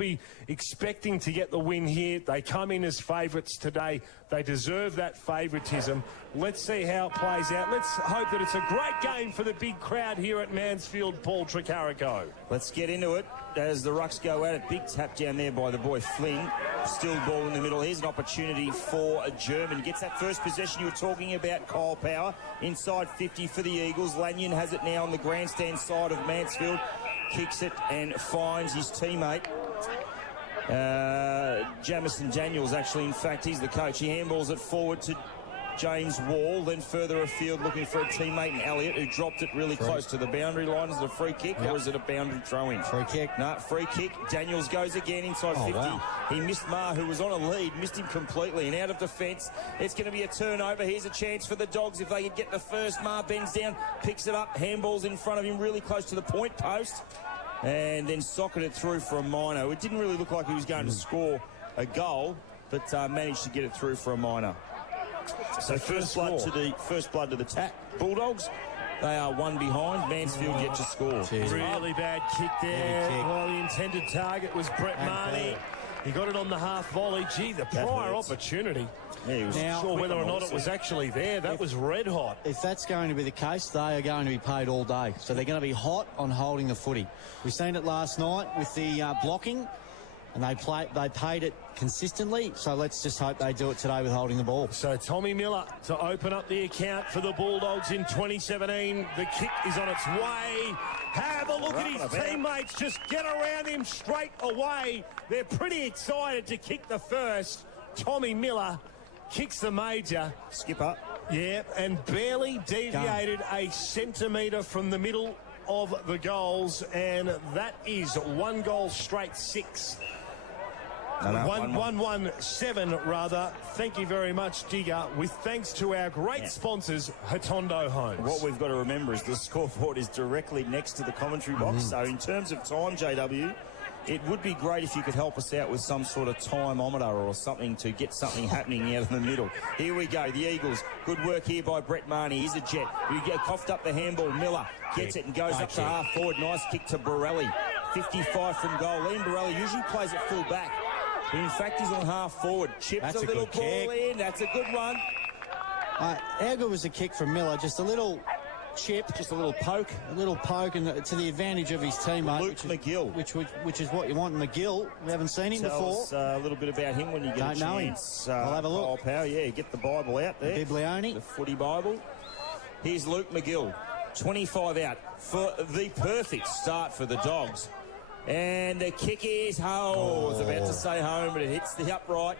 be expecting to get the win here. They come in as favourites today. They deserve that favouritism. Let's see how it plays out. Let's hope that it's a great game for the big crowd here at Mansfield, Paul Tricarico. Let's get into it as the rucks go at it. Big tap down there by the boy Flynn. Still ball in the middle. Here's an opportunity for a German. Gets that first possession you were talking about, Kyle Power. Inside 50 for the Eagles. Lanyon has it now on the grandstand side of Mansfield. Kicks it and finds his teammate. Jamison Daniels, actually, in fact, he's the coach. He handballs it forward to James Wall, then further afield looking for a teammate in Elliott, who dropped it really close to the boundary line. Is it a free kick or is it a boundary throw-in? Free kick. No, free kick. Daniels goes again inside 50. Wow. He missed Maher, who was on a lead, missed him completely, and out of defence. It's going to be a turnover. Here's a chance for the Dogs if they could get the first. Maher bends down, picks it up, handballs in front of him, really close to the point post, and then socketed it through for a minor. It didn't really look like he was going to score a goal, but managed to get it through for a minor. So first blood to the tap. Bulldogs, they are one behind. Mansfield yet to score. Really bad kick there. Well, the intended target was Brett Marnie. He got it on the half volley. Gee, the prior opportunity. Yeah, he was not sure whether or not it was actually there. That was red hot. If that's going to be the case, they are going to be paid all day. So they're going to be hot on holding the footy. We've seen it last night with the blocking, and they paid it consistently. So let's just hope they do it today with holding the ball. So Tommy Miller to open up the account for the Bulldogs in 2017. The kick is on its way. Have a look at his teammates. Just get around him straight away. They're pretty excited to kick the first. Tommy Miller kicks the major. Skipper. Yeah, and barely deviated a centimetre from the middle of the goals, and that is 1 goal straight 6. 1-1-7 rather. Thank you very much, Digger, with thanks to our great sponsors, Hatondo Homes. What we've got to remember is the scoreboard is directly next to the commentary box. So in terms of time, JW, it would be great if you could help us out with some sort of timeometer or something to get something happening out of the middle. Here we go, the Eagles. Good work here by Brett Marnie. He's a jet. We get coughed up the handball. Miller gets it and goes up to half forward. Nice kick to Borelli. 55 from goal. Liam Borelli usually plays at full back. In fact, he's on half forward. Chips a little ball in. That's a good one. How good was the kick from Miller? Just a little chip. Just a little poke. A little poke, and to the advantage of his teammate. Luke McGill. Which is what you want. McGill, we haven't seen him before. A little bit about him when you get a chance. I'll have a look. Power, get the Bible out there. Biblioni. The footy Bible. Here's Luke McGill. 25 out for the perfect start for the Dogs. And the kick is home. I was about to say home, but it hits the upright.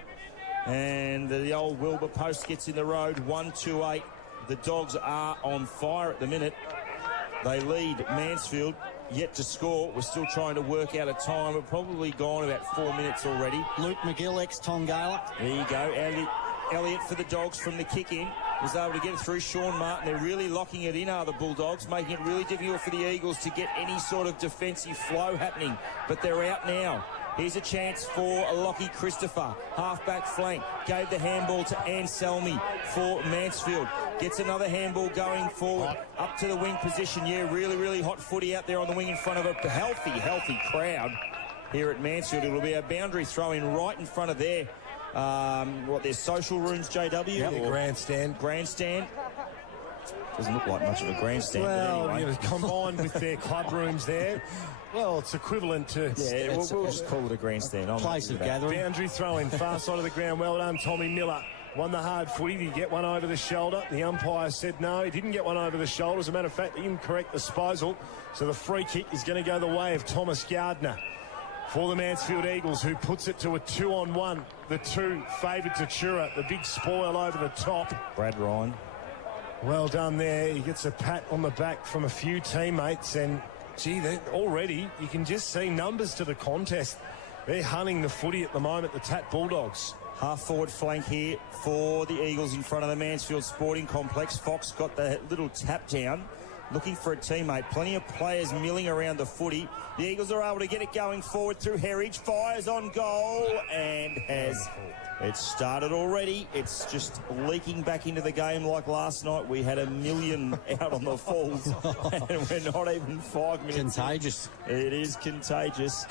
And the old Wilbur post gets in the road. 1-2-8. The Dogs are on fire at the minute. They lead Mansfield, yet to score. We're still trying to work out a time. We're probably gone about 4 minutes already. Luke McGill, ex-Tom Gala. There you go. Elliott for the Dogs from the kick-in. Was able to get it through Sean Martin. They're really locking it in, are the Bulldogs, making it really difficult for the Eagles to get any sort of defensive flow happening. But they're out now. Here's a chance for Lockie Christopher. Half-back flank. Gave the handball to Anselmi for Mansfield. Gets another handball going forward. Up to the wing position. Yeah, really, really hot footy out there on the wing in front of a healthy crowd here at Mansfield. It'll be a boundary throw-in right in front of their their social rooms, JW? Yeah, the grandstand. Grandstand. Doesn't look like much of a grandstand, but anyway. Combined with their club rooms there. Well, it's equivalent to... Yeah, we'll just call it a grandstand. Place of gathering. Boundary throw-in, far side of the ground. Well done, Tommy Miller. Won the hard footy. Did he get one over the shoulder? The umpire said no, he didn't get one over the shoulder. As a matter of fact, the incorrect disposal. So the free kick is going to go the way of Thomas Gardner for the Mansfield Eagles, who puts it to a 2-on-1. The 2 favoured Tatura, the big spoil over the top. Brad Ryan. Well done there. He gets a pat on the back from a few teammates, and gee, already you can just see numbers to the contest. They're hunting the footy at the moment, the Tat Bulldogs. Half-forward flank here for the Eagles in front of the Mansfield Sporting Complex. Fox got the little tap down, looking for a teammate. Plenty of players milling around the footy. The Eagles are able to get it going forward through Herridge. Fires on goal and has... It started already. It's just leaking back into the game like last night. We had 1 million out on the falls, and we're not even 5 minutes. Contagious. It is contagious.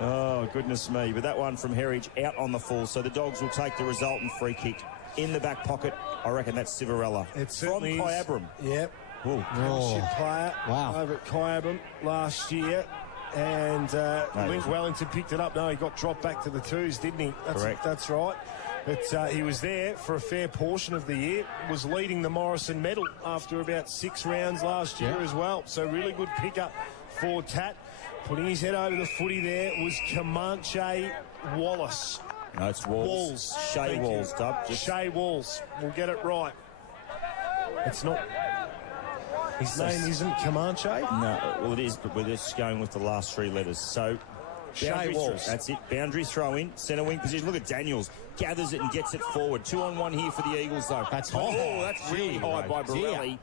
Oh, goodness me. But that one from Heritage out on the full. So the Dogs will take the resultant free kick in the back pocket. I reckon that's Civarella. It from certainly is. Kyabram. Yep. Oh. Premiership player Wow. over at Kyabram last year. And Wellington picked it up. No, he got dropped back to the twos, didn't he? Correct. That's right. But he was there for a fair portion of the year. Was leading the Morrison medal after about 6 rounds last year as well. So really good pickup for Tat. Putting his head over the footy there was Comanche Wallace. No, it's Walls. Shea Thank Walls, you. Dub. Shea Walls. We'll get it right. It's not... His name isn't Comanche? No, well, it is, but we're just going with the last 3 letters. So, Shea Walls. That's it. Boundary throw in. Centre wing position. Look at Daniels. Gathers it and gets it forward. 2-on-1 here for the Eagles, though. That's oh, high. that's really high by Borelli.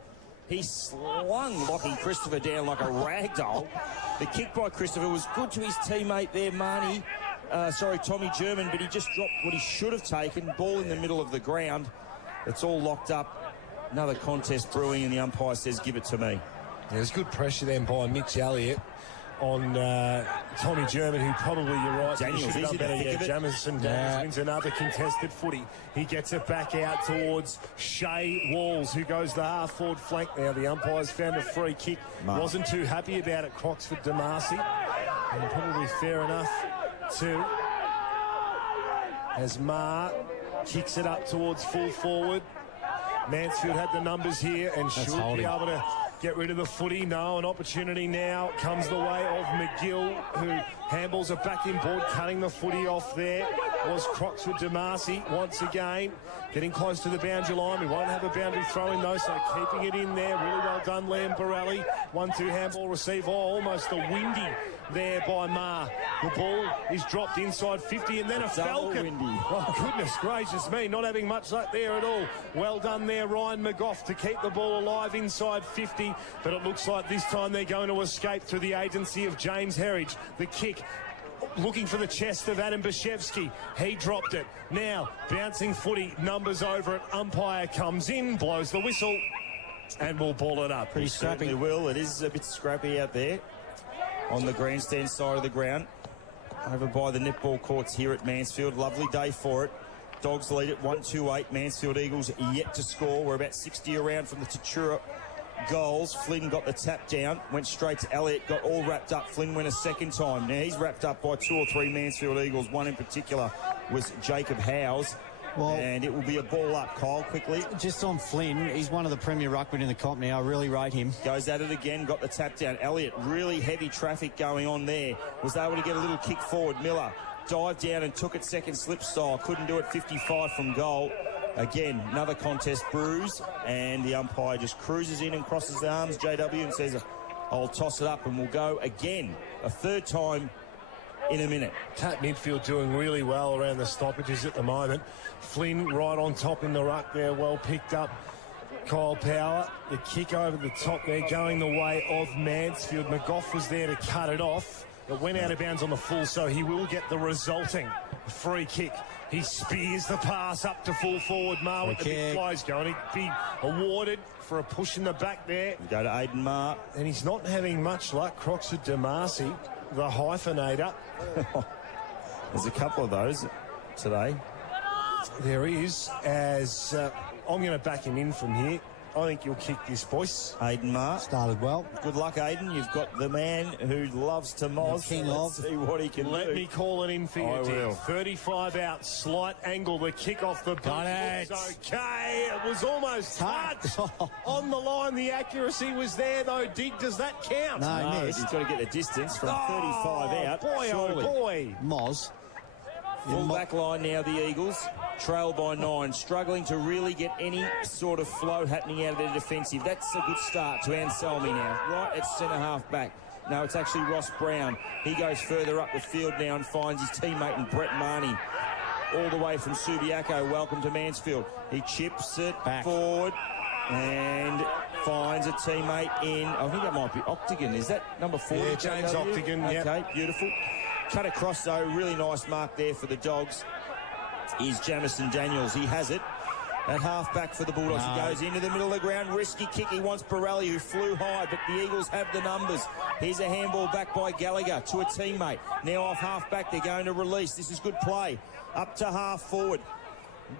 He slung Lockie Christopher down like a rag doll. The kick by Christopher was good to his teammate there, Tommy German, but he just dropped what he should have taken. Ball in the middle of the ground. It's all locked up. Another contest brewing, and the umpire says, give it to me. There's good pressure then by Mitch Elliott on Tommy German, who probably, you're right, Daniels, should have easy done to better. think of it. Jamison Daniels wins another contested footy. He gets it back out towards Shea Walls, who goes the half-forward flank now. The umpire's found a free kick. Wasn't too happy about it, Croxford Damasi. And probably fair enough too. As Ma kicks it up towards full forward. Mansfield had the numbers here and should be able to get rid of the footy. No, an opportunity now comes the way of McGill, who handballs it back in board, cutting the footy off there. Was Croxford Damasi once again getting close to the boundary line. We won't have a boundary throw in though, so keeping it in there. Really well done, Liam Borelli. 1-2 handball receive. Oh, almost a windy there by Ma. The ball is dropped inside 50 and then a falcon. Oh, goodness gracious me, not having much luck there at all. Well done there, Ryan McGough, to keep the ball alive inside 50, but it looks like this time they're going to escape through the agency of James Herridge. The kick looking for the chest of Adam Bashevsky. He dropped it. Now, bouncing footy, numbers over it. Umpire comes in, blows the whistle, and will ball it up. Pretty scrappy. It will. It is a bit scrappy out there on the grandstand side of the ground. Over by the netball courts here at Mansfield. Lovely day for it. Dogs lead at 1-2-8. Mansfield Eagles yet to score. We're about 60 around from the Tatura goals. Flynn got the tap down, went straight to Elliott, got all wrapped up. Flynn went a second time. Now he's wrapped up by 2 or 3 Mansfield Eagles. One in particular was Jacob Howes. And it will be a ball up. Kyle, quickly. Just on Flynn, he's one of the premier ruckmen in the comp now. I really rate him. Goes at it again, got the tap down. Elliott, really heavy traffic going on there. Was able to get a little kick forward. Miller dived down and took it second slip style. Couldn't do it 55 from goal. Again, another contest bruise, and the umpire just cruises in and crosses the arms, JW, and says, I'll toss it up, and we'll go again. A third time in a minute. Tat midfield doing really well around the stoppages at the moment. Flynn right on top in the ruck there, well picked up. Kyle Power, the kick over the top there going the way of Mansfield. McGough was there to cut it off. It went out of bounds on the full, so he will get the resulting free kick. He spears the pass up to full forward. Ma with the big flies going. He'd be awarded for a push in the back there. We go to Aidan Ma. And he's not having much luck. Croxford Damasi, the hyphenator. There's a couple of those today. There is, as I'm going to back him in from here. I think you'll kick this, boys. Aidan Ma. Started well. Good luck, Aidan. You've got the man who loves to moz. Let's see what he can Let do. me call it in for you, Dick. 35 out, slight angle. The kick off the Got it. Okay, it was almost touched. On the line, the accuracy was there, though. Dig, does that count? No, He's got to get the distance from 35 out. Boy, surely. oh boy. Moz. Full back line now, the Eagles. Trail by 9. Struggling to really get any sort of flow happening out of their defensive. That's a good start to Anselmi now. Right at centre-half back. No, it's actually Ross Brown. He goes further up the field now and finds his teammate in Brett Marnie. All the way from Subiaco. Welcome to Mansfield. He chips it forward and finds a teammate in, I think that might be Octagon. Is that number 4? Yeah, James Octagon, Okay, beautiful. Cut across, though. Really nice mark there for the Dogs. Is Jamison Daniels. He has it. At half-back for the Bulldogs. No. He goes into the middle of the ground. Risky kick. He wants Borelli, who flew high, but the Eagles have the numbers. Here's a handball back by Gallagher to a teammate. Now off half-back. They're going to release. This is good play. Up to half-forward.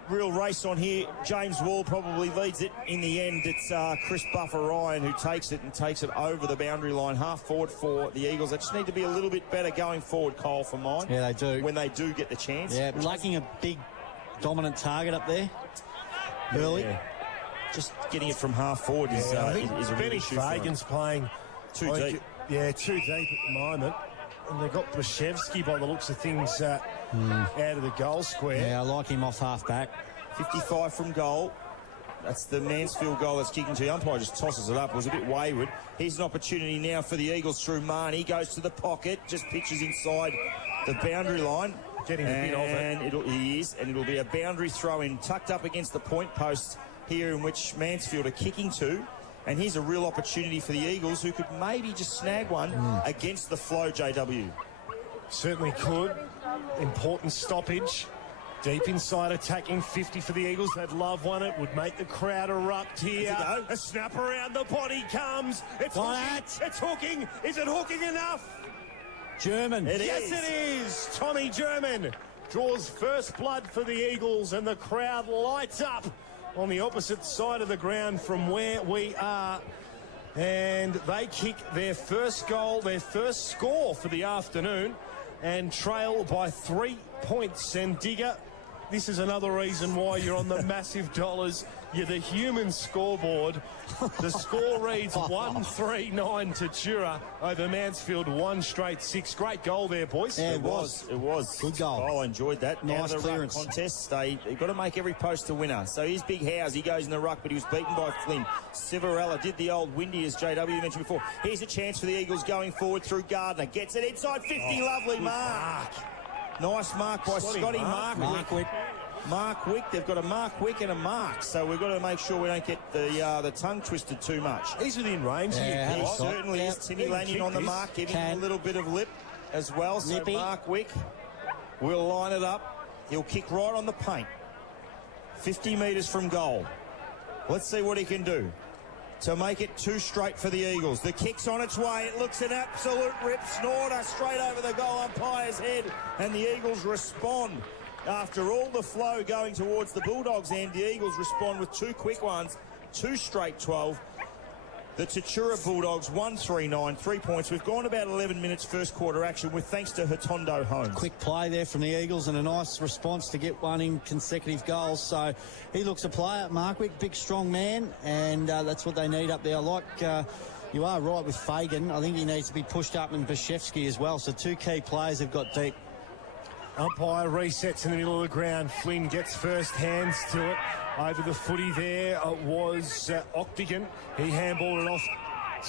Real race on here. James Wall probably leads it. In the end, it's Chris Buffer-Ryan who takes it over the boundary line. Half-forward for the Eagles. They just need to be a little bit better going forward, Cole, for mine. Yeah, they do. When they do get the chance. Yeah, lacking a big dominant target up there early. Yeah. Just getting it from half-forward is I think a Benny really issue for them. Fagan's playing Too deep. Yeah, too deep at the moment. And they've got Blaszczewski, by the looks of things, out of the goal square. Yeah, I like him off half-back. 55 from goal. That's the Mansfield goal that's kicking to the umpire. Just tosses it up. It was a bit wayward. Here's an opportunity now for the Eagles through Marnie. Goes to the pocket. Just pitches inside the boundary line. Getting a bit of it. He is, and it'll be a boundary throw-in tucked up against the point post here in which Mansfield are kicking to. And here's a real opportunity for the Eagles, who could maybe just snag one against the flow, JW. Certainly could. Important stoppage. Deep inside attacking 50 for the Eagles. They'd love one. It would make the crowd erupt here. A snap around the body comes. It's hooking. It's hooking. Is it hooking enough? German. Yes, it is. Tommy German draws first blood for the Eagles, and the crowd lights up on the opposite side of the ground from where we are. And they kick their first goal, their first score for the afternoon, and trail by 3 points. And Digger, this is another reason why you're on the massive dollars. You're the human scoreboard. The score reads 1-3-9 Tatura over Mansfield, 1-6. Great goal there, boys. Yeah, it was. It was. Good goal. Oh, I enjoyed that. Nice now the clearance. ruck contests, they've got to make every post a winner. So here's Big Howes. He goes in the ruck, but he was beaten by Flynn. Civarella did the old windy, as JW mentioned before. Here's a chance for the Eagles going forward through Gardner. Gets it inside 50. Lovely mark. Nice mark by Scotty Markwick. Mark Wick. They've got a Mark Wick and a Mark, so we've got to make sure we don't get the tongue twisted too much. He's within range. Yeah, here. He certainly is. Timmy Lanyon on the mark, giving him a little bit of lip as well. So Lippy. Mark Wick will line it up. He'll kick right on the paint. 50 metres from goal. Let's see what he can do to make it 2 straight for the Eagles. The kick's on its way. It looks an absolute rip snorter straight over the goal umpire's head, and the Eagles respond. After all the flow going towards the Bulldogs' end, the Eagles respond with 2 quick ones, 2 straight 12. The Tatura Bulldogs 1-3-9, 3 points. We've gone about 11 minutes first quarter action with thanks to Hotondo Holmes. Quick play there from the Eagles and a nice response to get one in consecutive goals. So he looks a player, Markwick, big strong man, and that's what they need up there. Like you are right with Fagan. I think he needs to be pushed up, and Blaszczewski as well. So 2 key players have got deep. Umpire resets in the middle of the ground. Flynn gets first hands to it. Over the footy there was Octagon. He handballed it off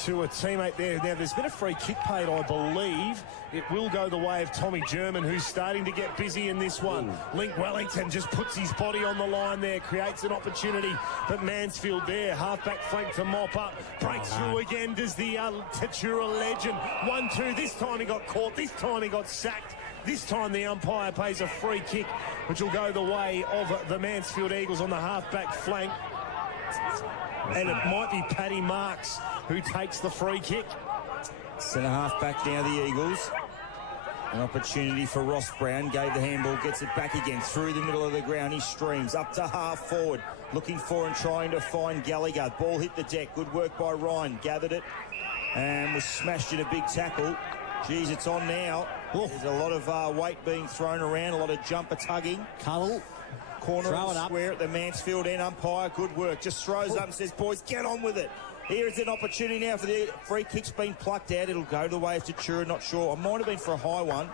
to a teammate there. Now, there's been a free kick paid, I believe. It will go the way of Tommy German, who's starting to get busy in this one. Link Wellington just puts his body on the line there, creates an opportunity. But Mansfield there, half-back flank to mop up. Breaks through again, does the Tatura legend. 1-2, this time he got caught, this time he got sacked. This time the umpire pays a free kick, which will go the way of the Mansfield Eagles on the half-back flank. And it might be Paddy Marks who takes the free kick. Centre half back now, the Eagles. An opportunity for Ross Brown. Gave the handball, gets it back again through the middle of the ground. He streams up to half forward, looking for and trying to find Gallagher. Ball hit the deck. Good work by Ryan. Gathered it and was smashed in a big tackle. Geez, it's on now. There's a lot of weight being thrown around, a lot of jumper tugging. Cuddle. Corner Throw of it the up. square at the Mansfield end. Umpire, good work. Just throws up and says, boys, get on with it. Here is an opportunity now for the free kick's been plucked out. It'll go the way of Tatura, not sure. It might have been for a high one.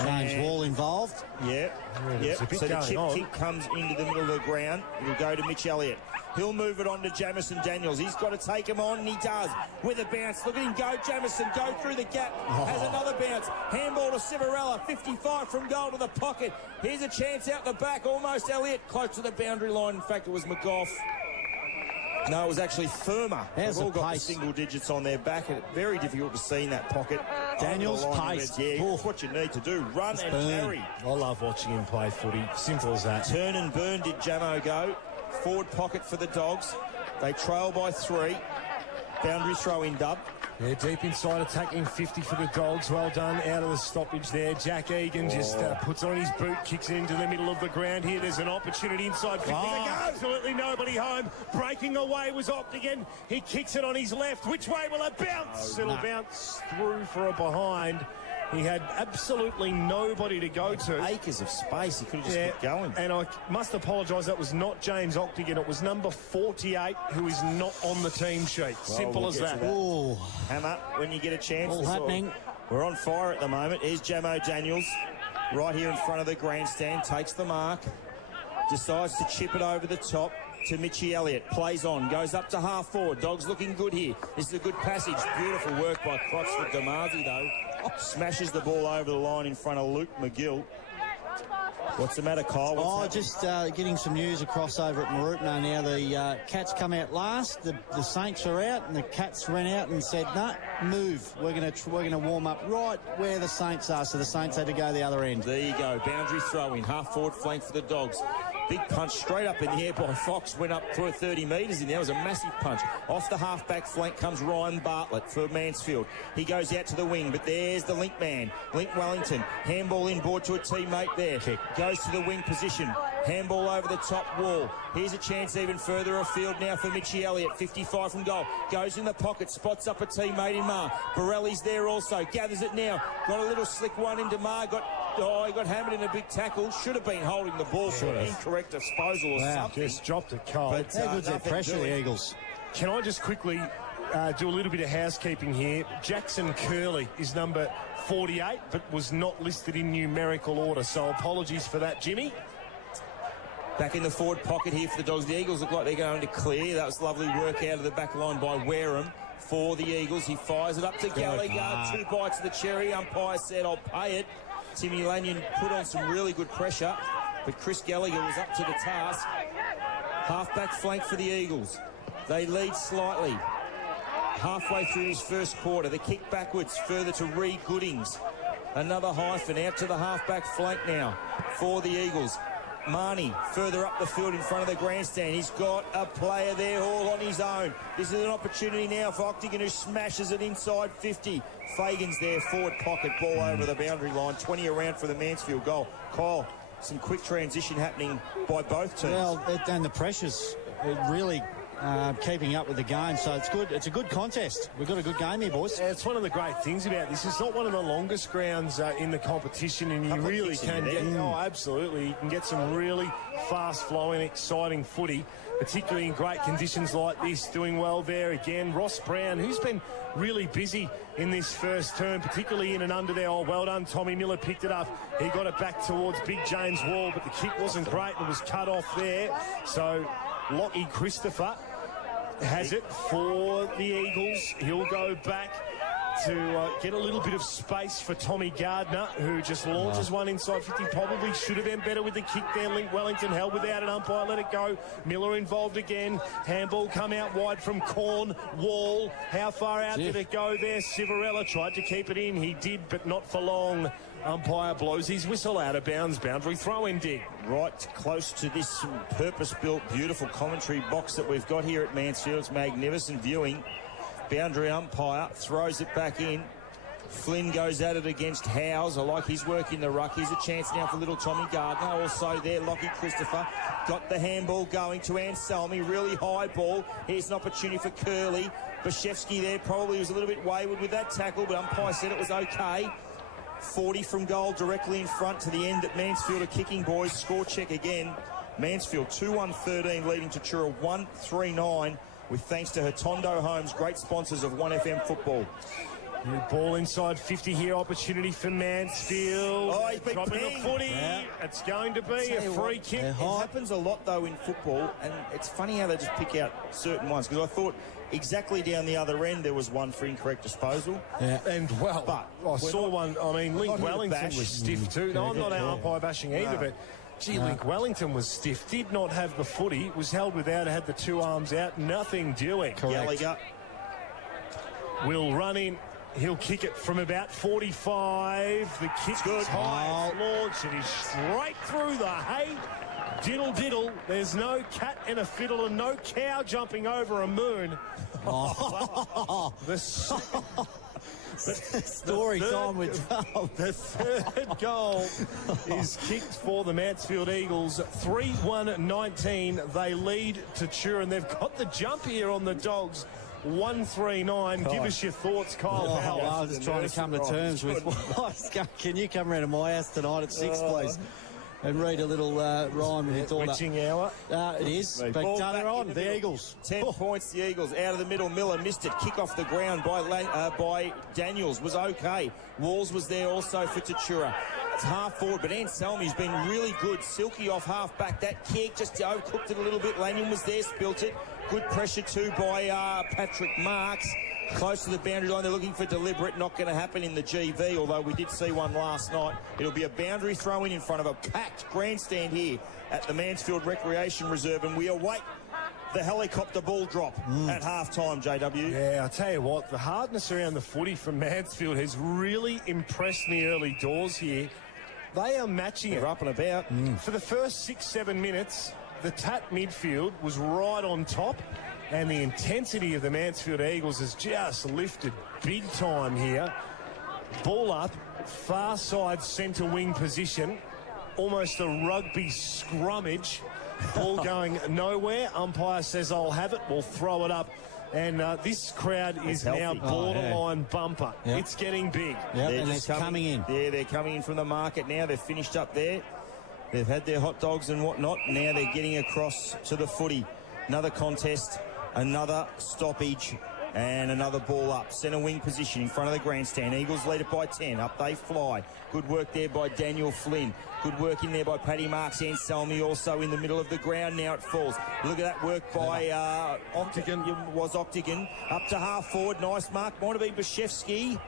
James Wall involved. Yeah. There's a bit So the going chip on. kick comes into the middle of the ground. It'll go to Mitch Elliott. He'll move it on to Jamison Daniels. He's got to take him on, and he does. With a bounce. Look at him go, Jamison. Go through the gap. Has another bounce. Handball to Civarella. 55 from goal to the pocket. Here's a chance out the back. Almost Elliott. Close to the boundary line. In fact, it was McGough. No, it was actually Firma. There's They've all the got the pace. single digits on their back. And very difficult to see in that pocket. Daniels, Over the line, pace. Yeah, that's what you need to do. Run and burn. carry. I love watching him play footy. Simple as that. Turn and burn did Jamo go. Forward pocket for the Dogs. They trail by 3. Boundary throw in, Dub. Yeah, deep inside, attacking 50 for the Dogs. Well done out of the stoppage there. Jack Egan just puts on his boot, kicks it into the middle of the ground here. There's an opportunity inside 50. Absolutely nobody home. Breaking away was Octagon. He kicks it on his left. Which way will it bounce? It'll bounce through for a behind. He had absolutely nobody to go to. Acres of space. He could have just kept going. And I must apologise, that was not James Octagon. It was number 48, who is not on the team sheet. Simple as that. Oh, Hammer, when you get a chance. all happening. We're on fire at the moment. Here's Jamo Daniels, right here in front of the grandstand. Takes the mark. Decides to chip it over the top to Mitchie Elliott. Plays on. Goes up to half forward. Dogs looking good here. This is a good passage. Beautiful work by Croxford Damazi, though. Smashes the ball over the line in front of Luke McGill. What's the matter, Kyle? Just getting some news across over at Marupno now. The Cats come out last. The Saints are out, and the Cats ran out and said, "No, move. We're gonna warm up right where the Saints are." So the Saints had to go the other end. There you go. Boundary throw in. Half forward flank for the Dogs. Big punch straight up in the air by Fox. Went up for 30 metres in there. It was a massive punch. Off the half-back flank comes Ryan Bartlett for Mansfield. He goes out to the wing, but there's the link man. Link Wellington. Handball inboard to a teammate there. Kick. Goes to the wing position. Handball over the top wall. Here's a chance even further afield now for Mitchie Elliott. 55 from goal. Goes in the pocket. Spots up a teammate in Mar. Borelli's there also. Gathers it now. Got a little slick one into Mar. He got hammered in a big tackle. Should have been holding the ball for an incorrect disposal or something. Just dropped it cold. But, How good's that pressure, the Eagles? Can I just quickly do a little bit of housekeeping here? Jackson Curley is number 48, but was not listed in numerical order, so apologies for that, Jimmy. Back in the forward pocket here for the Dogs. The Eagles look like they're going to clear. That was lovely work out of the back line by Wareham for the Eagles. He fires it up to Gallagher. 2 bites of the cherry. Umpire said, "I'll pay it." Timmy Lanyon put on some really good pressure, but Chris Gallagher was up to the task. Half-back flank for the Eagles. They lead slightly. Halfway through this first quarter, the kick backwards further to Reed Goodings. Another hyphen out to the half-back flank now for the Eagles. Marnie further up the field in front of the grandstand. He's got a player there all on his own. This is an opportunity now for Octagon, who smashes it inside 50. Fagan's there, forward pocket, ball over the boundary line. 20 around for the Mansfield goal. Kyle, some quick transition happening by both teams. Well, and the pressure's really keeping up with the game, so it's good. It's a good contest. We've got a good game here, boys. Yeah, it's one of the great things about this. It's not one of the longest grounds in the competition, and you really can get... Oh, absolutely. You can get some really fast-flowing, exciting footy, particularly in great conditions like this. Doing well there again. Ross Brown, who's been really busy in this first term, particularly in and under there. Oh, well done. Tommy Miller picked it up. He got it back towards Big James Wall, but the kick wasn't great and was cut off there. So Lockie Christopher has it for the Eagles. He'll go back to get a little bit of space for Tommy Gardner, who just launches one inside 50. Probably should have been better with the kick there. Link Wellington held without an umpire, let it go. Miller involved again. Handball come out wide from Corn. Wall. How far out did it go there? Civarella tried to keep it in. He did, but not for long. Umpire blows his whistle out of bounds. Boundary throw in, Dig. Right close to this purpose-built, beautiful commentary box that we've got here at Mansfield. It's magnificent viewing. Boundary umpire throws it back in. Flynn goes at it against Howes. I like his work in the ruck. Here's a chance now for little Tommy Gardner. Also there, Lockie Christopher. Got the handball going to Anselmi. Really high ball. Here's an opportunity for Curley. Bashevsky there probably was a little bit wayward with that tackle, but umpire said it was okay. 40 from goal directly in front to the end at Mansfield. A kicking, boys. Score check again. Mansfield 2-1-13 leading Tatura 1-3-9 with thanks to Hotondo Homes, great sponsors of 1FM football. New ball inside 50 here. Opportunity for Mansfield. Oh, he's been dropping the footy. Yeah. It's going to be a free kick. It happens a lot, though, in football, and it's funny how they just pick out certain ones, because I thought exactly down the other end there was one for incorrect disposal. Yeah. And, well, but I saw one. I mean, Link Wellington was stiff too. No, I'm not umpire bashing either, but gee, Link Wellington was stiff. Did not have the footy. Was held without, had the two arms out. Nothing doing. Correct. Gallagher will run in He'll kick it from about 45. The kick's good. High. It's launched and he's straight through the hay. Diddle, diddle. There's no cat and a fiddle and no cow jumping over a moon. The Story time with Joel. The third goal is kicked for the Mansfield Eagles. 3-1-19. They lead Tatura, and they've got the jump here on the Dogs. 139. Give us your thoughts, Kyle Powell. I'm just trying to come to terms with can you come round to my house tonight at 6, please? And read a little rhyme with your daughter. Witching hour. It is. But they're on. The Eagles. 10 points, the Eagles. Out of the middle, Miller missed it. Kick off the ground by Daniels was okay. Walls was there also for Tatura. It's half forward, but Anselmi's been really good. Silky off half back. That kick just overcooked it a little bit. Lanyon was there, spilt it. Good pressure too by Patrick Marks. Close to the boundary line. They're looking for deliberate. Not going to happen in the GV, although we did see one last night. It'll be a boundary throw-in front of a packed grandstand here at the Mansfield Recreation Reserve, and we await the helicopter ball drop at half-time, JW. Yeah, I'll tell you what, the hardness around the footy from Mansfield has really impressed me early doors here. They are matching it. They're up and about. For the first 6-7 minutes, the Tat midfield was right on top. And the intensity of the Mansfield Eagles has just lifted big time here. Ball up, far side centre wing position. Almost a rugby scrummage. Ball going nowhere. Umpire says, I'll have it. We'll throw it up. And this crowd is now borderline bumper. Yep. It's getting big. Yep, and it's coming in. Yeah, they're coming in from the market now. They've finished up there. They've had their hot dogs and whatnot. Now they're getting across to the footy. Another contest. Another stoppage and another ball up. Centre wing position in front of the grandstand. Eagles lead it by 10. Up they fly. Good work there by Daniel Flynn. Good work in there by Paddy Marks. Anselmi also in the middle of the ground. Now it falls. Look at that work by Octagon. Was Octagon. Up to half forward. Nice mark. Might have been Bashevsky.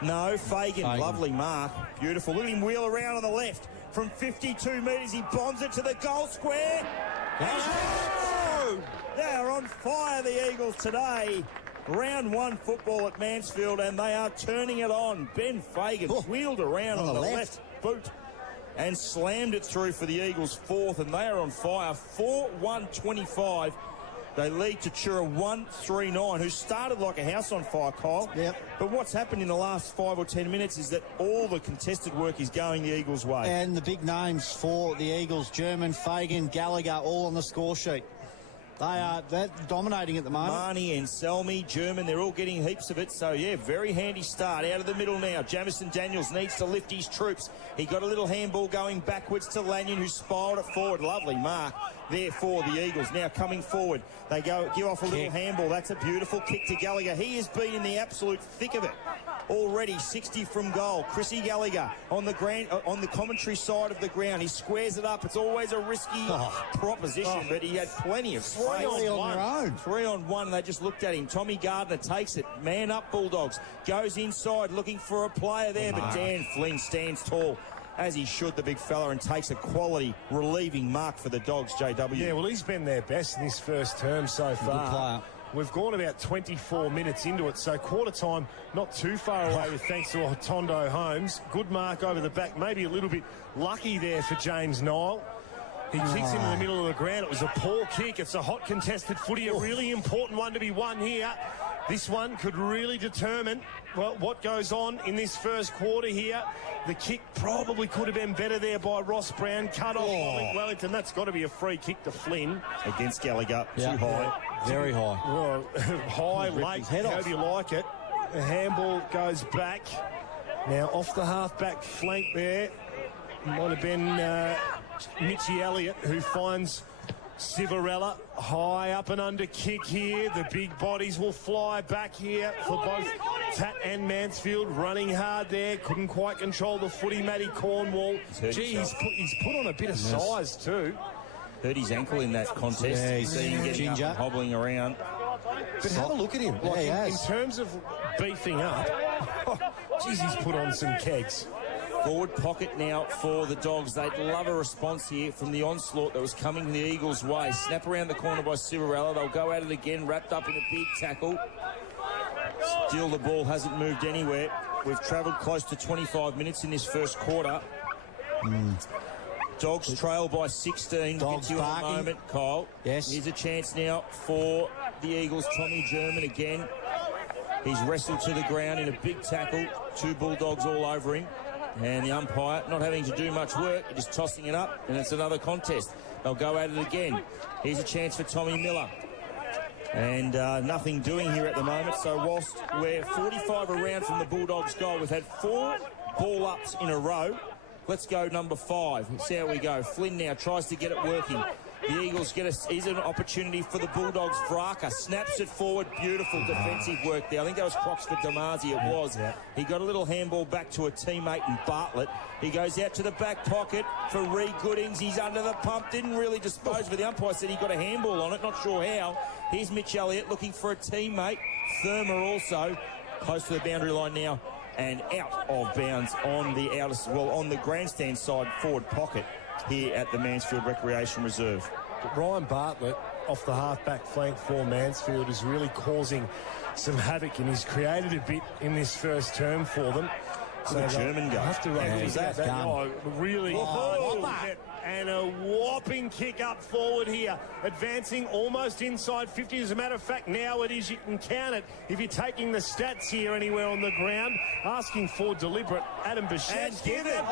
No, Fagan. Lovely mark. Beautiful. Look at him wheel around on the left. From 52 metres, he bombs it to the goal square. They are on fire, the Eagles, today. Round 1 football at Mansfield, and they are turning it on. Ben Fagan wheeled around on the left boot and slammed it through for the Eagles' 4th, and they are on fire. 4-1-25. They lead Tatura 1-3-9, who started like a house on fire, Kyle. Yep. But what's happened in the last 5 or 10 minutes is that all the contested work is going the Eagles' way. And the big names for the Eagles, German, Fagan, Gallagher, all on the score sheet. They're dominating at the moment. Marnie and Selmy, German, they're all getting heaps of it. So, yeah, very handy start. Out of the middle now. Jamison Daniels needs to lift his troops. He got a little handball going backwards to Lanyon, who spiraled it forward. Lovely mark there for the Eagles. Now coming forward, they go give off a little handball. That's a beautiful kick to Gallagher. He has been in the absolute thick of it already. 60 from goal. Chrissy Gallagher on the commentary side of the ground. He squares it up. It's always a risky proposition, but he had plenty of space. 3-on-1. They just looked at him. Tommy Gardner takes it. Man up, Bulldogs. Goes inside looking for a player there, but Dan Flynn stands tall, as he should, the big fella, and takes a quality relieving mark for the Dogs, JW. Yeah, well, he's been their best in this first term so far. Good player. We've gone about 24 minutes into it, so quarter time not too far away with thanks to Hotondo Holmes. Good mark over the back, maybe a little bit lucky there for James Nile. He kicks into the middle of the ground. It was a poor kick. It's a hot contested footy, a really important one to be won here. This one could really determine what goes on in this first quarter here. The kick probably could have been better there by Ross Brown. Cut off by Wellington. That's got to be a free kick to Flynn. Against Gallagher. Yeah. Too high. Very high. Well, high, late, however you like it. The handball goes back. Now off the half-back flank there. Might have been Mitchie Elliott who finds Civarella. High up and under kick here. The big bodies will fly back here for both Tat and Mansfield. Running hard there. Couldn't quite control the footy. Matty Cornwall. Gee, he's put on a bit of size too. Hurt his ankle in that contest. Yeah, he's seeing getting up and hobbling around. But have a look at him. Like in terms of beefing up, geez, he's put on some kegs. Forward pocket now for the Dogs. They'd love a response here from the onslaught that was coming the Eagles' way. Snap around the corner by Civarella. They'll go at it again, wrapped up in a big tackle. Still, the ball hasn't moved anywhere. We've travelled close to 25 minutes in this first quarter. Dogs trail by 16. Dogs Get you in a barking. moment, Kyle. Yes. Here's a chance now for the Eagles. Tommy German again. He's wrestled to the ground in a big tackle. 2 Bulldogs all over him. And the umpire not having to do much work, just tossing it up, and it's another contest. They'll go at it again. Here's a chance for Tommy Miller. And nothing doing here at the moment. So whilst we're 45 around from the Bulldogs' goal, we've had 4 ball-ups in a row. Let's go number 5. Let's see how we go. Flynn now tries to get it working. The Eagles get here's an opportunity for the Bulldogs. Vraka snaps it forward. Beautiful defensive work there. I think that was Croxford Damasi. It was. Yeah. He got a little handball back to a teammate in Bartlett. He goes out to the back pocket for Reed Goodings. He's under the pump. Didn't really dispose of it. The umpire said he got a handball on it. Not sure how. Here's Mitch Elliott looking for a teammate. Thurmer also close to the boundary line now. And out of bounds on the on the grandstand side forward pocket here at the Mansfield Recreation Reserve. Ryan Bartlett off the half-back flank for Mansfield is really causing some havoc, and he's created a bit in this first term for them. The German guy. Have to run Yeah, that. done. Really. And a whopping kick up forward here. Advancing almost inside 50. As a matter of fact, now it is. You can count it if you're taking the stats here anywhere on the ground. Asking for deliberate. Adam Bashevsky. Give it.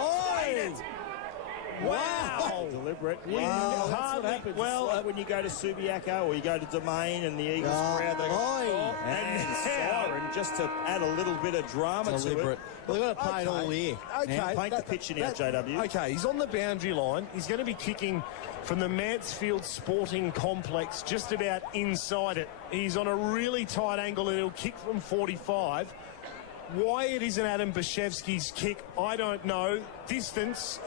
Wow. Deliberate. Wow. That's what Hardly- happens. well, It's like when you go to Subiaco or you go to Domain and the Eagles crowd, they go, and siren, just to add a little bit of drama Deliberate. to it. Well, they've got to play it all year. Okay. Paint the picture now, JW. Okay, he's on the boundary line. He's going to be kicking from the Mansfield Sporting Complex, just about inside it. He's on a really tight angle and he'll kick from 45. Why it isn't Adam Bashevsky's kick, I don't know. Distance,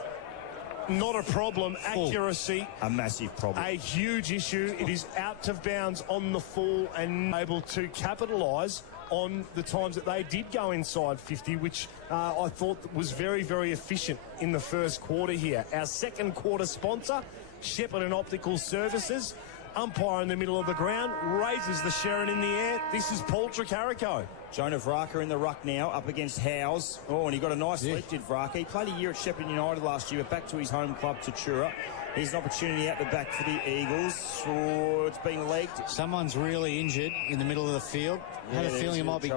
not a problem. Accuracy, A massive problem. a huge issue. It is out of bounds on the full and able to capitalise on the times that they did go inside 50, which I thought was very, very efficient in the first quarter here. Our second quarter sponsor, Shepherd and Optical Services. Umpire in the middle of the ground, raises the Sharon in the air. This is Paul Tricarico. Jonah Vraka in the ruck now, up against Howes. Oh, and he got a nice lift, did Vraka. He played a year at Shepherd United last year, but back to his home club, Tatura. Here's an opportunity out the back for the Eagles. Oh, it's been legged. Someone's really injured in the middle of the field. Had a feeling it might be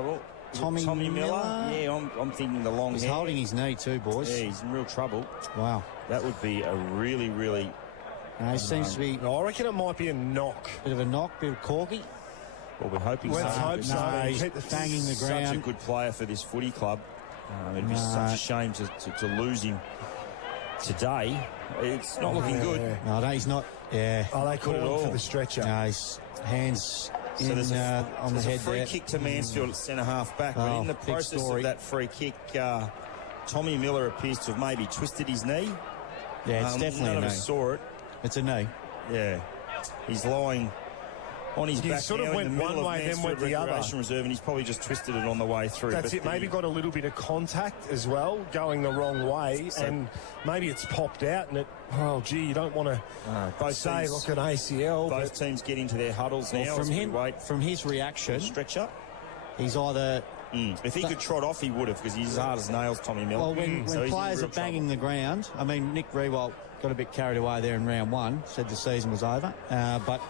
Tommy Miller. Yeah, I'm thinking the long He's hair. holding his knee too, boys. Yeah, he's in real trouble. Wow. That would be a really, really... He seems to be a I reckon it might be a knock. bit of a knock, bit of corky. Well, we're hoping Let's so. hope so. No, he's Keep the banging the Such ground. a good player for this footy club. It'd be such a shame to lose him today. It's not looking good. No, he's not. Yeah. Oh, they call Not at him for all. the stretcher. No, his hands So in, there's on the there's head a free there. kick to Mansfield at centre-half back. But Oh, in the big process story. of that free kick, Tommy Miller appears to have maybe twisted his knee. Yeah, it's definitely None a of knee. us saw it. It's a knee. Yeah. He's lying on his He back sort of now went in the middle one way, of then Mansfield went the other. Recreation Reserve, and he's probably just twisted it on the way through. That's But it. Maybe got a little bit of contact as well, going the wrong way, and maybe it's popped out. And it, oh gee, you don't want to both say teams, look an ACL. both teams get into their huddles now. From as we him, wait from his reaction, stretcher. he's either If he could trot off, he would have, because he's as hard as nails, Tommy Miller. well when So he's in players real are banging the ground. I mean, Nick Rewalt got a bit carried away there in round one. Said the season was over, but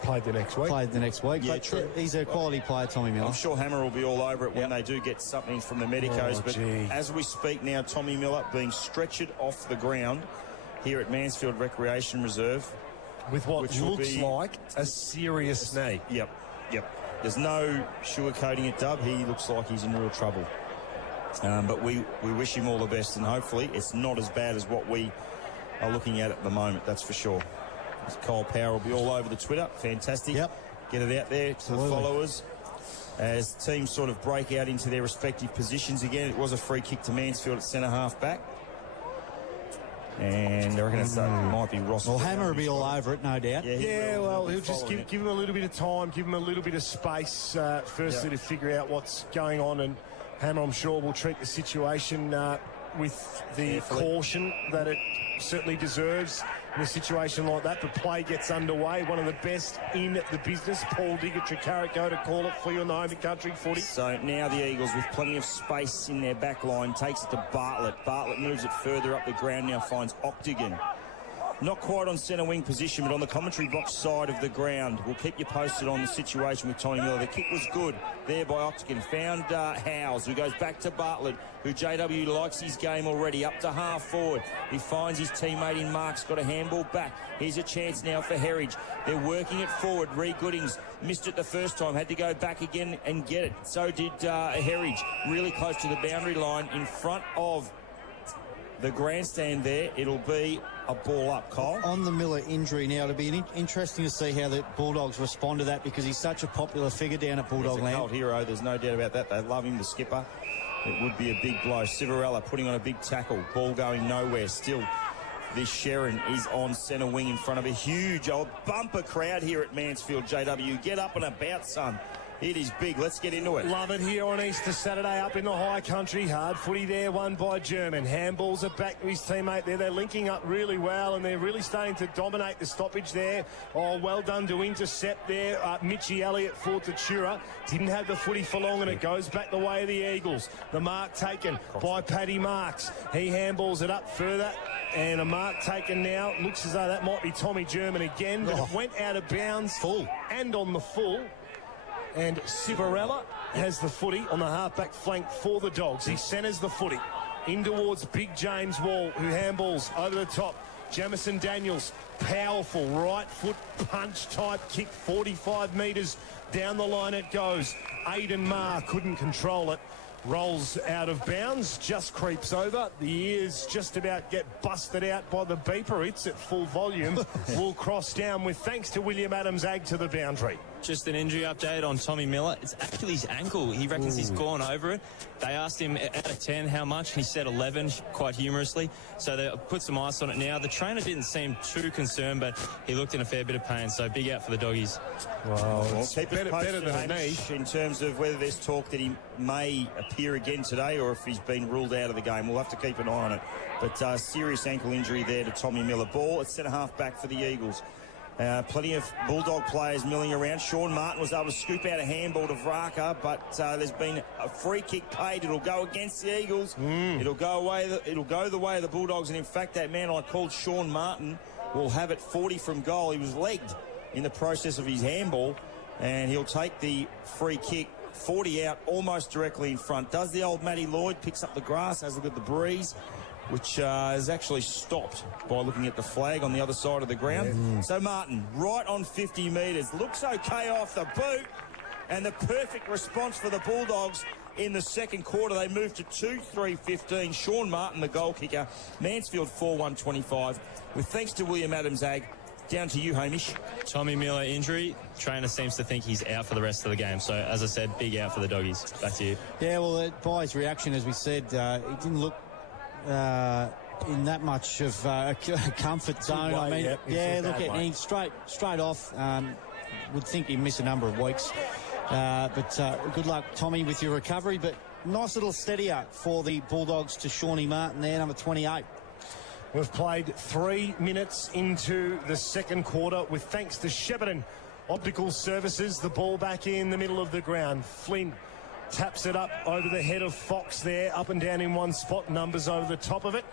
Played the next week. played the next week. Yeah, but true. he's a quality player, Tommy Miller. I'm sure Hammer will be all over it when they do get something from the medicos. Oh, but gee. as we speak now, Tommy Miller being stretchered off the ground here at Mansfield Recreation Reserve. with what which will looks be- like a serious knee. Yep. There's no sugarcoating it, Dub. He looks like he's in real trouble. But we wish him all the best, and hopefully it's not as bad as what we are looking at the moment, that's for sure. Cole Power will be all over the Twitter. Fantastic. Yep. Get it out there to the followers. As teams sort of break out into their respective positions again. It was a free kick to Mansfield at centre-half back. And I reckon it might be Ross. Well, Hammer will be all over it, no doubt. Yeah, will. well, be he'll just following give him a little bit of time, give him a little bit of space, firstly to figure out what's going on. And Hammer, I'm sure, will treat the situation with the caution that it certainly deserves in a situation like that. But play gets underway. One of the best in the business, Paul Digger-Tricarico, to call it for you on the home and country footy. So now the Eagles, with plenty of space in their back line, takes it to Bartlett. Bartlett moves it further up the ground, now finds Octagon. Not quite on centre wing position, but on the commentary box side of the ground. We'll keep you posted on the situation with Tommy Miller. The kick was good there by Octagon. Found Howes, who goes back to Bartlett, who JW likes his game already, up to half forward. He finds his teammate in Marks, got a handball back. Here's a chance now for Herridge. They're working it forward. Reed Goodings missed it the first time, had to go back again and get it. So did Herridge, really close to the boundary line in front of the grandstand there. It'll be a ball up, Cole. On the Miller injury now, it'll be interesting to see how the Bulldogs respond to that, because he's such a popular figure down at Bulldog Land. He's a cult hero, there's no doubt about that. They love him, the skipper. It would be a big blow. Civarella putting on a big tackle. Ball going nowhere. Still, this Sherrin is on centre wing in front of a huge old bumper crowd here at Mansfield, JW. Get up and about, son. It is big. Let's get into it. Love it here on Easter Saturday up in the high country. Hard footy there, won by German. Handballs are back to his teammate there. They're linking up really well, and they're really starting to dominate the stoppage there. Oh, well done to intercept there. Mitchie Elliott for Tatura. Didn't have the footy for long, and it goes back the way of the Eagles. The mark taken by Paddy Marks. He handballs it up further, and a mark taken now. Looks as though that might be Tommy German again, but it went out of bounds. Full. And on the full. And Civarella has the footy on the halfback flank for the Dogs. He centres the footy in towards Big James Wall, who handballs over the top. Jamison Daniels, powerful right foot punch type kick, 45 metres down the line it goes. Aidan Marr couldn't control it. Rolls out of bounds, just creeps over. The ears just about get busted out by the beeper. It's at full volume. Will cross down with thanks to William Adams Ag to the boundary. Just an injury update on Tommy Miller. It's actually his ankle. He reckons he's gone over it. They asked him out of 10 how much, and he said 11, quite humorously. So they put some ice on it now. The trainer didn't seem too concerned, but he looked in a fair bit of pain, so big out for the doggies. Well, it's better than a knee in terms of whether there's talk that he may appear again today or if he's been ruled out of the game. We'll have to keep an eye on it. But serious ankle injury there to Tommy Miller. Ball at centre-half back for the Eagles. Plenty of Bulldog players milling around. Sean Martin was able to scoop out a handball to Vraka, but there's been a free kick paid. It'll go against the Eagles. It'll go the way of the Bulldogs. And in fact, that man I called Sean Martin will have it 40 from goal. He was legged in the process of his handball, and he'll take the free kick. 40 out, almost directly in front. Does the old Matty Lloyd, picks up the grass, has a look at the breeze, which is actually stopped by looking at the flag on the other side of the ground. So Martin, right on 50 metres, looks okay off the boot, and the perfect response for the Bulldogs in the second quarter. They move to 2-3-15. Sean Martin, the goal kicker. Mansfield 4-1-25. With thanks to William Adams Ag. Down to you, Hamish. Tommy Miller injury. Trainer seems to think he's out for the rest of the game. So, as I said, big out for the doggies. Back to you. Yeah, well, by his reaction, as we said, he didn't look in that much of a comfort zone. I mean, look at him straight off. Would think he'd miss a number of weeks. But good luck, Tommy, with your recovery. But nice little steadier for the Bulldogs to Shawnee Martin there, number 28. We've played 3 minutes into the second quarter with thanks to Shepparton Optical Services. The ball back in the middle of the ground. Flynn taps it up over the head of Fox there, up and down in one spot, numbers over the top of it.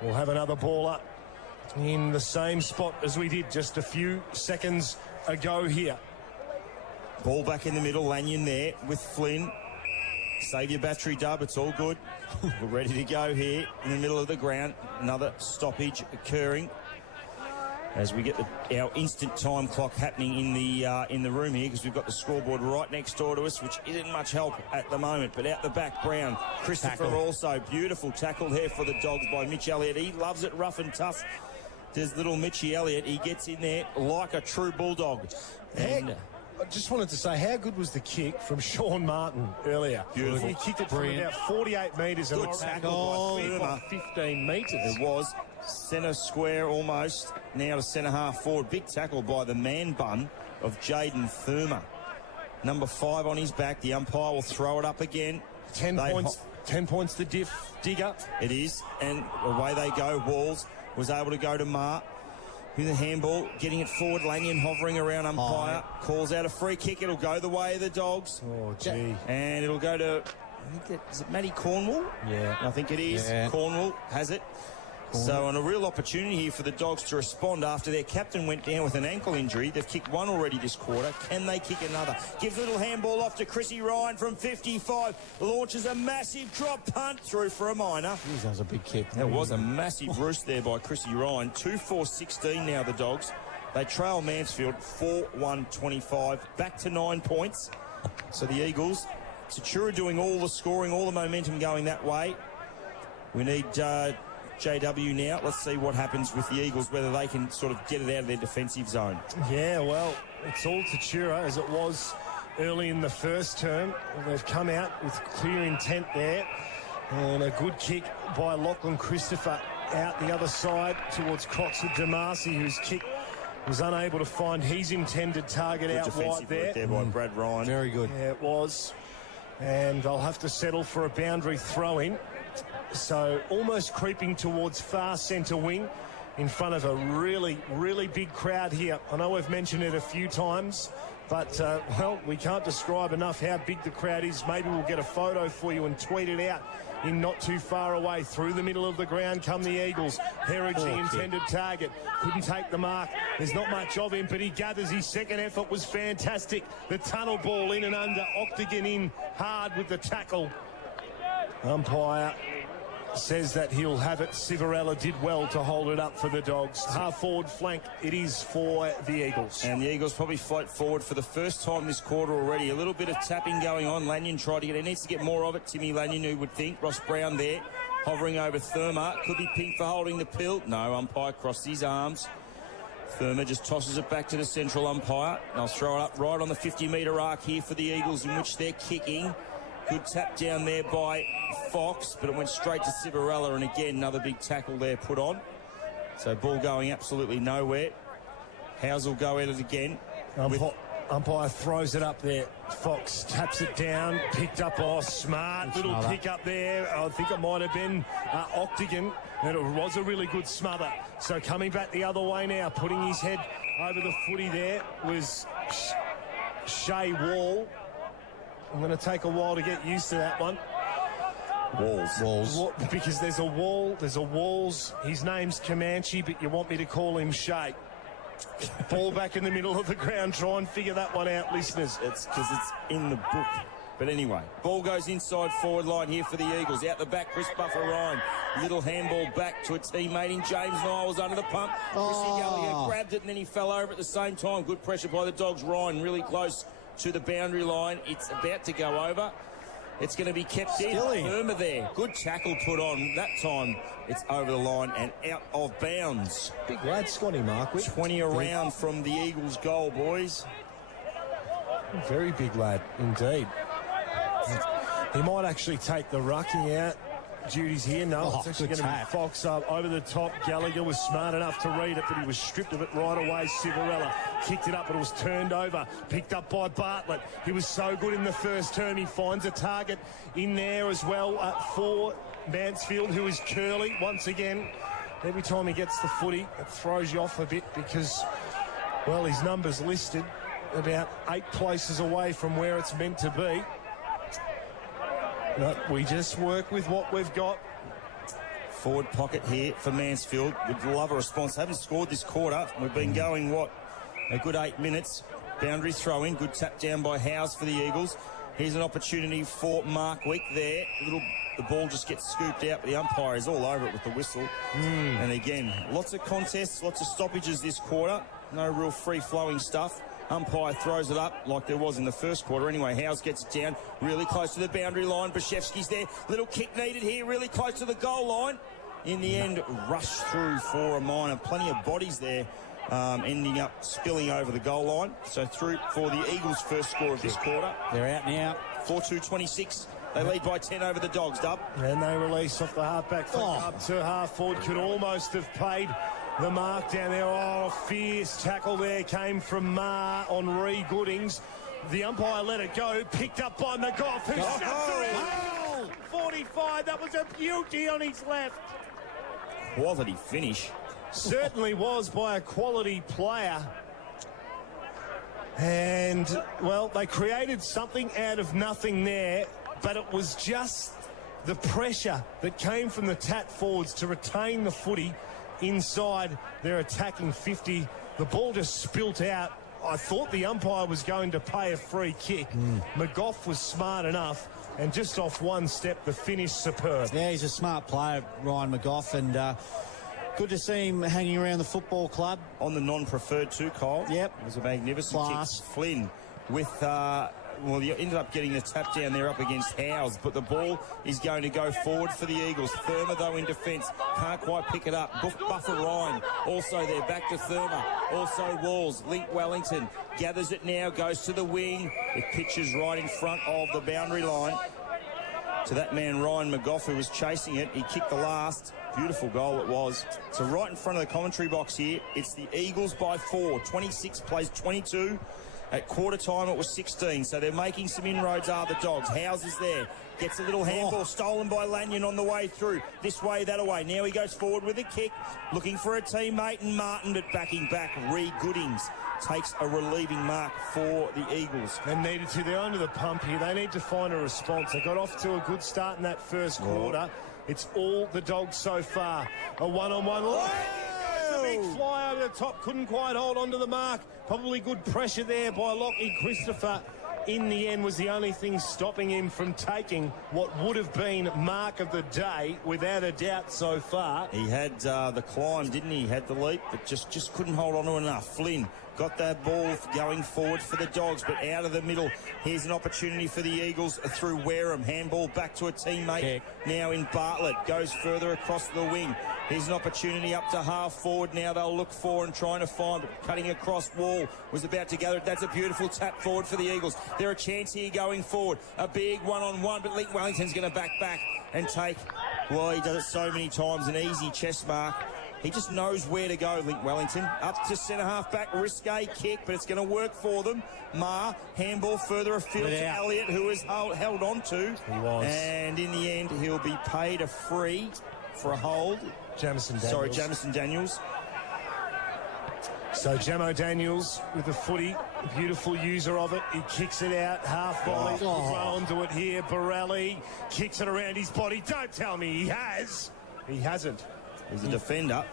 We'll have another ball up in the same spot as we did just a few seconds ago here. Ball back in the middle, Lanyon there with Flynn. Save your battery, Dub, it's all good. We're ready to go here in the middle of the ground. Another stoppage occurring as we get our instant time clock happening in the room here, because we've got the scoreboard right next door to us, which isn't much help at the moment. But out the back, Brown. Christopher tackle. Also beautiful tackle there for the Dogs by Mitch Elliott. He loves it rough and tough. There's little Mitchie Elliott. He gets in there like a true Bulldog. And I just wanted to say, how good was the kick from Sean Martin earlier? Beautiful. He kicked it from about 48 metres. Good tackle by 15 metres. It was centre square almost, now to centre half forward. Big tackle by the man bun of Jaden Thurmer. Number 5 on his back. The umpire will throw it up again. 10 points. 10 points to Digger. It is, and away they go. Walls was able to go to Marr with a handball, getting it forward. Lanyon hovering around umpire, calls out a free kick. It'll go the way of the Dogs. Oh, gee. And it'll go to, is it Matty Cornwall? Yeah. I think it is. Yeah. Cornwall has it. So, and a real opportunity here for the Dogs to respond after their captain went down with an ankle injury. They've kicked one already this quarter. Can they kick another? Gives a little handball off to Chrissy Ryan from 55. Launches a massive drop punt through for a minor. Jeez, that was a big kick. That was a massive roost there by Chrissy Ryan. 2-4-16 now, the Dogs. They trail Mansfield 4-1-25. Back to 9 points. So the Eagles, Tatura doing all the scoring, all the momentum going that way. We need JW now. Let's see what happens with the Eagles, whether they can sort of get it out of their defensive zone. Yeah, well, it's all Tatura as it was early in the first term. They've come out with clear intent there. And a good kick by Lachlan Christopher out the other side towards Croxford Damasi, whose kick was unable to find his intended target Good out wide there. there by Brad Ryan. Very good. Yeah, it was. And they'll have to settle for a boundary throw-in. So almost creeping towards far centre wing in front of a really, really big crowd here. I know we've mentioned it a few times, but, well, we can't describe enough how big the crowd is. Maybe we'll get a photo for you and tweet it out in not too far away. Through the middle of the ground come the Eagles. Herridge, the intended target, couldn't take the mark. There's not much of him, but he gathers. His second effort was fantastic. The tunnel ball in and under, Octagon in hard with the tackle. Umpire says that he'll have it. Civarella did well to hold it up for the Dogs. Half forward flank it is for the Eagles. And the Eagles probably float forward for the first time this quarter already. A little bit of tapping going on. Lanyon tried to get it. Needs to get more of it. Timmy Lanyon, who would think. Ross Brown there, hovering over Thurmer. Could be pink for holding the pill. No, umpire crossed his arms. Thurmer just tosses it back to the central umpire. They'll throw it up right on the 50-metre arc here for the Eagles, in which they're kicking. Good tap down there by Fox, but it went straight to Civarella, and again, another big tackle there put on. So ball going absolutely nowhere. Howes will go at it again. Umpire throws it up there. Fox taps it down, picked up. Oh, smart little pick up there. I think it might have been Octagon, and it was a really good smother. So coming back the other way now, putting his head over the footy there was Shea Wall. I'm going to take a while to get used to that one. Walls. Because there's a wall, there's a Walls. His name's Comanche, but you want me to call him Shea. Ball back in the middle of the ground. Try and figure that one out, listeners. It's because it's in the book. But anyway, ball goes inside forward line here for the Eagles. Out the back, Chris Buffer Ryan. Little handball back to a teammate in James Niles under the pump. Chrissy Gallagher grabbed it and then he fell over at the same time. Good pressure by the Dogs. Ryan really close to the boundary line. It's about to go over. It's going to be kept in. Firmer there. Good tackle put on. That time it's over the line and out of bounds. Big lad, Scotty Markwick. 20 around from the Eagles' goal, boys. Very big lad, indeed. He might actually take the rucking out. Duties here. No, it's actually going to be Fox up over the top. Gallagher was smart enough to read it, but he was stripped of it right away. Civarella kicked it up, but it was turned over. Picked up by Bartlett. He was so good in the first term. He finds a target in there as well for Mansfield, who is Curly once again. Every time he gets the footy, it throws you off a bit because, well, his number's listed about 8 places away from where it's meant to be. No, we just work with what we've got. Forward pocket here for Mansfield. Would love a response. Haven't scored this quarter. We've been going, a good 8 minutes. Boundary throw-in. Good tap down by Howes for the Eagles. Here's an opportunity for Markwick there. The ball just gets scooped out, but the umpire is all over it with the whistle. And again, lots of contests, lots of stoppages this quarter. No real free-flowing stuff. Umpire throws it up like there was in the first quarter. Anyway, Howes gets it down really close to the boundary line. Brzezowski's there. Little kick needed here, really close to the goal line. In the end, rushed through for a minor. Plenty of bodies there, ending up spilling over the goal line. So through for the Eagles' first score of this quarter. They're out now. 4-2-26. They lead by 10 over the Dogs, Dub. And they release off the halfback up to half forward. Could almost have paid the mark down there. Oh, fierce tackle there came from Marr on Ree Goodings. The umpire let it go. Picked up by McGough, who snaps around. 45. That was a beauty on his left. Quality finish. Certainly was by a quality player. And, well, they created something out of nothing there, but it was just the pressure that came from the Tat forwards to retain the footy inside their attacking 50. The ball just spilt out. I thought the umpire was going to pay a free kick. McGough was smart enough, and just off one step, the finish superb. Yeah, he's a smart player, Ryan McGough, and good to see him hanging around the football club. On the non-preferred too, Kyle. Yep. It was a magnificent Class. kick. Flynn with, well, you ended up getting the tap down there up against Howes, but the ball is going to go forward for the Eagles. Thurmer, though, in defence. Can't quite pick it up. Buffer Ryan also there. Back to Thurmer. Also Walls. Link Wellington gathers it now. Goes to the wing. It pitches right in front of the boundary line to that man, Ryan McGough, who was chasing it. He kicked the last. Beautiful goal it was. So right in front of the commentary box here, it's the Eagles by 4. 26 plays 22. At quarter time, it was 16, so they're making some inroads, are the Dogs. Howes is there. Gets a little handball stolen by Lanyon on the way through. This way, that away. Now he goes forward with a kick, looking for a teammate, and Martin, but backing back. Ree Goodings takes a relieving mark for the Eagles. They needed to. They're under the pump here. They need to find a response. They got off to a good start in that first quarter. It's all the Dogs so far. A one-on-one. The big fly over the top. Couldn't quite hold onto the mark. Probably good pressure there by Lockie Christopher. In the end, was the only thing stopping him from taking what would have been mark of the day, without a doubt so far. He had the climb, didn't he? He had the leap, but just couldn't hold on to enough. Flynn got that ball going forward for the Dogs, but out of the middle. Here's an opportunity for the Eagles through Wareham. Handball back to a teammate. Kick. Now in Bartlett. Goes further across the wing. Here's an opportunity up to half forward. Now they'll look for and trying to find, but cutting across. Wall was about to gather it. That's a beautiful tap forward for the Eagles. They're a chance here going forward. A big one-on-one, but Link Wellington's going to back and take. Well, he does it so many times. An easy chest mark. He just knows where to go, Link Wellington. Up to centre-half back, risque kick, but it's going to work for them. Ma, handball further afield to Elliott, who was held on to. He was. And in the end, he'll be paid a free for a hold. Jamison Daniels. Sorry, Jamison Daniels. So Jamo Daniels with the footy, beautiful user of it. He kicks it out, half volley, throw onto it here. Borelli kicks it around his body. Don't tell me he has. He hasn't. He's a defender.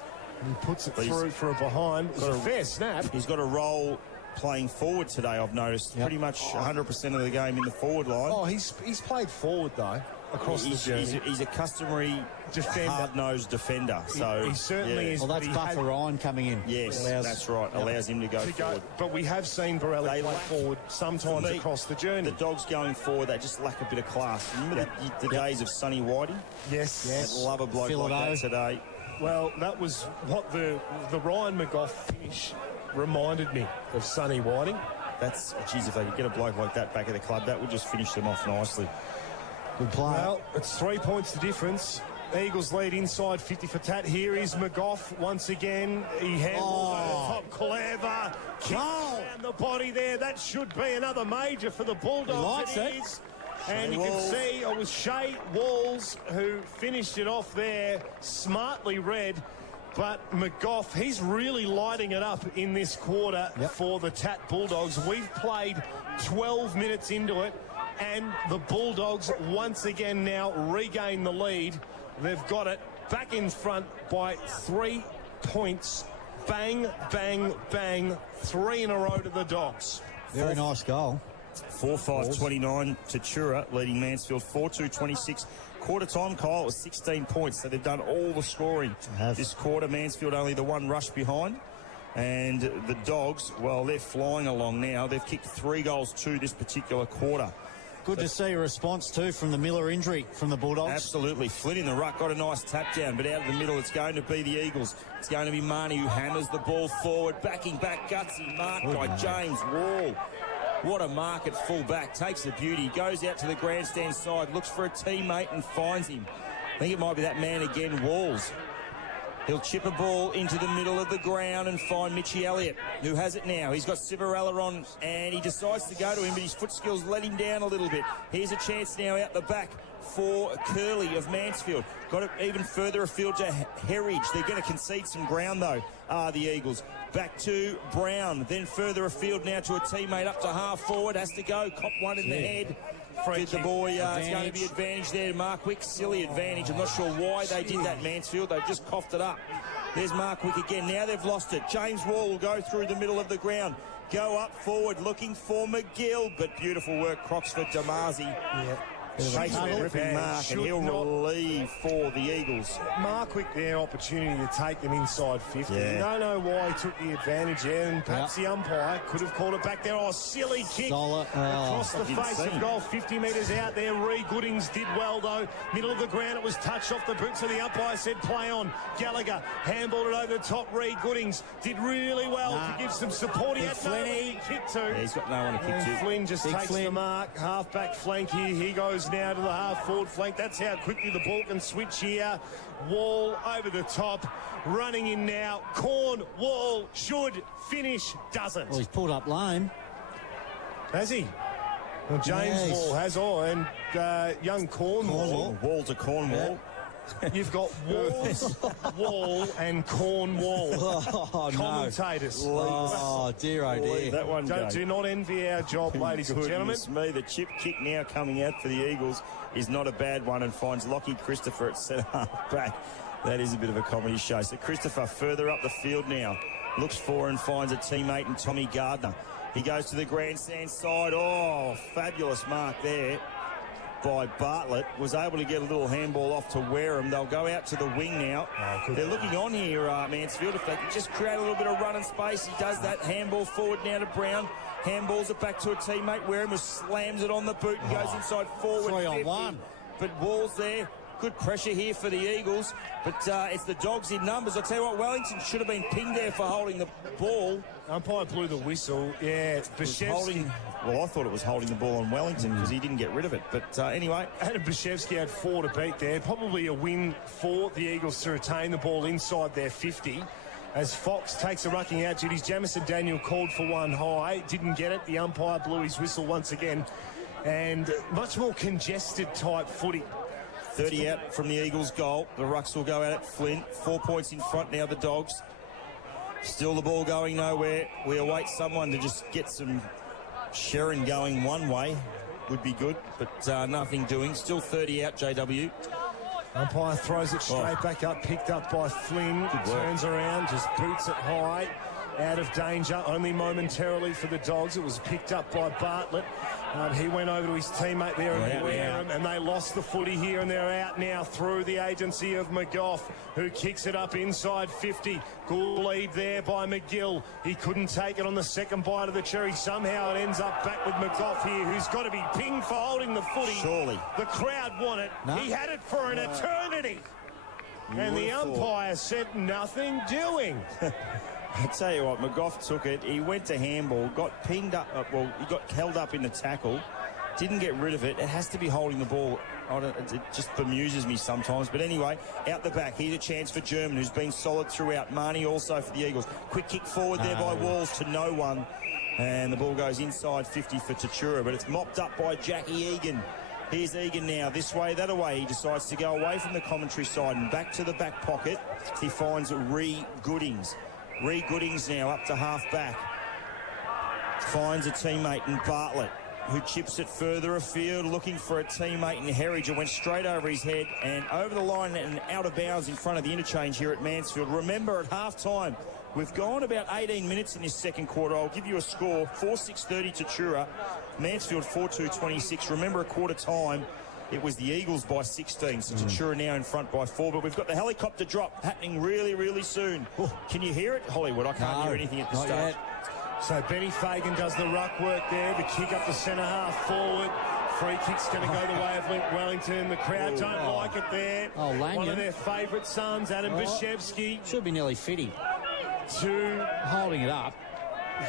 He puts it through for a behind. It's a fair snap. He's got a role playing forward today, I've noticed. Pretty much 100% of the game in the forward line. Oh, he's played forward, though, across the journey. He's a customary defender. Hard-nosed defender. So he certainly is. Well, that's Buffer Ryan coming in. Yes, that's right. Allows him to go forward. But we have seen Borelli play forward sometimes across the journey. The Dogs going forward, they just lack a bit of class. Remember the days of Sonny Whiting? Yes. I'd love a bloke like that today. Well, that was what the Ryan McGough finish reminded me of Sonny Whiting. That's, geez, if they could get a bloke like that back at the club, that would just finish them off nicely. Good play. Well, it's 3 points the difference. Eagles lead inside 50 for Tat. Here is McGough once again. He handles over the top. Clever. Kicks around the body there. That should be another major for the Bulldogs. He likes it. Is. And you can see it was Shea Walls who finished it off there, smartly read. But McGough, he's really lighting it up in this quarter for the Tat Bulldogs. We've played 12 minutes into it, and the Bulldogs once again now regain the lead. They've got it back in front by 3 points. Bang, bang, bang. 3 in a row to the Dogs. Very nice goal. 4-5-29 Tatura leading Mansfield 4-2-26. Quarter time, Kyle, it was 16 points, so they've done all the scoring this quarter. Mansfield only the one rush behind. And the Dogs, well, they're flying along now. They've kicked 3 goals to this particular quarter. Good to see a response, too, from the Miller injury from the Bulldogs. Absolutely. Flynn in the ruck, got a nice tap down, but out of the middle, it's going to be the Eagles. It's going to be Marnie who hammers the ball forward, backing back, gutsy mark by James Wall. What a mark at full back. Takes the beauty, goes out to the grandstand side, looks for a teammate and finds him. I think it might be that man again, Walls. He'll chip a ball into the middle of the ground and find Mitchie Elliott, who has it now. He's got Civarella on, and he decides to go to him, but his foot skills let him down a little bit. Here's a chance now out the back for Curley of Mansfield. Got it even further afield to Herridge. They're going to concede some ground, though, the Eagles. Back to Brown, then further afield now to a teammate up to half forward. Has to go, cop one in the head. Did the boy, it's going to be advantage there. Markwick, silly advantage. I'm not sure why they did that, Mansfield. They've just coughed it up. There's Markwick again. Now they've lost it. James Wall will go through the middle of the ground. Go up forward, looking for McGill. But beautiful work, Croxford Damazi. Yeah. Chase a ripping mark, and he'll relieve for the Eagles. Markwick there, opportunity to take them inside 50. Yeah. You don't know why he took the advantage there, and perhaps the umpire could have called it back there. Oh, silly kick across the face of goal, 50 metres out there. Ree Goodings did well, though. Middle of the ground, it was touched off the boots, so the umpire said play on. Gallagher handballed it over the top. Ree Goodings did really well to give some support. He had no kick to. Yeah, he's got no one to kick to. Flynn just takes the mark. Half-back flank here. He goes now to the half-forward flank. That's how quickly the ball can switch here. Wall over the top. Running in now. Cornwall should finish. Doesn't. Well, he's pulled up lame. Has he? Well, James Wall has all. And young Cornwall. Wall to Cornwall. You've got Walls, Wall and Cornwall. Oh, commentators. No. Oh, dear, oh, dear. That one do not envy our job, ladies and gentlemen. Me, the chip kick now coming out for the Eagles is not a bad one, and finds Lockie Christopher at centre half back. That is a bit of a comedy show. So Christopher further up the field now. Looks for and finds a teammate in Tommy Gardner. He goes to the grandstand side. Oh, fabulous mark there by Bartlett. Was able to get a little handball off to Wareham. They'll go out to the wing now. They're looking on here, Mansfield. If they can just create a little bit of run and space, he does that. Handball forward now to Brown. Handballs it back to a teammate. Wareham slams it on the boot and goes inside forward. 3-on-1. But Wall's there. Good pressure here for the Eagles, but it's the Dogs in numbers. I'll tell you what, Wellington should have been pinged there for holding the ball. Umpire blew the whistle. Yeah, Bashevsky. Well, I thought it was holding the ball on Wellington because he didn't get rid of it. But anyway. Adam Bashevsky had 4 to beat there. Probably a win for the Eagles to retain the ball inside their 50. As Fox takes a rucking out duties, Jamison Daniel called for one high. Didn't get it. The umpire blew his whistle once again. And much more congested type footy. 30 out from the Eagles' goal. The Rucks will go out at Flint. 4 points in front now, the Dogs. Still the ball going nowhere. We await someone to just get some Sherrin going one way. Would be good, but nothing doing. Still 30 out, JW. Umpire throws it straight back up, picked up by Flynn. Turns around, just boots it high. Out of danger, only momentarily for the Dogs. It was picked up by Bartlett. He went over to his teammate there in Wareham, and they lost the footy here, and they're out now through the agency of McGough, who kicks it up inside 50. Good lead there by McGill. He couldn't take it on the second bite of the cherry. Somehow it ends up back with McGough here, who's got to be pinged for holding the footy. Surely. The crowd want it. No. He had it for an eternity. And the umpire said nothing doing. I tell you what, McGough took it. He went to handball, got pinged up. He got held up in the tackle. Didn't get rid of it. It has to be holding the ball. It just bemuses me sometimes. But anyway, out the back. Here's a chance for German, who's been solid throughout. Marnie also for the Eagles. Quick kick forward there by Walls to no one. And the ball goes inside 50 for Tatura. But it's mopped up by Jackie Egan. Here's Egan now, this way, that away. He decides to go away from the commentary side and back to the back pocket. He finds Ree Goodings. Ree Goodings now up to half back. Finds a teammate in Bartlett, who chips it further afield, looking for a teammate in Herridge. It went straight over his head and over the line and out of bounds in front of the interchange here at Mansfield. Remember, at half-time, we've gone about 18 minutes in this second quarter. I'll give you a score, 4-6-30 to Tatura. Mansfield 4-2-26. Remember, a quarter time, it was the Eagles by 16, so Tatura now in front by 4. But we've got the helicopter drop happening really, really soon. Can you hear it, Hollywood? I can't hear anything at this stage. Yet. So Benny Fagan does the ruck work there, the kick up the centre half forward. Free kick's going to go the way of Wellington. The crowd don't like it there. Lanyon. One of their favourite sons, Adam Bashevsky. Should be nearly 50. Two holding it up.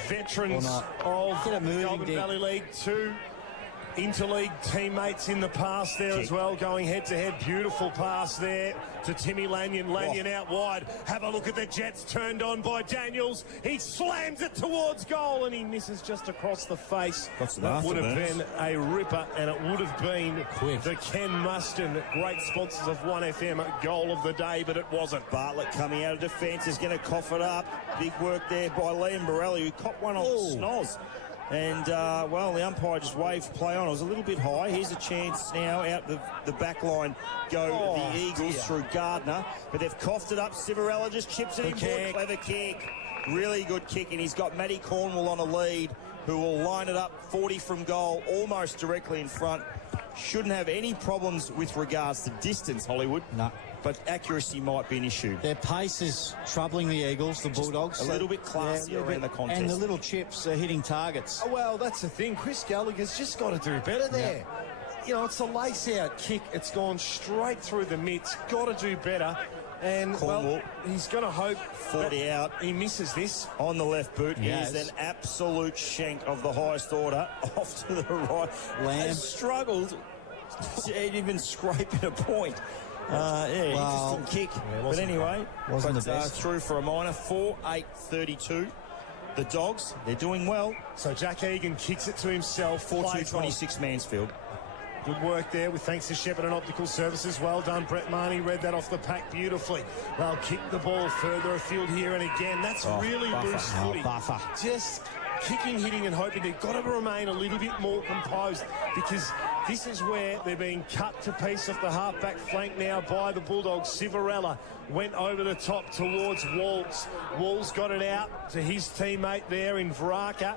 Veterans of the Goulburn Valley League. Two interleague teammates in the past there as well, going head-to-head. Beautiful pass there to Timmy Lanyon. Lanyon out wide. Have a look at the Jets turned on by Daniels. He slams it towards goal and he misses just across the face. That would have been a ripper, and it would have been the Ken Muston, great sponsors of 1FM, goal of the day, but it wasn't. Bartlett coming out of defence is going to cough it up. Big work there by Liam Borelli, who copped one on the snoz. And, well, the umpire just waved play on. It was a little bit high. Here's a chance now out the back line. Go the Eagles through Gardner. But they've coughed it up. Civarella just chips it in. Clever kick. Really good kick. And he's got Matty Cornwall on a lead, who will line it up 40 from goal, almost directly in front. Shouldn't have any problems with regards to distance, Hollywood. No. But accuracy might be an issue. Their pace is troubling the Eagles, the Bulldogs. A little bit classier around the contest. And the little chips are hitting targets. Oh, well, that's the thing. Chris Gallagher's just got to do better there. Yeah. You know, it's a lace-out kick. It's gone straight through the mitts. Got to do better. And, Cornwall, well, he's going to hope 40 out. He misses this. On the left boot. Yes. Here's an absolute shank of the highest order. Off to the right. Lamb. Has struggled to even scraping a point. Interesting kick. But anyway, wasn't the best. Through for a minor. 4-8-32. The Dogs, they're doing well. So Jack Egan kicks it to himself. 4-2-26 Mansfield. Good work there with thanks to Shepherd and Optical Services. Well done, Brett Marnie. Read that off the pack beautifully. They'll kick the ball further afield here and again. That's really loose footy. Buffer. Just kicking, hitting and hoping. They've got to remain a little bit more composed, because this is where they're being cut to pieces off the half-back flank now by the Bulldogs. Civarella went over the top towards Walls. Walls got it out to his teammate there in Vraka,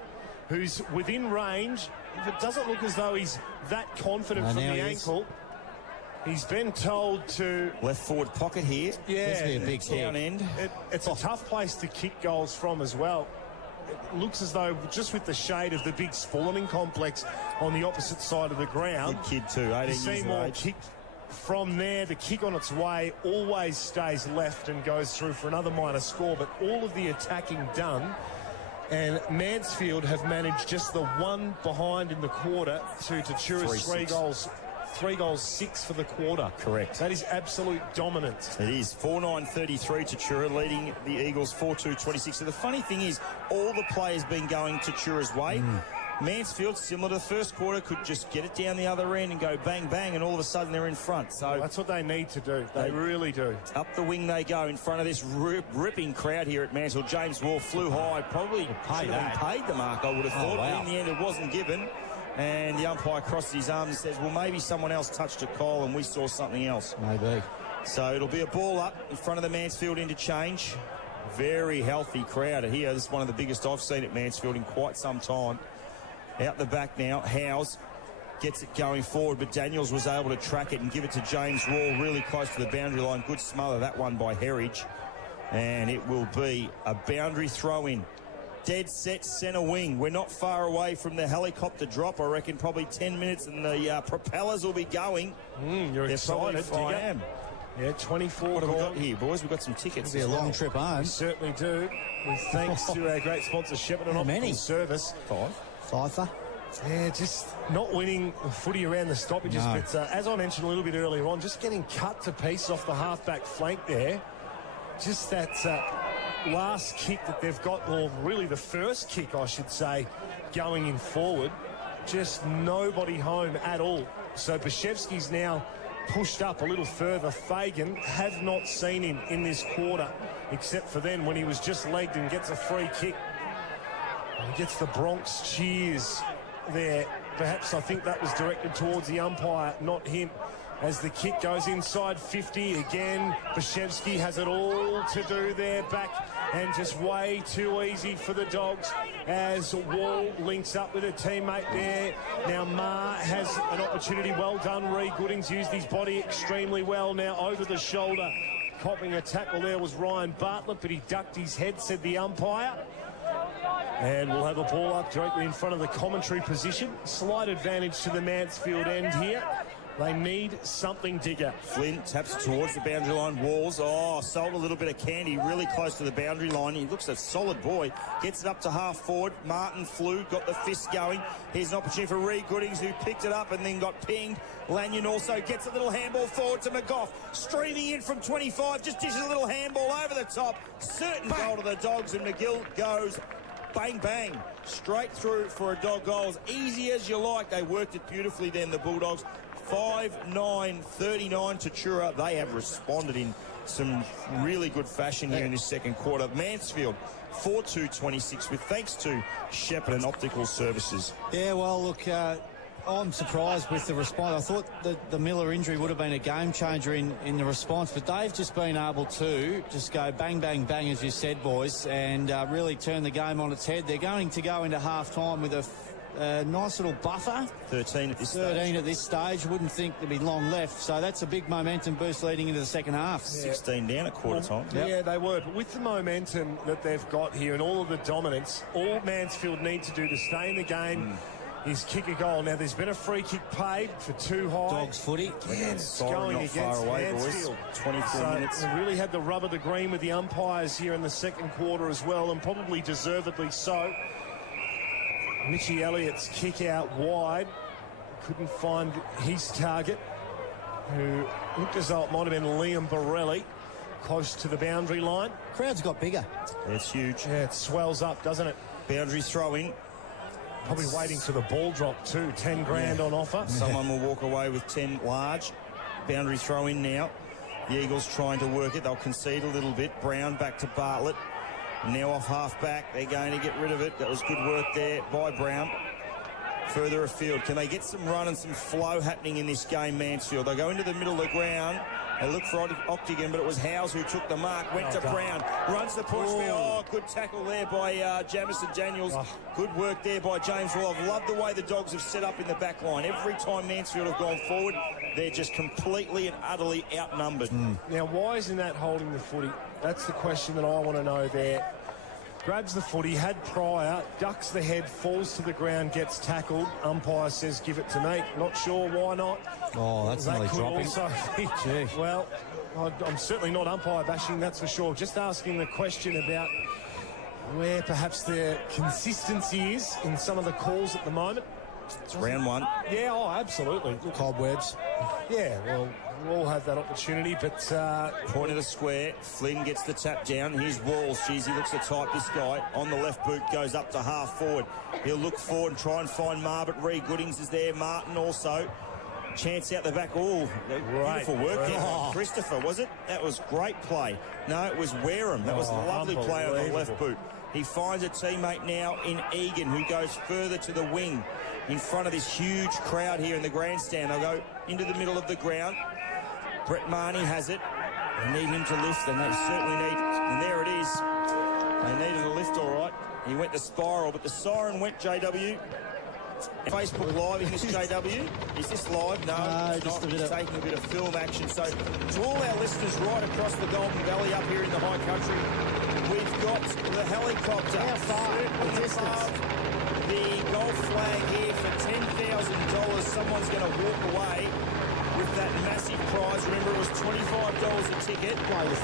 who's within range. It doesn't look as though he's that confident from the ankle. He's been told to... Left forward pocket here. Yeah. This will be a big down end. It's a tough place to kick goals from as well. It looks as though just with the shade of the big spawning complex on the opposite side of the ground... Good kid too, 18 years of Seymour age. kicked from there. The kick on its way always stays left and goes through for another minor score, but all of the attacking done... And Mansfield have managed just the one behind in the quarter to Tatura's 3 goals, 6 for the quarter. Correct. That is absolute dominance. It is 4-9-33 Tatura leading the Eagles 4-2-26. So the funny thing is, all the players been going Tatura's way. Mansfield, similar to the first quarter, could just get it down the other end and go bang, bang, and all of a sudden they're in front. So that's what they need to do. They really do. Up the wing they go in front of this ripping crowd here at Mansfield. James Wall flew high, probably should have been paid the mark, I would have thought. But in the end, it wasn't given. And the umpire crosses his arms and says, well, maybe someone else touched a Cole and we saw something else. Maybe. So it'll be a ball up in front of the Mansfield interchange. Very healthy crowd here. This is one of the biggest I've seen at Mansfield in quite some time. Out the back now, Howes gets it going forward, but Daniels was able to track it and give it to James Wall really close to the boundary line. Good smother, that one by Herridge. And it will be a boundary throw-in. Dead set centre wing. We're not far away from the helicopter drop. I reckon probably 10 minutes and the propellers will be going. You're excited. I am. Yeah, 24. What have we got here, boys? We've got some tickets. It'll be a long trip home. We certainly do. With thanks to our great sponsor, Shepherd and Optical Service. 5. Yeah, just not winning the footy around the stoppages. No. But as I mentioned a little bit earlier on, just getting cut to pieces off the half-back flank there. Just that last kick that they've got, or really the first kick, I should say, going in forward. Just nobody home at all. So Bashevsky's now pushed up a little further. Fagan have not seen him in this quarter, except for then when he was just legged and gets a free kick. He gets the Bronx cheers there. Perhaps I think that was directed towards the umpire, not him. As the kick goes inside 50 again, Bashevsky has it all to do there, back, and just way too easy for the Dogs as Wall links up with a teammate there. Now Marr has an opportunity. Well done, Reed Goodings used his body extremely well. Now over the shoulder, copping a tackle there was Ryan Bartlett, but he ducked his head, said the umpire. And we'll have a ball up directly in front of the commentary position. Slight advantage to the Mansfield end here. They need something digger. Flynn taps it towards the boundary line. Walls, sold a little bit of candy, really close to the boundary line. He looks a solid boy. Gets it up to half forward. Martin flew, got the fist going. Here's an opportunity for Reed Goodings, who picked it up and then got pinged. Lanyon also gets a little handball forward to McGough. Streaming in from 25, just dishes a little handball over the top. Certain goal to the Dogs, and McGill goes bang, bang, straight through for a dog goal. As easy as you like. They worked it beautifully then, the Bulldogs. 5-9, 39 Tatura. They have responded in some really good fashion here in this second quarter. Mansfield, 4-2-26 with thanks to Shepherd and Optical Services. Yeah, well, look, I'm surprised with the response. I thought that the Miller injury would have been a game changer in the response, but they've just been able to just go bang, bang, bang, as you said, boys, and really turn the game on its head. They're going to go into half-time with a nice little buffer. 13 at this stage. 13 at this stage. Wouldn't think there'd be long left. So that's a big momentum boost leading into the second half. 16 down at quarter time. Yeah, they were. But with the momentum that they've got here and all of the dominance, all Mansfield need to do to stay in the game is kick a goal. Now, there's been a free kick paid for too high. Dogs footy. Yeah, it's Siren going not against far away, Mansfield. boys. 24 minutes. They really had the rub of the green with the umpires here in the second quarter as well, and probably deservedly so. Mitchie Elliott's kick out wide. Couldn't find his target, who looked as though it might have been Liam Borelli, close to the boundary line. Crowd's got bigger. It's huge. Yeah, it swells up, doesn't it? Boundary throw-in. Probably waiting for the ball drop too. 10 grand on offer. Someone will walk away with 10 large. Boundary throw-in now. The Eagles trying to work it. They'll concede a little bit. Brown back to Bartlett. Now off half-back. They're going to get rid of it. That was good work there by Brown. Further afield. Can they get some run and some flow happening in this game, Mansfield? They go into the middle of the ground. They look for Octagon, but it was Howes who took the mark. Went to Brown. Runs the push. Good tackle there by Jamison Daniels. Good work there by James Well. I've loved the way the Dogs have set up in the back line. Every time Mansfield have gone forward, they're just completely and utterly outnumbered. Now, why isn't that holding the footy? That's the question that I want to know there. Grabs the footy, had prior, ducks the head, falls to the ground, gets tackled. Umpire says, give it to me. Not sure why not. Oh, that's That nearly could dropping. also be, well, I'm certainly not umpire bashing, that's for sure. Just asking the question about where perhaps the consistency is in some of the calls at the moment. It's round one. Yeah, absolutely. Cobwebs. Yeah, well, we'll all have that opportunity, but... Point of the square. Flynn gets the tap down. Here's Walls. Jeez, he looks the type, this guy. On the left boot, goes up to half forward. He'll look forward and try and find Marbert. Reed Goodings is there. Martin also. Chance out the back. Oh, beautiful work there. Christopher, was it? That was great play. No, it was Wareham. That was a lovely play on the left boot. He finds a teammate now in Egan, who goes further to the wing in front of this huge crowd here in the grandstand. They'll go into the middle of the ground. Brett Marnie has it. They need him to lift, and they certainly need, and there it is. They needed a lift, all right. He went to spiral, but the siren went, JW. Facebook Live in this, JW. Is this live? No, it's just not. It's taking a bit of film action. So to all our listeners right across the Golden Valley up here in the high country, we've got the helicopter. How far? Circling above the golf flag here for $10,000. Someone's going to walk away with that massive prize. Remember, it was $25 a ticket. Blow the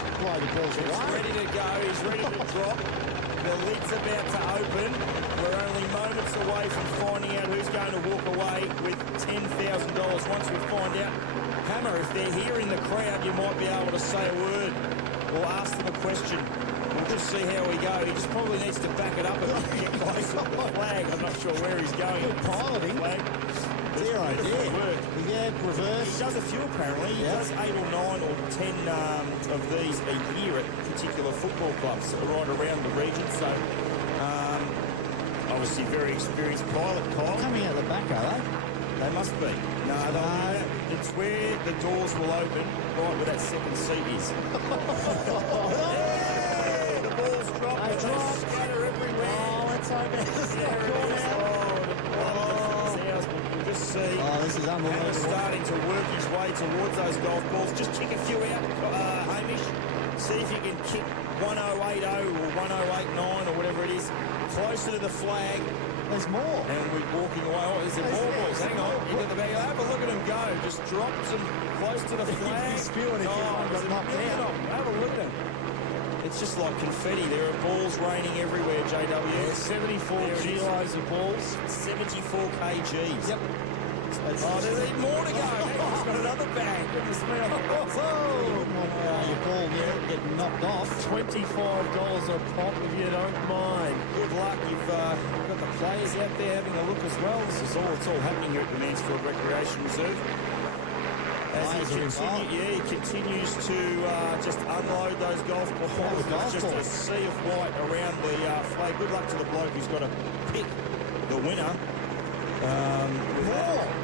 balls It's away. ready to go. He's ready to drop. The lid's about to open. We're only moments away from finding out who's going to walk away with $10,000. Once we find out, Hammer, if they're here in the crowd, you might be able to say a word or ask them a question. We'll just see how we go. He just probably needs to back it up and get closer to the flag. I'm not sure where he's going. Good piloting. Flag. Dear idea. Work. Yeah, reverse. He does a few apparently. He does 8 or 9 or 10 of these a year at particular football clubs right around the region. So, obviously very experienced pilot, Kyle. Coming out the back, are They must be. No, it's where the doors will open, right where that second seat is. Hey, the ball's dropped. They drop. Scatter everywhere. Oh, let's hope it's There it is. We'll just see. Oh, this is Hammer's unbelievable. starting to work his way towards those golf balls. Just kick a few out, Hamish. See if you can kick 1080 or 1089 or whatever it is closer to the flag. There's more. And we're walking away. Oh, there's more boys. Hang on. You got the bag. Have a look at him go. Just drops them close to the flag. He's spewing if everyone got knocked out. Have a look at him. It's just like confetti. There are balls raining everywhere, JW. Yeah, 74 kilos of balls. 74 kgs. Yep. Oh, there's even more to go. He's got another bag. Goodness me. Your ball there getting knocked off. $25 a pop if you don't mind. Good luck. You've got the players out there having a look as well. It's all happening here at the Mansfield Recreation Reserve. As he continues to just unload those golf balls. It's just a sea of white around the flag. Good luck to the bloke who's got to pick the winner.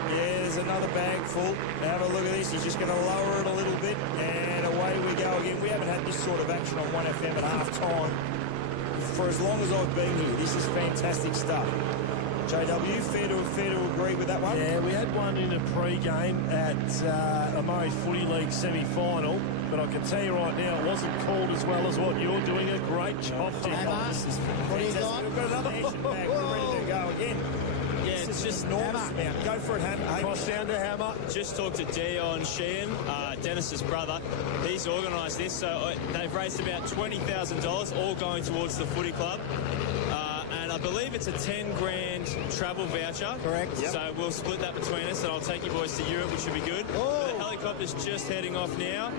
There's another bag full. Have a look at this. He's just going to lower it a little bit, and away we go again. We haven't had this sort of action on 1FM at half time for as long as I've been here. This is fantastic stuff. JW, fair to agree with that one? Yeah, we had one in a pre-game at a Murray Footy League semi-final, but I can tell you right now, it wasn't called as well as what you're doing. A great job, Dick. What do you got? We've got another Asian bag. We're ready to go again. Yeah, it's just enormous amount. Go for it, Hammer. Cross down to Hammer. Just talked to Dion Sheehan, Dennis's brother. He's organised this, so they've raised about $20,000, all going towards the footy club. And I believe it's a 10 grand travel voucher. Correct. Yep. So we'll split that between us, and I'll take you boys to Europe, which should be good. The helicopter's just heading off now.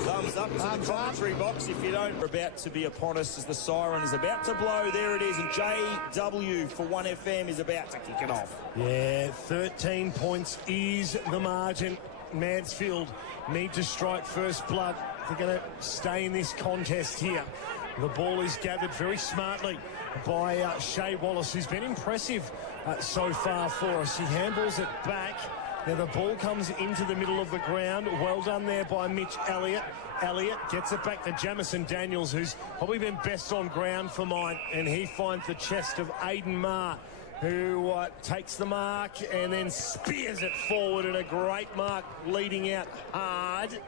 Thumbs up to the commentary box if you don't. We're about to be upon us as the siren is about to blow. There it is, and JW for 1FM is about to kick it off. Yeah, 13 points is the margin. Mansfield need to strike first blood. They're going to stay in this contest here. The ball is gathered very smartly by Shea Wallace, who's been impressive so far for us. He handballs it back. Now the ball comes into the middle of the ground. Well done there by Mitch Elliott. Elliott gets it back to Jamison Daniels, who's probably been best on ground for mine, and he finds the chest of Aidan Marr, who takes the mark and then spears it forward, and a great mark leading out hard.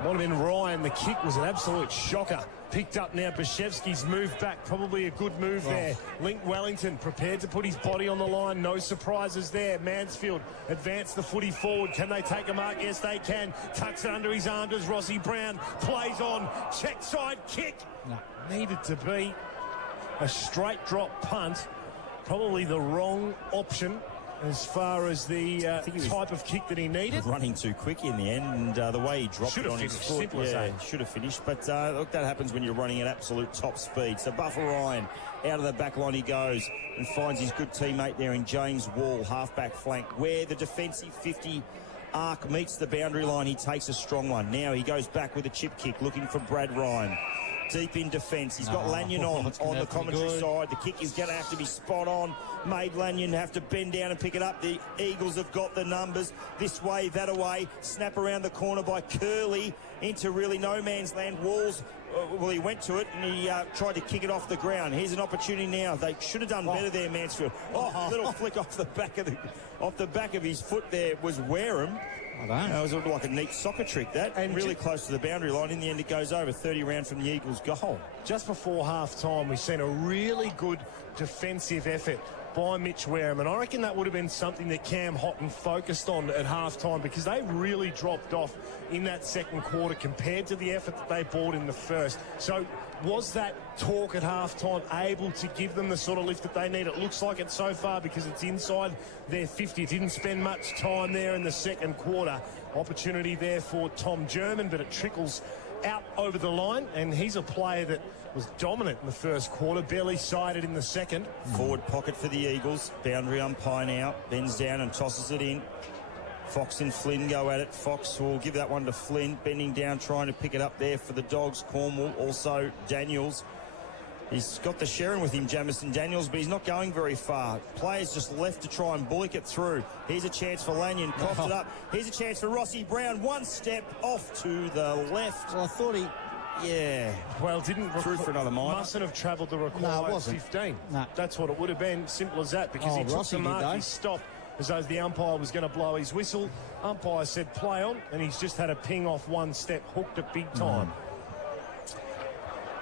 Might have been Ryan. The kick was an absolute shocker. Picked up now. Bashevsky's moved back. Probably a good move there. Link Wellington prepared to put his body on the line. No surprises there. Mansfield advance the footy forward. Can they take a mark? Yes, they can. Tucks it under his arm. Does Rossi Brown. Plays on. Check side kick. No. Needed to be a straight drop punt. Probably the wrong option as far as the type of kick that he needed. Running too quick in the end, and the way he dropped it on his foot, should have finished. But look, that happens when you're running at absolute top speed. So Buffer Ryan, out of the back line he goes and finds his good teammate there in James Wall, half-back flank, where the defensive 50 arc meets the boundary line. He takes a strong one. Now he goes back with a chip kick, looking for Brad Ryan. Deep in defence. He's got Lanyon on the commentary side. The kick is going to have to be spot on. Made Lanyon have to bend down and pick it up. The Eagles have got the numbers. This way, that away. Snap around the corner by Curley into really no man's land. Walls, well, he went to it and he tried to kick it off the ground. Here's an opportunity now. They should have done better there, Mansfield. Little flick off the back of his foot there was Wareham. It was like a neat soccer trick, that, and really close to the boundary line. In the end, it goes over 30 round from the Eagles' goal. Just before half-time, we've seen a really good defensive effort by Mitch Wareham, and I reckon that would have been something that Cam Houghton focused on at half-time, because they really dropped off in that second quarter compared to the effort that they brought in the first. So was that talk at half-time able to give them the sort of lift that they need? It looks like it so far, because it's inside their 50. Didn't spend much time there in the second quarter. Opportunity there for Tom German, but it trickles out over the line, and he's a player that was dominant in the first quarter, barely sided in the second. Forward pocket for the Eagles. Boundary umpire now bends down and tosses it in. Fox and Flynn go at it. Fox will give that one to Flynn, bending down, trying to pick it up there for the Dogs. Cornwall, also Daniels. He's got the Sharon with him, Jamison Daniels, but he's not going very far. Players just left to try and bullock it through. Here's a chance for Lanyon, coughed it up. Here's a chance for Rossi Brown. One step off to the left. Well, I thought he... Yeah. Well, didn't through for another minor. Mustn't have travelled the required 15. No. That's what it would have been. Simple as that, because he took Rossi the mark, he stopped as though the umpire was going to blow his whistle. Umpire said play on, and he's just had a ping off one step, hooked it big time.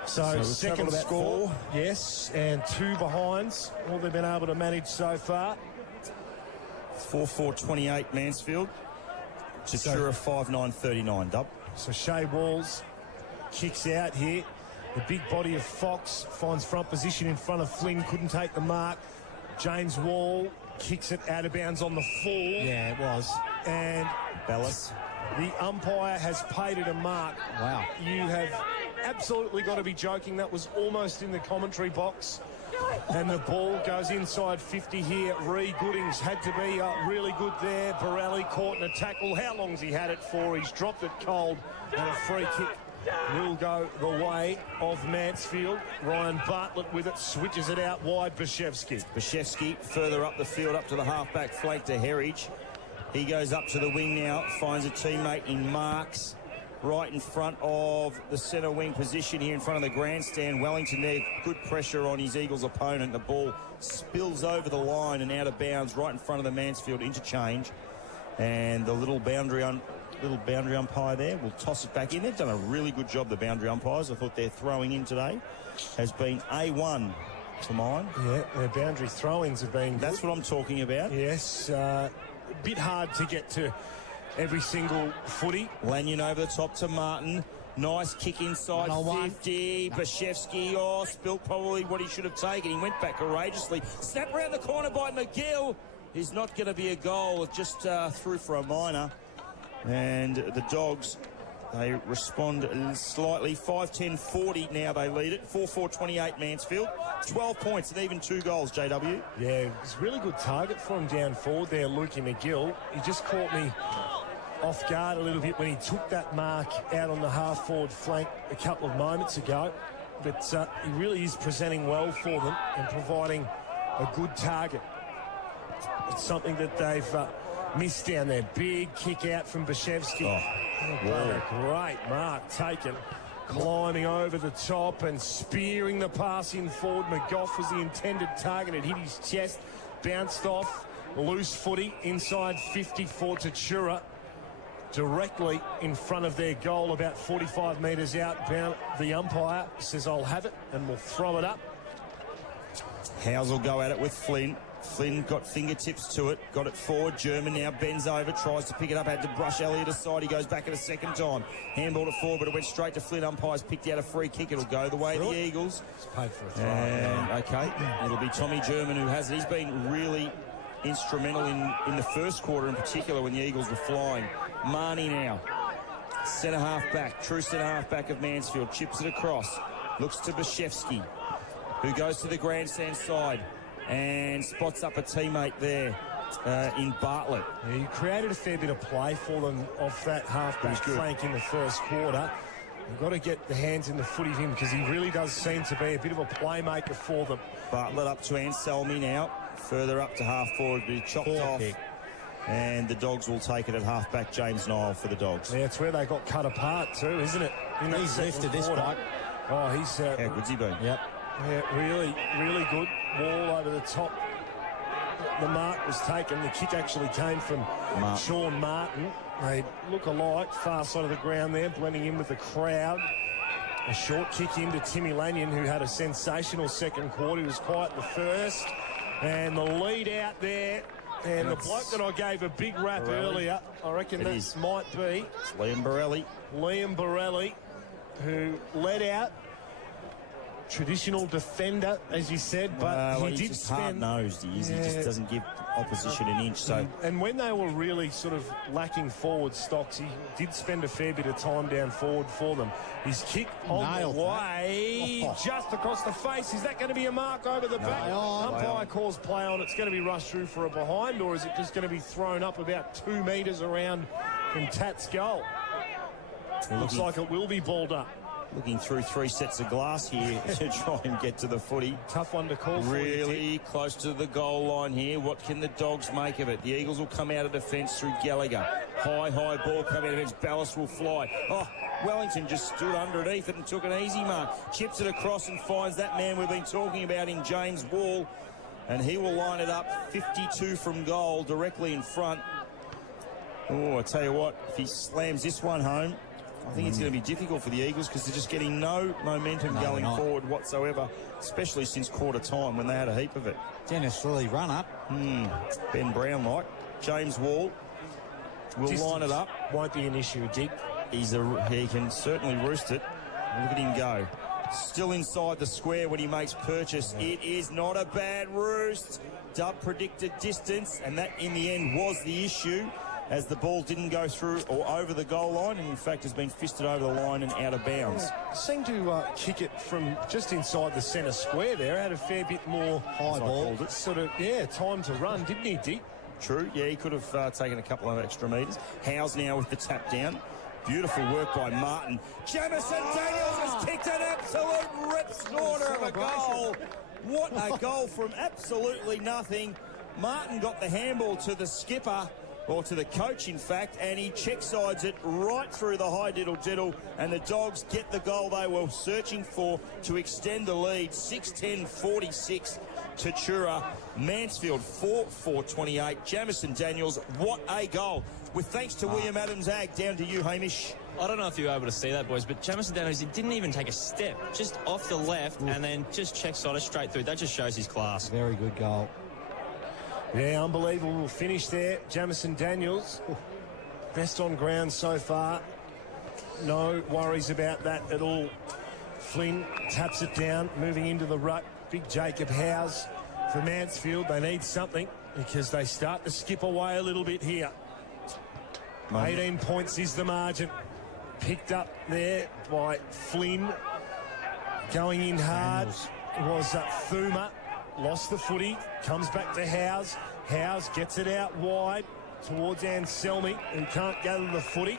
So second second score. score, yes, and 2 behinds. All they've been able to manage so far. 4-4-28 Mansfield. Tatura 5-9-39, Dub. So Shea Walls kicks out here. The big body of Fox finds front position in front of Flynn. Couldn't take the mark. James Wall kicks it out of bounds on the full. Yeah, it was. And Bellis. the umpire has paid it a mark. Wow. You have absolutely got to be joking. That was almost in the commentary box. And the ball goes inside 50 here. Ree Goodings had to be really good there. Borelli caught in a tackle. How long's he had it for? He's dropped it cold. And a free kick will go the way of Mansfield. Ryan Bartlett with it, switches it out wide. Bashevsky further up the field, up to the half-back flank to Herridge. He goes up to the wing now, finds a teammate in Marks. Right in front of the centre wing position here in front of the grandstand. Wellington there, good pressure on his Eagles opponent. The ball spills over the line and out of bounds right in front of the Mansfield interchange. And the little boundary umpire there will toss it back in. They've done a really good job, the boundary umpires. I thought their throwing in today has been A1 for mine. Yeah, their boundary throw-ins have been good. That's what I'm talking about. Yes, a bit hard to get to every single footy. Lanyon over the top to Martin. Nice kick inside 50. Bashevsky, spilt probably what he should have taken. He went back courageously. Snap around the corner by McGill. Is not going to be a goal. It just threw for a minor. And the Dogs, they respond slightly. 5-10-40 now they lead it. 4-4-28 Mansfield. 12 points and even 2 goals, JW. Yeah, it's a really good target for him down forward there, Lukey McGill. He just caught me off guard a little bit when he took that mark out on the half-forward flank a couple of moments ago. But he really is presenting well for them and providing a good target. It's something that they've missed down there. Big kick out from Bashevsky. What a great mark taken. Climbing over the top and spearing the pass in forward. McGough was the intended target. It hit his chest, bounced off. Loose footy inside 50 for Tatura. Directly in front of their goal, about 45 metres out. The umpire says, I'll have it, and we'll throw it up. Howes will go at it with Flynn. Flynn got fingertips to it, got it forward. German now bends over, tries to pick it up, had to brush Elliott aside. He goes back at a second time. Handballed it forward, but it went straight to Flynn. Umpires picked out a free kick. It'll go the way of the Eagles. It's paid for a throw. And, okay, it'll be Tommy German who has it. He's been really instrumental in the first quarter in particular when the Eagles were flying. Marnie now, centre half back, true centre half back of Mansfield, chips it across, looks to Bashevsky, who goes to the grandstand side and spots up a teammate there in Bartlett. Yeah, you created a fair bit of play for them off that half-back flank in the first quarter. You've got to get the hands in the footy of him because he really does seem to be a bit of a playmaker for them. Bartlett up to Anselmi now, further up to half forward, but he chopped off. Kick. And the Dogs will take it at half-back. James Nile for the Dogs. Yeah, it's where they got cut apart too, isn't it? He's lifted this bloke. Oh, he's... How good's he been? Yep. Yeah, really, really good. Wall over the top. The mark was taken. The kick actually came from Sean Martin. They look alike, far side of the ground there, blending in with the crowd. A short kick into Timmy Lanyon, who had a sensational second quarter. He was quiet in the first. And the lead out there. And the bloke that I gave a big rap earlier, I reckon that might be... It's Liam Borelli. Liam Borelli, who led out. Traditional defender, as you said, but he did just spend... hard-nosed, he is. He just doesn't give opposition an inch. So, and when they were really sort of lacking forward stocks, he did spend a fair bit of time down forward for them. His kick on the way, just across the face. Is that going to be a mark over the back? Umpire calls play on. It's going to be rushed through for a behind, or is it just going to be thrown up about 2 metres around from Tat's goal? Looks like it will be balled up. Looking through 3 sets of glass here to try and get to the footy. Tough one to call for. Really close to the goal line here. What can the Dogs make of it? The Eagles will come out of defence through Gallagher. High ball coming out of defence. Ballas will fly. Wellington just stood underneath it and took an easy mark. Chips it across and finds that man we've been talking about in James Wall. And he will line it up 52 from goal directly in front. Oh, I tell you what, if he slams this one home, I think it's going to be difficult for the Eagles because they're just getting no momentum going forward whatsoever, especially since quarter time when they had a heap of it. Dennis Lilly run up. Ben Brown James Wall will line it up. Won't be an issue, Dick. He can certainly roost it. Look at him go. Still inside the square when he makes purchase. It is not a bad roost. Dub predicted distance, and that in the end was the issue, as the ball didn't go through or over the goal line, and in fact has been fisted over the line and out of bounds. Seemed to kick it from just inside the centre square there. Had a fair bit more high ball. Sort of, time to run, didn't he, Dick? True, he could have taken a couple of extra metres. Howes now with the tap down. Beautiful work by Martin. Jamison Daniels has kicked an absolute rip-snorter of a goal. What a goal from absolutely nothing. Martin got the handball to the skipper, or to the coach, in fact, and he check-sides it right through the high diddle-diddle, and the Dogs get the goal they were searching for to extend the lead. 6-10-46. Tatura. Mansfield 4-4-28. Jamison Daniels, what a goal. With thanks to William Adams Ag. Down to you, Hamish. I don't know if you were able to see that, boys, but Jamison Daniels, he didn't even take a step, just off the left, and then just check-sided straight through. That just shows his class. Very good goal. Yeah, unbelievable finish there. Jamison Daniels, best on ground so far. No worries about that at all. Flynn taps it down, moving into the rut. Big Jacob Howes for Mansfield. They need something because they start to skip away a little bit here. 18 points is the margin. Picked up there by Flynn. Going in hard was Thuma. Lost the footy. Comes back to Howes. Howes gets it out wide towards Anselmi, who can't gather the footy.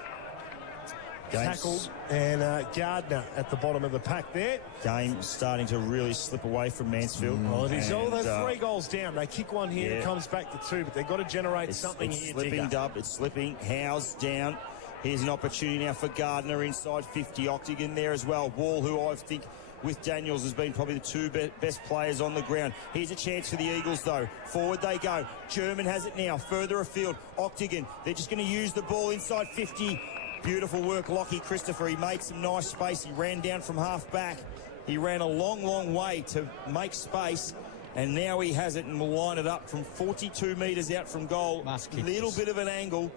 Tackled, and Gardner at the bottom of the pack there. Game starting to really slip away from Mansfield. Well, it is all those 3 goals down. They kick one here, it comes back to 2, but they've got to generate something here. It's slipping, Dub. It's slipping. Howes down. Here's an opportunity now for Gardner inside 50. Octagon there as well. Wall, who I think with Daniels has been probably the 2 best players on the ground. Here's a chance for the Eagles, though. Forward they go. German has it now. Further afield. Octagon. They're just going to use the ball inside 50. Beautiful work, Lockie Christopher. He made some nice space. He ran down from half back. He ran a long, long way to make space. And now he has it and will line it up from 42 metres out from goal. Little bit of an angle.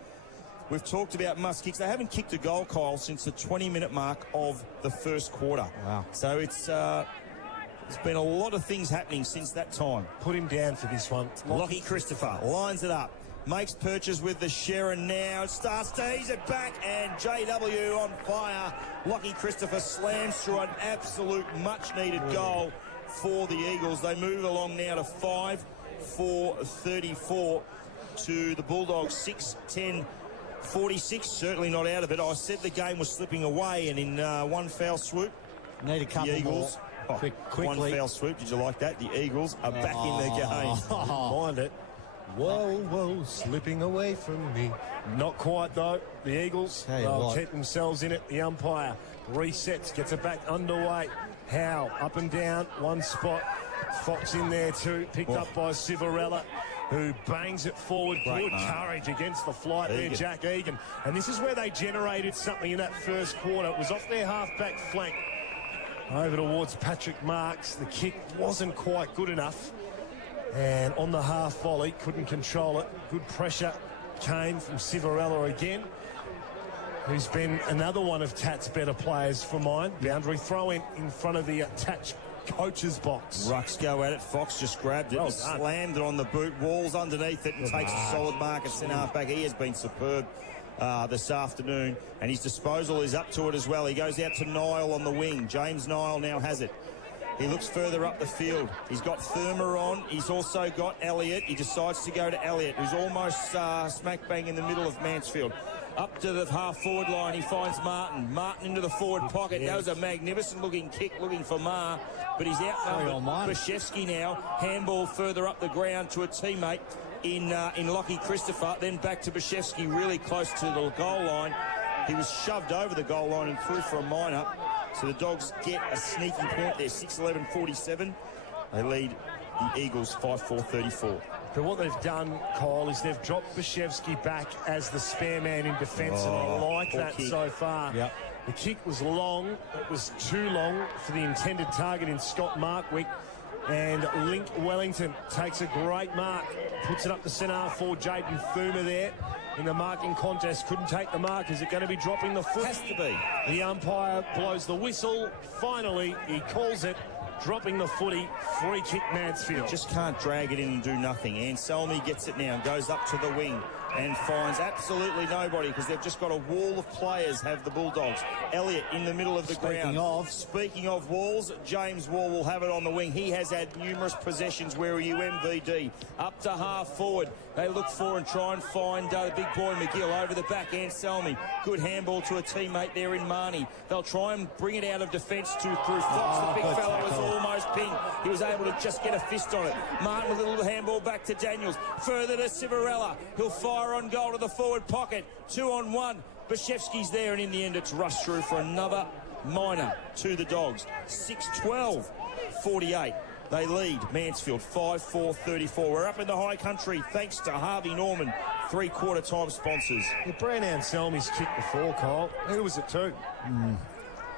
We've talked about must kicks. They haven't kicked a goal, Kyle, since the 20-minute mark of the first quarter. Wow. So it's there's been a lot of things happening since that time. Put him down for this one. Lockie Christopher lines it up. Makes purchase with the Sharon now. Starts to ease it back, and JW on fire. Lockie Christopher slams through an absolute much-needed goal for the Eagles. They move along now to 5-4-34 to the Bulldogs 6-10-46. Certainly not out of it. I said the game was slipping away, and in one foul swoop, Need a couple the Eagles. more. Quickly. One foul swoop. Did you like that? The Eagles are back in the game. Mind it. Whoa, slipping away from me. Not quite, though. The Eagles, they'll keep themselves in it. The umpire resets, gets it back underway. Howe, up and down, one spot. Fox in there too, picked up by Civarella, who bangs it forward. Good courage against the flight there, Jack Egan. And this is where they generated something in that first quarter. It was off their half-back flank. Over towards Patrick Marks. The kick wasn't quite good enough. And on the half volley, couldn't control it. Good pressure came from Civarella again, who's been another one of Tat's better players for mine. Boundary throw in front of the attached coach's box. Rucks go at it. Fox just grabbed it and slammed it on the boot. Walls underneath it and takes a solid mark at centre half back. He has been superb this afternoon, and his disposal is up to it as well. He goes out to Niall on the wing. James Niall now has it. He looks further up the field. He's got Thurmer on. He's also got Elliott. He decides to go to Elliott, who's almost smack bang in the middle of Mansfield. Up to the half-forward line, he finds Martin. Martin into the forward pocket. That was a magnificent-looking kick, looking for Marr. But he's outnumbered. Bashevsky now. Handball further up the ground to a teammate in Lockie Christopher. Then back to Bashevsky, really close to the goal line. He was shoved over the goal line and through for a minor. So the Dogs get a sneaky point there, 6-11-47. They lead the Eagles 5-4-34. But what they've done, Kyle, is they've dropped Bashevsky back as the spare man in defence, and I like that so far. Yep. The kick was long. It was too long for the intended target in Scott Markwick. And Link Wellington takes a great mark, puts it up to centre for Jaden Thuma there in the marking contest. Couldn't take the mark. Is it going to be dropping the foot? Has to be. The umpire blows the whistle. Finally, he calls it dropping the footy. Free kick Mansfield. Just can't drag it in and do nothing. Anselmi gets it now, goes up to the wing and finds absolutely nobody because they've just got a wall of players, have the Bulldogs. Elliott in the middle of the ground. Speaking of walls, James Wall will have it on the wing. He has had numerous possessions where you MVD. Up to half forward. They look for and try and find the big boy McGill over the back. Anselmi. Good handball to a teammate there in Marnie. They'll try and bring it out of defence through Fox. The big fella was almost pinned. He was able to just get a fist on it. Martin with a little handball back to Daniels. Further to Civarella. He'll fire on goal to the forward pocket. 2-on-1. Bashevsky's there, and in the end it's rushed through for another minor to the Dogs. 6-12, 48. They lead Mansfield 5-4-34. We're up in the high country thanks to Harvey Norman, three-quarter time sponsors. Brand Anselmi's kick before, Kyle. Who was it to?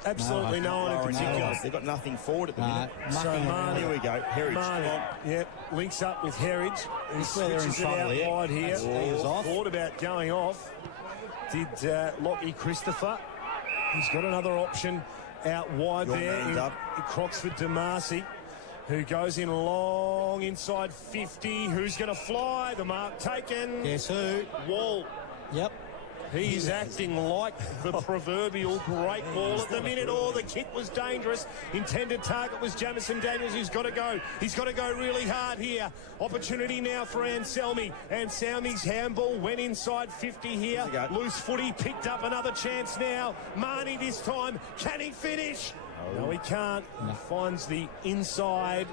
Absolutely no one in particular. They've got nothing forward at the minute. So Marnie, here we go. Herridge. Yep, links up with Herridge. He switches it out wide here. Thought about going off. Did Lockie Christopher. He's got another option out wide there in Croxford Damasi, who goes in long inside 50. Who's going to fly? The mark taken. Guess who? Wall. Yep. He's acting like the proverbial great ball at the minute. Oh, the kick was dangerous. Intended target was Jamison Daniels, who's got to go. He's got to go really hard here. Opportunity now for Anselmi. Anselmi's handball went inside 50 here. Loose footy, picked up another chance now. Marnie this time. Can he finish? No, he can't. He finds the inside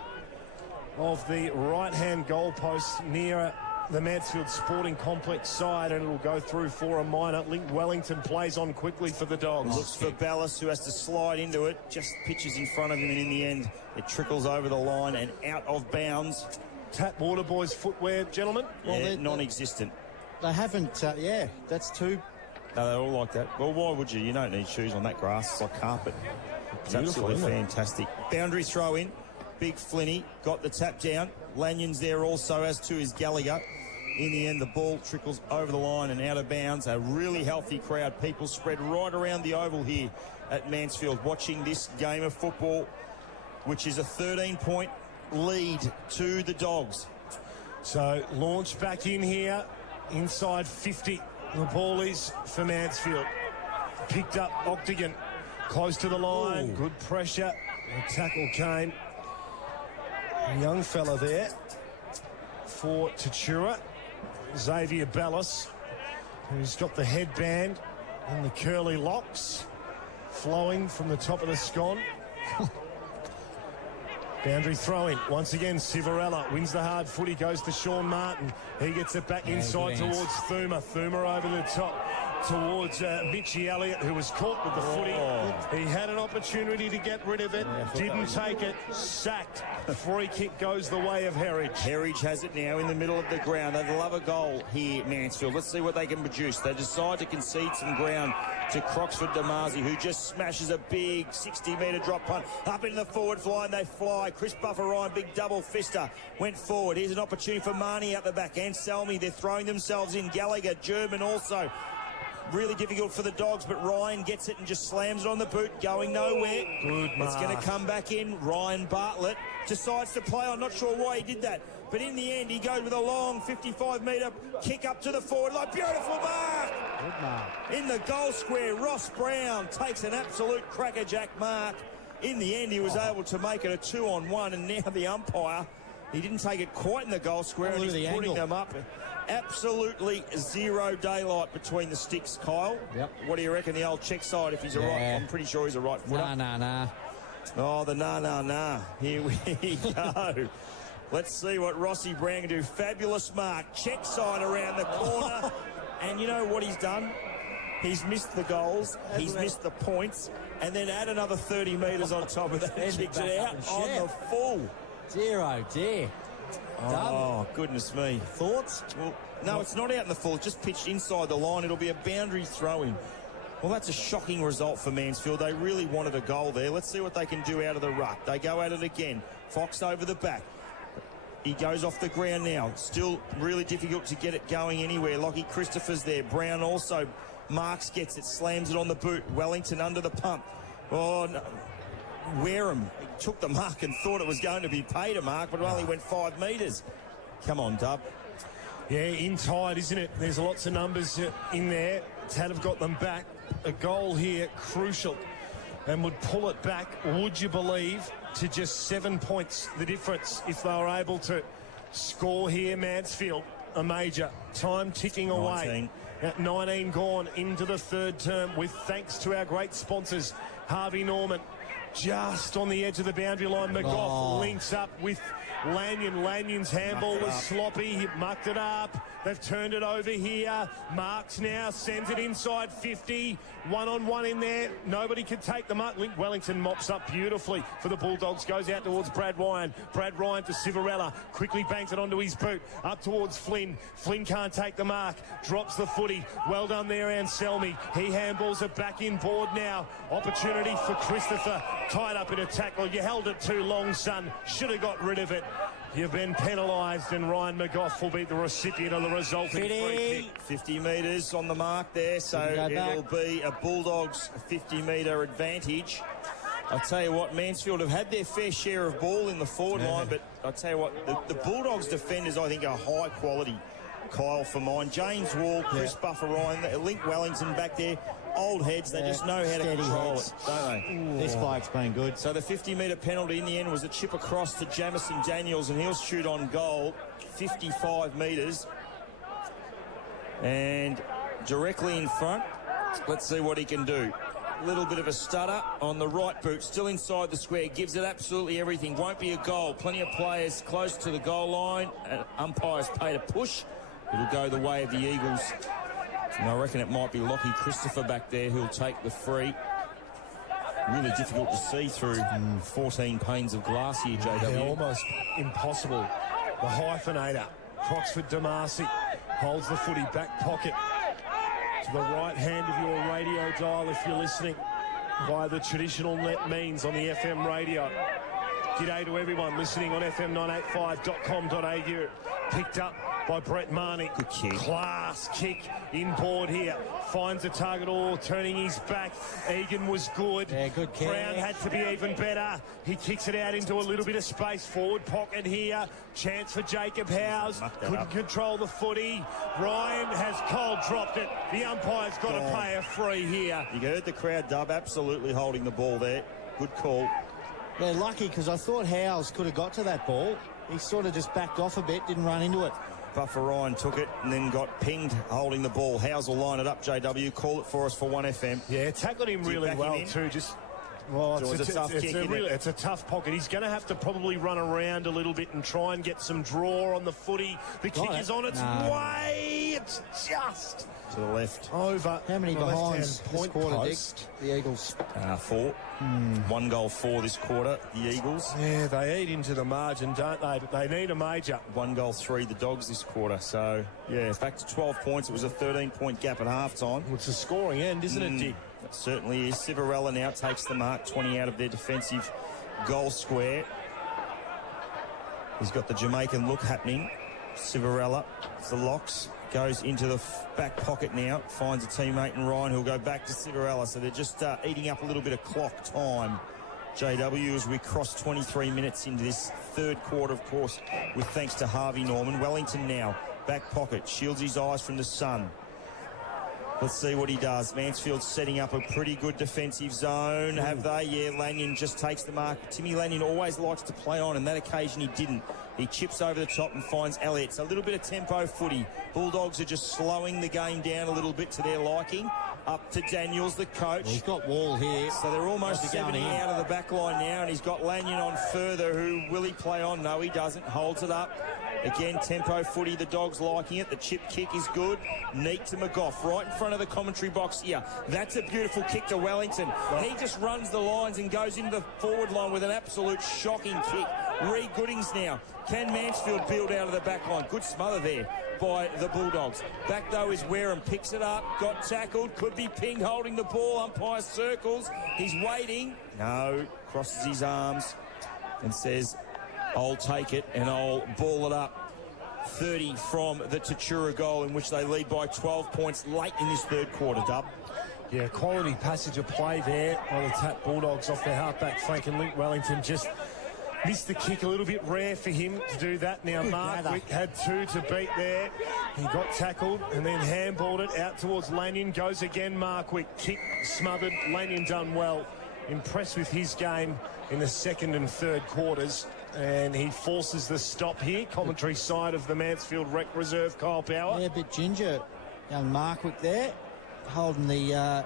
of the right-hand goalpost near the Mansfield Sporting Complex side, and it'll go through for a minor. Link Wellington plays on quickly for the Dogs. Looks for Ballas, who has to slide into it. Just pitches in front of him, and in the end, it trickles over the line and out of bounds. Tap Water Boys footwear, gentlemen. Well, non-existent. They haven't, that's two. No, they're all like that. Well, why would you? You don't need shoes on that grass. It's like carpet. It's absolutely fantastic. Boundary throw in. Big Flinney got the tap down. Lanyon's there also, as to his Gallagher. In the end, the ball trickles over the line and out of bounds. A really healthy crowd. People spread right around the oval here at Mansfield watching this game of football, which is a 13-point lead to the Dogs. So, launch back in here, inside 50. The ball is for Mansfield. Picked up Octagon, close to the line. Ooh. Good pressure. The tackle came. A young fella there for Tatura. Xavier Ballas, who's got the headband and the curly locks flowing from the top of the scone. Boundary throw-in. Once again, Civarella wins the hard footy, goes to Sean Martin. He gets it back inside towards Thuma. Thuma over the top towards Mitchie Elliott, who was caught with the footy. He had an opportunity to get rid of it, didn't take it, sacked. Free kick goes the way of Herridge. Herridge has it now in the middle of the ground. They'd love a goal here, Mansfield. Let's see what they can produce. They decide to concede some ground to Croxford Damasi, who just smashes a big 60-metre drop punt up into the forward fly, and they fly. Chris Buffer-Ryan, big double fister, went forward. Here's an opportunity for Marnie out the back. Anselmi, they're throwing themselves in. Gallagher, German also. Really difficult for the Dogs, but Ryan gets it and just slams it on the boot, going nowhere. Good mark. It's going to come back in. Ryan Bartlett decides to play. I'm not sure why he did that, but in the end, he goes with a long 55-metre kick up to the forward line. Beautiful mark! Good mark. In the goal square, Ross Brown takes an absolute crackerjack mark. In the end, he was able to make it a 2-on-1, and now the umpire, he didn't take it quite in the goal square, and he's putting them up. Absolutely zero daylight between the sticks, Kyle. Yep. What do you reckon, the old check side, if he's a right? I'm pretty sure he's a right footer. Nah. Oh, the nah. Here we go. Let's see what Rossi Brown can do. Fabulous mark. Check side around the corner. And you know what he's done? He's missed the goals. He's missed the points. And then add another 30 metres on top of that. And kicks it out on the full. 0 dear. Oh, goodness me. Thoughts? Well, no, it's not out in the full. It's just pitched inside the line. It'll be a boundary throw-in. Well, that's a shocking result for Mansfield. They really wanted a goal there. Let's see what they can do out of the ruck. They go at it again. Fox over the back. He goes off the ground now. Still really difficult to get it going anywhere. Lockie Christopher's there. Brown also. Marks gets it, slams it on the boot. Wellington under the pump. Oh, no. Wareham took the mark and thought it was going to be paid a mark, but it only went 5 metres. Come on, Dub. Yeah, in tight, isn't it? There's lots of numbers in there. Tad have got them back. A goal here, crucial, and would pull it back, would you believe, to just 7 points the difference if they were able to score here. Mansfield, a major. Time ticking away. 19 gone into the third term with thanks to our great sponsors. Harvey Norman just on the edge of the boundary line. McGough links up with Lanyon. Lanyon's handball was sloppy. He mucked it up. They've turned it over here. Marks now sends it inside 50. One-on-one in there. Nobody can take them up. Link Wellington mops up beautifully for the Bulldogs. Goes out towards Brad Ryan. Brad Ryan to Civarella. Quickly banks it onto his boot. Up towards Flynn. Flynn can't take the mark. Drops the footy. Well done there, Anselmi. He handballs it back in board now. Opportunity for Christopher. Tied up in a tackle. You held it too long, son. Should have got rid of it. You've been penalised, and Ryan McGough will be the recipient of the resulting free kick. 50 metres on the mark there, so it'll be a Bulldogs 50-metre advantage. I'll tell you what, Mansfield have had their fair share of ball in the forward line, but I'll tell you what, the Bulldogs defenders, I think, are high quality. Kyle for mine. James Wall, Chris Buffer Ryan, Link Wellington back there. Old heads, they just know how to control it, don't they? This bloke's been good. So the 50-metre penalty in the end was a chip across to Jamison Daniels, and he'll shoot on goal, 55 metres. And directly in front, let's see what he can do. Little bit of a stutter on the right boot, still inside the square, gives it absolutely everything. Won't be a goal. Plenty of players close to the goal line. Umpires paid a push. It'll go the way of the Eagles. And I reckon it might be Lockie Christopher back there who'll take the free. Really difficult to see through 14 panes of glass here, JW. Yeah, almost impossible. The hyphenator, Croxford Damasi, holds the footy back pocket to the right hand of your radio dial if you're listening via the traditional net means on the FM radio. G'day to everyone listening on fm985.com.au. Picked up by Brett Marnie. Good kick. Class kick inboard here. Finds a target all, turning his back. Egan was good. Yeah, good kick. Brown had to be even better. He kicks it out into a little bit of space. Forward pocket here. Chance for Jacob Howes. Couldn't control the footy. Ryan has cold dropped it. The umpire's got to pay a free here. You heard the crowd, Dub, absolutely holding the ball there. Good call. They're lucky because I thought Howes could have got to that ball. He sort of just backed off a bit, didn't run into it. Buffer Ryan took it and then got pinged holding the ball. Howes will line it up, JW. Call it for us for 1FM. Yeah, tackled him really well too. Just it's a tough pocket. He's going to have to probably run around a little bit and try and get some draw on the footy. The kick is on its way. It's just to the left. Over. How many behinds point quarter, post? Dick? The Eagles. 4. 1 goal for this quarter, the Eagles. Yeah, they eat into the margin, don't they? But they need a major. 1 goal, 3 the Dogs this quarter. So, yeah, back to 12 points. It was a 13-point gap at halftime. Well, it's a scoring end, isn't it, Dick? It certainly is. Civarella now takes the mark, 20 out of their defensive goal square. He's got the Jamaican look happening. Civarella, the locks, goes into the back pocket now, finds a teammate in Ryan who'll go back to Civarella. So they're just eating up a little bit of clock time, JW, as we cross 23 minutes into this third quarter, of course, with thanks to Harvey Norman. Wellington now, back pocket, shields his eyes from the sun. Let's see what he does. Mansfield setting up a pretty good defensive zone. Have they? Yeah, Lanyon just takes the mark. Timmy Lanyon always likes to play on, and that occasion he didn't. He chips over the top and finds Elliott. So a little bit of tempo footy. Bulldogs are just slowing the game down a little bit to their liking. Up to Daniels, the coach. Well, he's got Wall here. So they're almost 70 out of the back line now, and he's got Lanyon on further. Who will he play on? No, he doesn't. Holds it up. Again, tempo footy, the Dogs liking it. The chip kick is good. Neat to McGough, right in front of the commentary box here. That's a beautiful kick to Wellington. He just runs the lines and goes into the forward line with an absolute shocking kick. Reed Goodings now. Can Mansfield build out of the back line? Good smother there by the Bulldogs. Back though is Wareham, picks it up, got tackled, could be Ping holding the ball, umpire circles, he's waiting. No, crosses his arms and says, I'll take it and I'll ball it up. 30 from the Tatura goal, in which they lead by 12 points late in this third quarter, Dub. Yeah, quality passage of play there by the Tap Bulldogs off their halfback flank, and Link Wellington just missed the kick. A little bit rare for him to do that. Now Markwick had 2 to beat there. He got tackled and then handballed it out towards Lanyon. Goes again, Markwick. Kick smothered. Lanyon done well. Impressed with his game in the second and third quarters. And he forces the stop here. Commentary side of the Mansfield Rec Reserve, Kyle Power. Yeah, a bit ginger. Young Markwick there. Holding the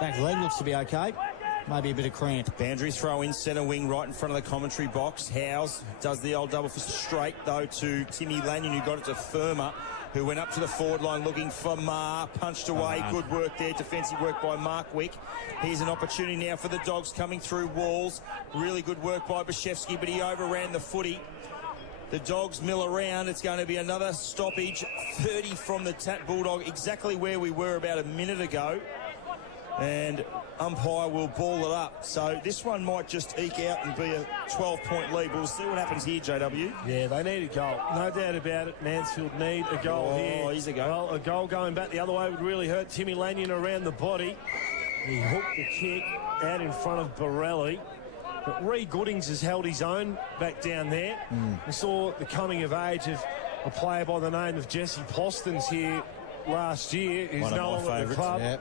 back leg, looks to be okay. Maybe a bit of cramp. Boundary throw in centre wing right in front of the commentary box. Howes does the old double fist straight though to Timmy Lanyon, who got it to Firma, who went up to the forward line looking for Ma. Punched away. Good work there. Defensive work by Markwick. Here's an opportunity now for the Dogs coming through walls. Really good work by Bashevsky, but he overran the footy. The Dogs mill around. It's going to be another stoppage. 30 from the Tap Bulldog, exactly where we were about a minute ago. And umpire will ball it up. So this one might just eke out and be a 12-point lead. We'll see what happens here, JW. Yeah, they need a goal. No doubt about it. Mansfield need a goal here. Oh, here's a goal. Well, a goal going back the other way would really hurt Timmy Lanyon around the body. He hooked the kick out in front of Borelli. But Reed Goodings has held his own back down there. We saw the coming of age of a player by the name of Jesse Postons here last year, who's no longer at the club. Yep.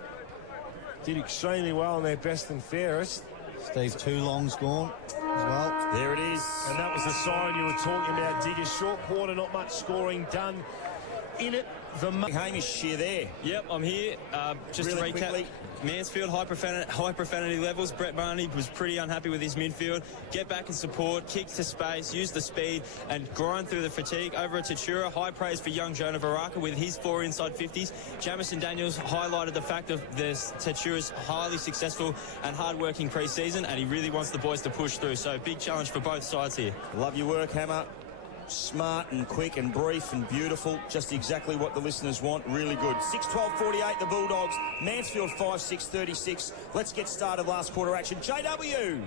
Did extremely well in their best and fairest. Steve Toolong's gone as well. There it is. And that was the siren you were talking about, Digger. Short quarter, not much scoring done in it. Hamish here there. Yep, I'm here. Just Really to recap, quickly. Mansfield, high profanity levels. Brett Barney was pretty unhappy with his midfield. Get back and support, kick to space, use the speed, and grind through the fatigue. Over at Tatura, high praise for young Jonah Baraka with his 4 inside 50s. Jamison Daniels highlighted the fact of this Tatura's highly successful and hard-working pre-season, and he really wants the boys to push through. So big challenge for both sides here. Love your work, Hammer. Smart and quick and brief and beautiful. Just exactly what the listeners want. Really good. 6-12-48, the Bulldogs. Mansfield 5-6-36. Let's get started. Last quarter action. JW.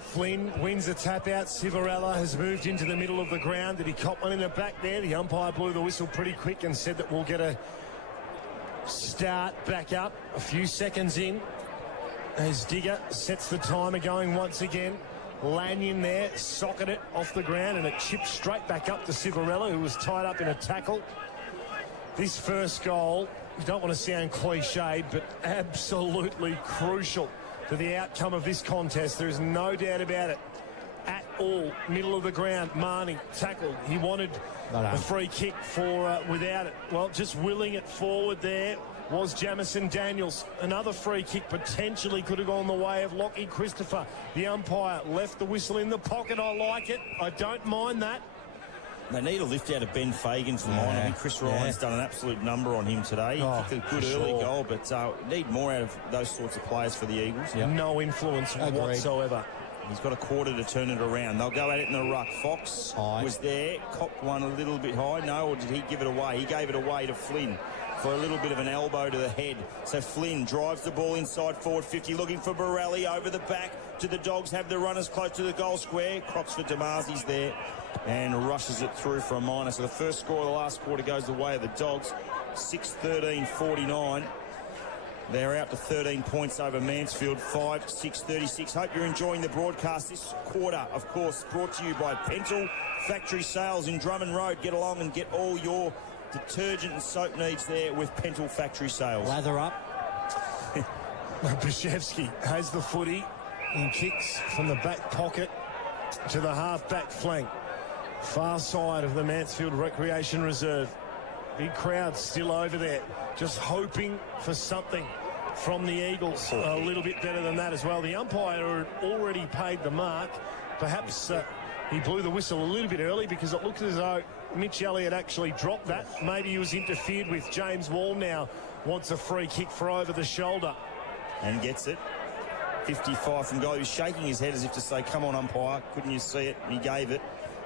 Flynn wins the tap out. Civarella has moved into the middle of the ground. Did he cop one in the back there? The umpire blew the whistle pretty quick and said that we'll get a start back up a few seconds in as Digger sets the timer going once again. Lanyon there, socket it off the ground, and it chipped straight back up to Civarella, who was tied up in a tackle. This first goal, you don't want to sound cliched, but absolutely crucial to the outcome of this contest. There is no doubt about it at all. Middle of the ground, Marnie tackled. He wanted a free kick for without it. Well, just willing it forward there was Jamison Daniels. Another free kick potentially could have gone the way of Lockie Christopher. The umpire left the whistle in the pocket. I like it. I don't mind that. They need a lift out of Ben Fagan from mine. I think Chris Ryan's done an absolute number on him today. He kicked a good early goal, but need more out of those sorts of players for the Eagles. No influence whatsoever. He's got a quarter to turn it around. They'll go at it in the ruck. Fox was there, copped one a little bit high. No, or did he give it away? He gave it away to Flynn for a little bit of an elbow to the head. So Flynn drives the ball inside forward 50, looking for Borelli over the back to the Dogs. Have the runners close to the goal square. Crops for Damazi's there and rushes it through for a minor. So the first score of the last quarter goes the way of the Dogs. 6-13-49. They're out to 13 points over Mansfield, 5-6-36. Hope you're enjoying the broadcast. This quarter, of course, brought to you by Pental Factory Sales in Drummond Road. Get along and get all your detergent and soap needs there with Pental Factory Sales. Lather up. Bashevsky has the footy and kicks from the back pocket to the half-back flank. Far side of the Mansfield Recreation Reserve. Big crowd still over there, just hoping for something from the Eagles. A little bit better than that as well. The umpire had already paid the mark. Perhaps he blew the whistle a little bit early because it looked as though Mitch Elliott actually dropped that. Maybe he was interfered with. James Wall now wants a free kick for over the shoulder. And gets it. 55 from goal. He was shaking his head as if to say, come on, umpire. Couldn't you see it? And he gave it.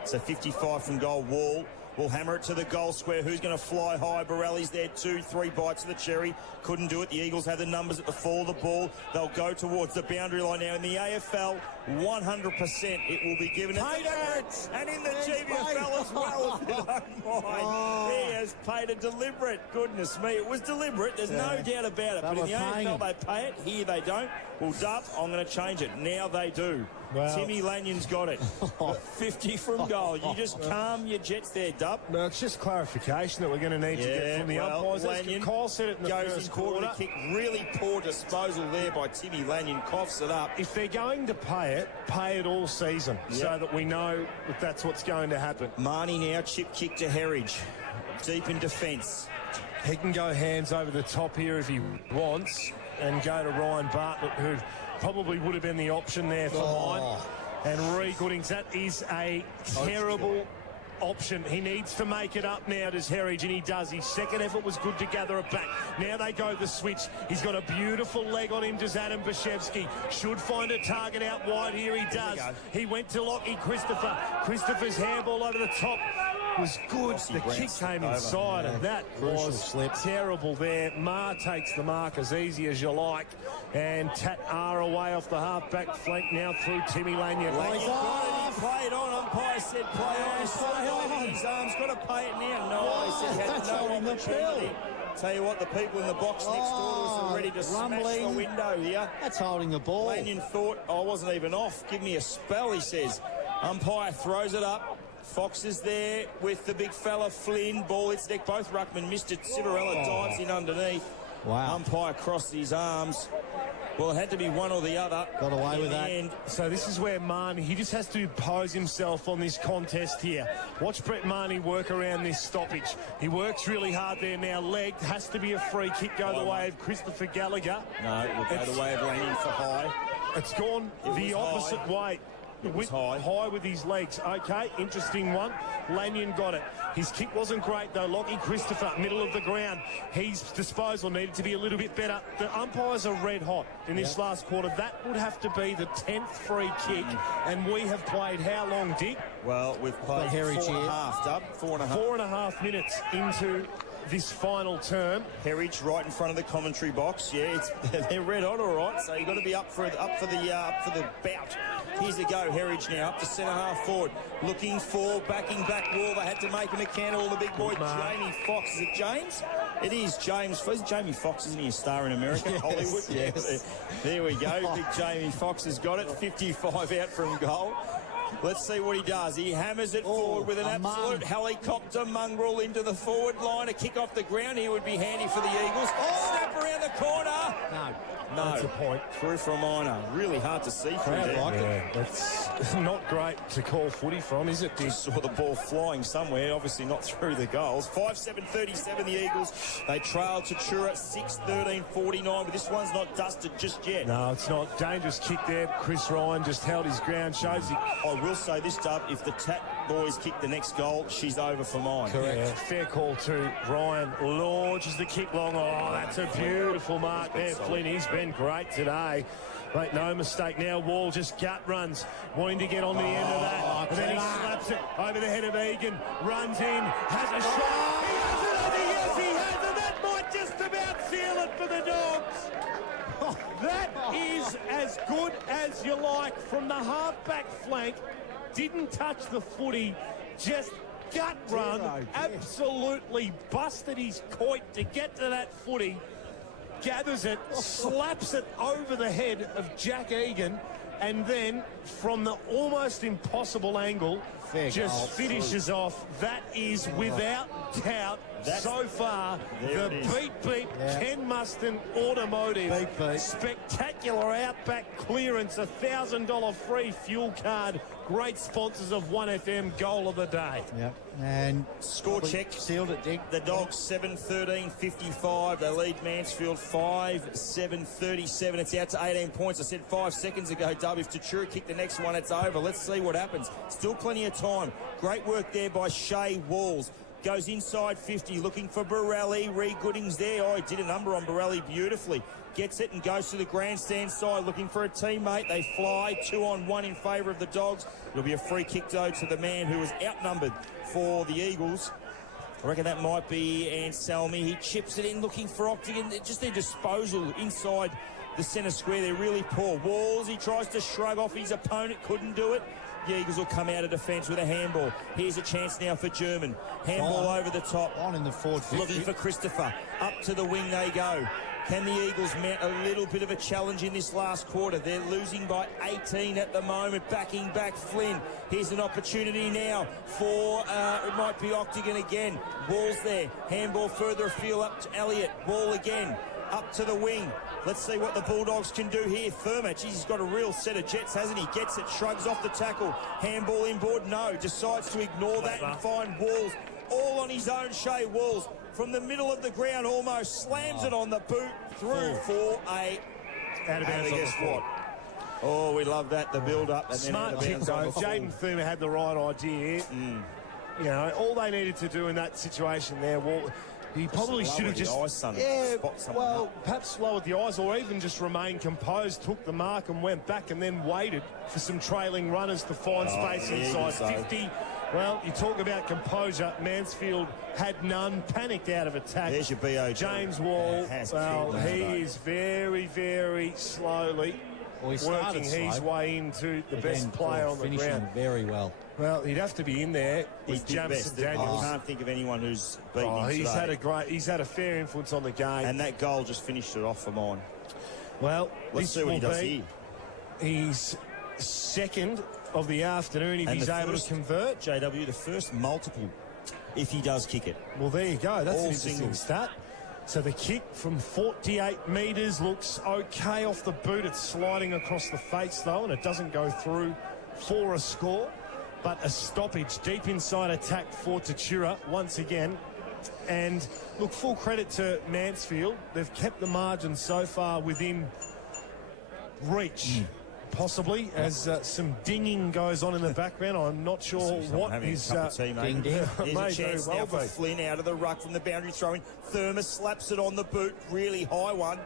So 55 from goal. Wall will hammer it to the goal square. Who's going to fly high? Borelli's there, 2-3 bites of the cherry. Couldn't do it. The Eagles have the numbers at the fall of the ball. They'll go towards the boundary line now. In the AFL, 100% it will be given. And in the GVL as well, if you don't mind. He has paid a deliberate. Goodness me, it was deliberate. There's no doubt about it. But in the AFL, they pay it. Here they don't. Well, Dub, I'm going to change it. Now they do. Well, Timmy Lanyon's got it. 50 from goal. You just calm your jets there, Dub. No, it's just clarification that we're going to need to get from the umpires. Lanyon Kyle said it in the first quarter. Kick. Really poor disposal there by Timmy Lanyon. Coughs it up. If they're going to pay it all season, so that we know that that's what's going to happen. Marnie now, chip kick to Herridge. Deep in defence. He can go hands over the top here if he wants and go to Ryan Bartlett, who probably would have been the option there for mine. And Ree Goodings, that is a terrible option. He needs to make it up now, does Herridge, and he does. His second effort was good to gather it back. Now they go the switch. He's got a beautiful leg on him, does Adam Bashevsky. Should find a target out wide here. He does. He went to Lockie Christopher. Christopher's handball over the top was good. The kick came inside, and that was terrible there. Ma takes the mark as easy as you like, and Tatura away off the half-back flank now through Timmy Lanyon. Play it on. Umpire said play on. He's got his arms. Got to pay it now. No, he said he had no opportunity. Tell you what, the people in the box next door to us are ready to smash the window here. That's holding the ball. Lanyon thought, I wasn't even off. Give me a spell, he says. Umpire throws it up. Fox is there with the big fella, Flynn. Ball hits deck. Both ruckmen missed it. Civarella dives in underneath. Wow. Umpire crossed his arms. Well, it had to be one or the other. Got away with that. End. So this is where Marnie, he just has to impose himself on this contest here. Watch Brett Marnie work around this stoppage. He works really hard there now. Legged. Has to be a free kick. Go the way of Christopher Gallagher. No, it will go the way of Lanyon for high. It's gone the opposite way. High with his legs. Okay, interesting one. Lanyon got it. His kick wasn't great though. Lockie Christopher, middle of the ground. His disposal needed to be a little bit better. The umpires are red hot in this last quarter. That would have to be the 10th free kick. And we have played how long, Dick? Well, we've played 4.5, Dub. 4.5. 4.5 minutes into this final term. Herridge right in front of the commentary box. Yeah, they're red hot, all right. So you've got to be up for the bout. Here's a go. Herridge now up to centre half forward, looking for backing back wall. They had to make him a cannibal. The big boy Jamie Foxx. Is it James? It is James. Jamie Foxx, isn't he a star in America? Yes, Hollywood. Yes. There we go. Big Jamie Foxx has got it. 55 out from goal. Let's see what he does. He hammers it forward with an absolute helicopter mongrel into the forward line. A kick off the ground here would be handy for the Eagles. Snap around the corner. No. That's a point. Through for a minor. Really hard to see through there. It's not great to call footy from, is it? Just saw the ball flying somewhere, obviously not through the goals. 5-7-37 the Eagles. They trail Tatura 6-13-49, but this one's not dusted just yet. No, it's not. Dangerous kick there. Chris Ryan just held his ground. Shows he... I will say this, Dub, if the Tat boys kick the next goal, she's over for mine. Correct. Yeah, fair call to Ryan. Launches the kick long. Oh, that's a beautiful mark there, Flynn. He's been great today. Make no mistake now, Wall just gut runs, wanting to get on the end of that. And then he slaps it over the head of Egan, runs in, has a shot. He has it, yes, he has it. That might just about seal it for the Dogs. That is as good as you like from the half-back flank. Didn't touch the footy, just gut run, absolutely busted his coit to get to that footy. Gathers it, slaps it over the head of Jack Egan, and then from the almost impossible angle, just finishes off. That is without doubt so far the beat Ken Muston Automotive spectacular outback clearance, $1,000 free fuel card. Great sponsors of 1FM goal of the day. Yep. And score check. Sealed it, Dick. The Dogs 7-13-55. They lead Mansfield 5-7-37. It's out to 18 points. I said 5 seconds ago, Dub, if Tatura kick the next one, it's over. Let's see what happens. Still plenty of time. Great work there by Shea Walls. Goes inside 50, looking for Borelli. Ree Goodings there. Oh, he did a number on Borelli beautifully. gets it and goes to the grandstand side looking for a teammate. They fly 2-on-1 in favour of the Dogs. It'll be a free kick, though, to the man who was outnumbered for the Eagles. I reckon that might be Anselmi. He chips it in looking for Octagon. Just their disposal inside the centre square. They're really poor. Walls, he tries to shrug off his opponent. Couldn't do it. The Eagles will come out of defence with a handball. Here's a chance now for German. Handball over the top. On in the forward 50. Looking for Christopher. Up to the wing they go. Can the Eagles mount a little bit of a challenge in this last quarter? They're losing by 18 at the moment. Backing back Flynn. Here's an opportunity now for, it might be Octagon again. Wall's there. Handball further afield up to Elliott. Wall again. Up to the wing. Let's see what the Bulldogs can do here. Thurman, geez, he's got a real set of jets, hasn't he? Gets it, shrugs off the tackle. Handball inboard, no. Decides to ignore that and find Walls. All on his own, Shea Walls. From the middle of the ground, almost slams it on the boot through for a... Out of bounds. Guess what? Oh, we love that, the build-up. And Smart kick, though. Jaden Thurman had the right idea. You know, all they needed to do in that situation there, he probably should have just... perhaps lowered the eyes or even just remained composed, took the mark and went back and then waited for some trailing runners to find space inside 50. Well, you talk about composure. Mansfield had none, panicked out of attack. There's your BO. James Wall, he is very, very slowly working his way into the best player on the ground. Very well. Well, he'd have to be in there with Jamison Daniels. I can't think of anyone who's beaten him today. He's had a fair influence on the game. And that goal just finished it off for mine. Well, let's see what he does here. He's second of the afternoon if he's able to convert. JW, the first multiple if he does kick it. Well, there you go. That's all an interesting stat. So the kick from 48 metres looks okay off the boot. It's sliding across the face, though, and it doesn't go through for a score. But a stoppage deep inside attack for Tatura once again. And look, full credit to Mansfield. They've kept the margin so far within reach. Possibly, as some dinging goes on in the background. I'm not sure what is... Here's a chance now for Flynn out of the ruck from the boundary throw-in. Thermos slaps it on the boot, really high one.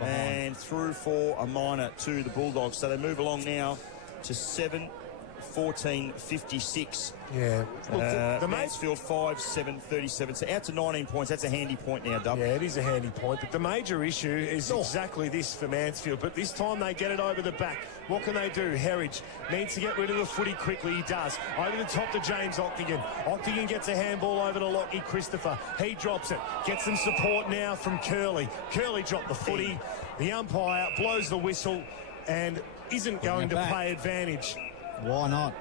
And through for a minor to the Bulldogs. So they move along now to 7-14-56. Yeah. Look, the Mansfield 5-7-37. So out to 19 points. That's a handy point now, Dub. Yeah, it is a handy point. But the major issue is exactly this for Mansfield. But this time they get it over the back. What can they do? Herridge needs to get rid of the footy quickly. He does. Over the top to James Octagon. Octagon gets a handball over to Lockie Christopher. He drops it. Gets some support now from Curley. Curley dropped the footy. The umpire blows the whistle and isn't going to play advantage. Why not?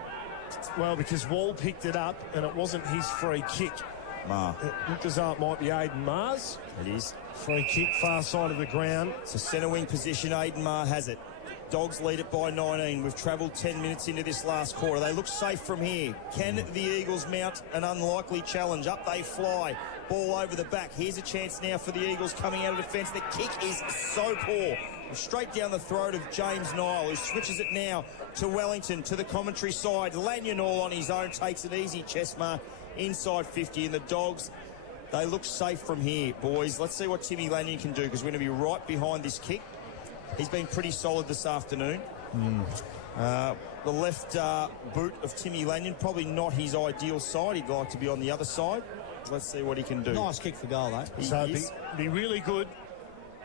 Well, because Wall picked it up and it wasn't his free kick. It looked as though it might be Aiden Maher's. It is. Free kick, far side of the ground. It's a centre wing position. Aiden Maher has it. Dogs lead it by 19. We've travelled 10 minutes into this last quarter. They look safe from here. Can the Eagles mount an unlikely challenge? Up they fly. Ball over the back. Here's a chance now for the Eagles coming out of defence. The kick is so poor. Straight down the throat of James Nile, who switches it now to Wellington, to the commentary side. Lanyon all on his own, takes it easy. Chestmar inside 50, and the Dogs, they look safe from here, boys. Let's see what Timmy Lanyon can do, because we're going to be right behind this kick. He's been pretty solid this afternoon. The left boot of Timmy Lanyon, probably not his ideal side. He'd like to be on the other side. Let's see what he can do. Nice kick for goal, though. So be really good.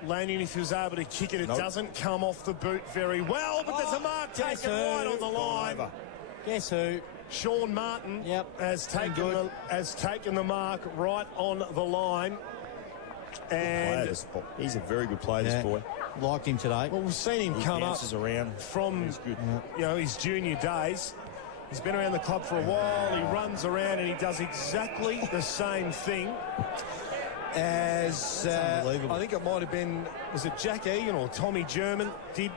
Lanyon, if he was able to kick it, it doesn't come off the boot very well, but there's a mark taken right on the line. Guess who? Sean Martin has taken the mark right on the line. And he's a very good player, this boy. Liked him today. Well, we've seen him come up from his junior days. He's been around the club for a while. He runs around and he does exactly the same thing as I think it might have been, was it Jack Egan or Tommy German did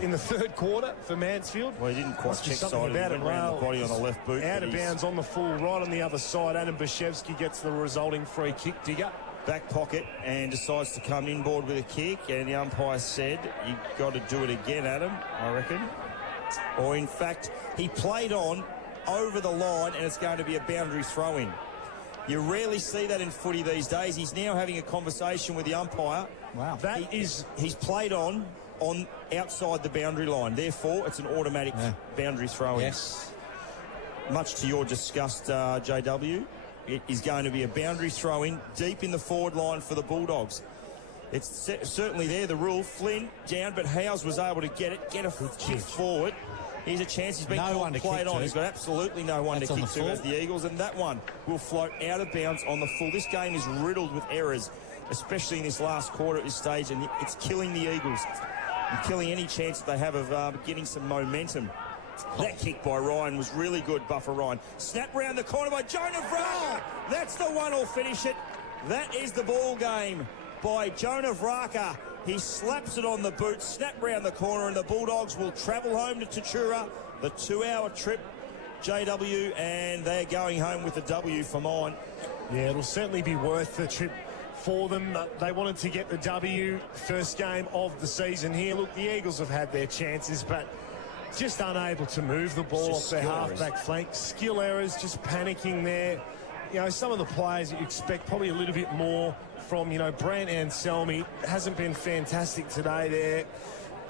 in the third quarter for Mansfield. Well, he didn't quite check side about it. Around the body on the left boot. Out of bounds on the full, right on the other side. Adam Bashevsky gets the resulting free kick. Digger. Back pocket and decides to come inboard with a kick, and the umpire said, you've got to do it again, Adam, I reckon. Or in fact, he played on over the line and it's going to be a boundary throw-in. You rarely see that in footy these days. He's now having a conversation with the umpire. Wow. He's played on outside the boundary line. Therefore, it's an automatic boundary throw-in. Yes. Much to your disgust, JW, it is going to be a boundary throw-in deep in the forward line for the Bulldogs. It's certainly there, the rule. Flynn down, but Howes was able to get a kick forward. Here's a chance. He's been played on. He's got absolutely no one to kick to as the Eagles, and that one will float out of bounds on the full. This game is riddled with errors, especially in this last quarter at this stage, and it's killing the Eagles and killing any chance that they have of getting some momentum. That kick by Ryan was really good, Buffer Ryan. Snap round the corner by Jonah Vraka. That's the one who'll finish it. That is the ball game by Jonah Vraka. He slaps it on the boot, snap round the corner, and the Bulldogs will travel home to Tatura. The 2-hour trip, JW, and they're going home with a W for mine. Yeah, it'll certainly be worth the trip for them. They wanted to get the W, first game of the season here. Look, the Eagles have had their chances, but just unable to move the ball off their half-back flank. Skill errors, just panicking there. You know, some of the players that you expect probably a little bit more from, you know, Brant Anselmi hasn't been fantastic today there.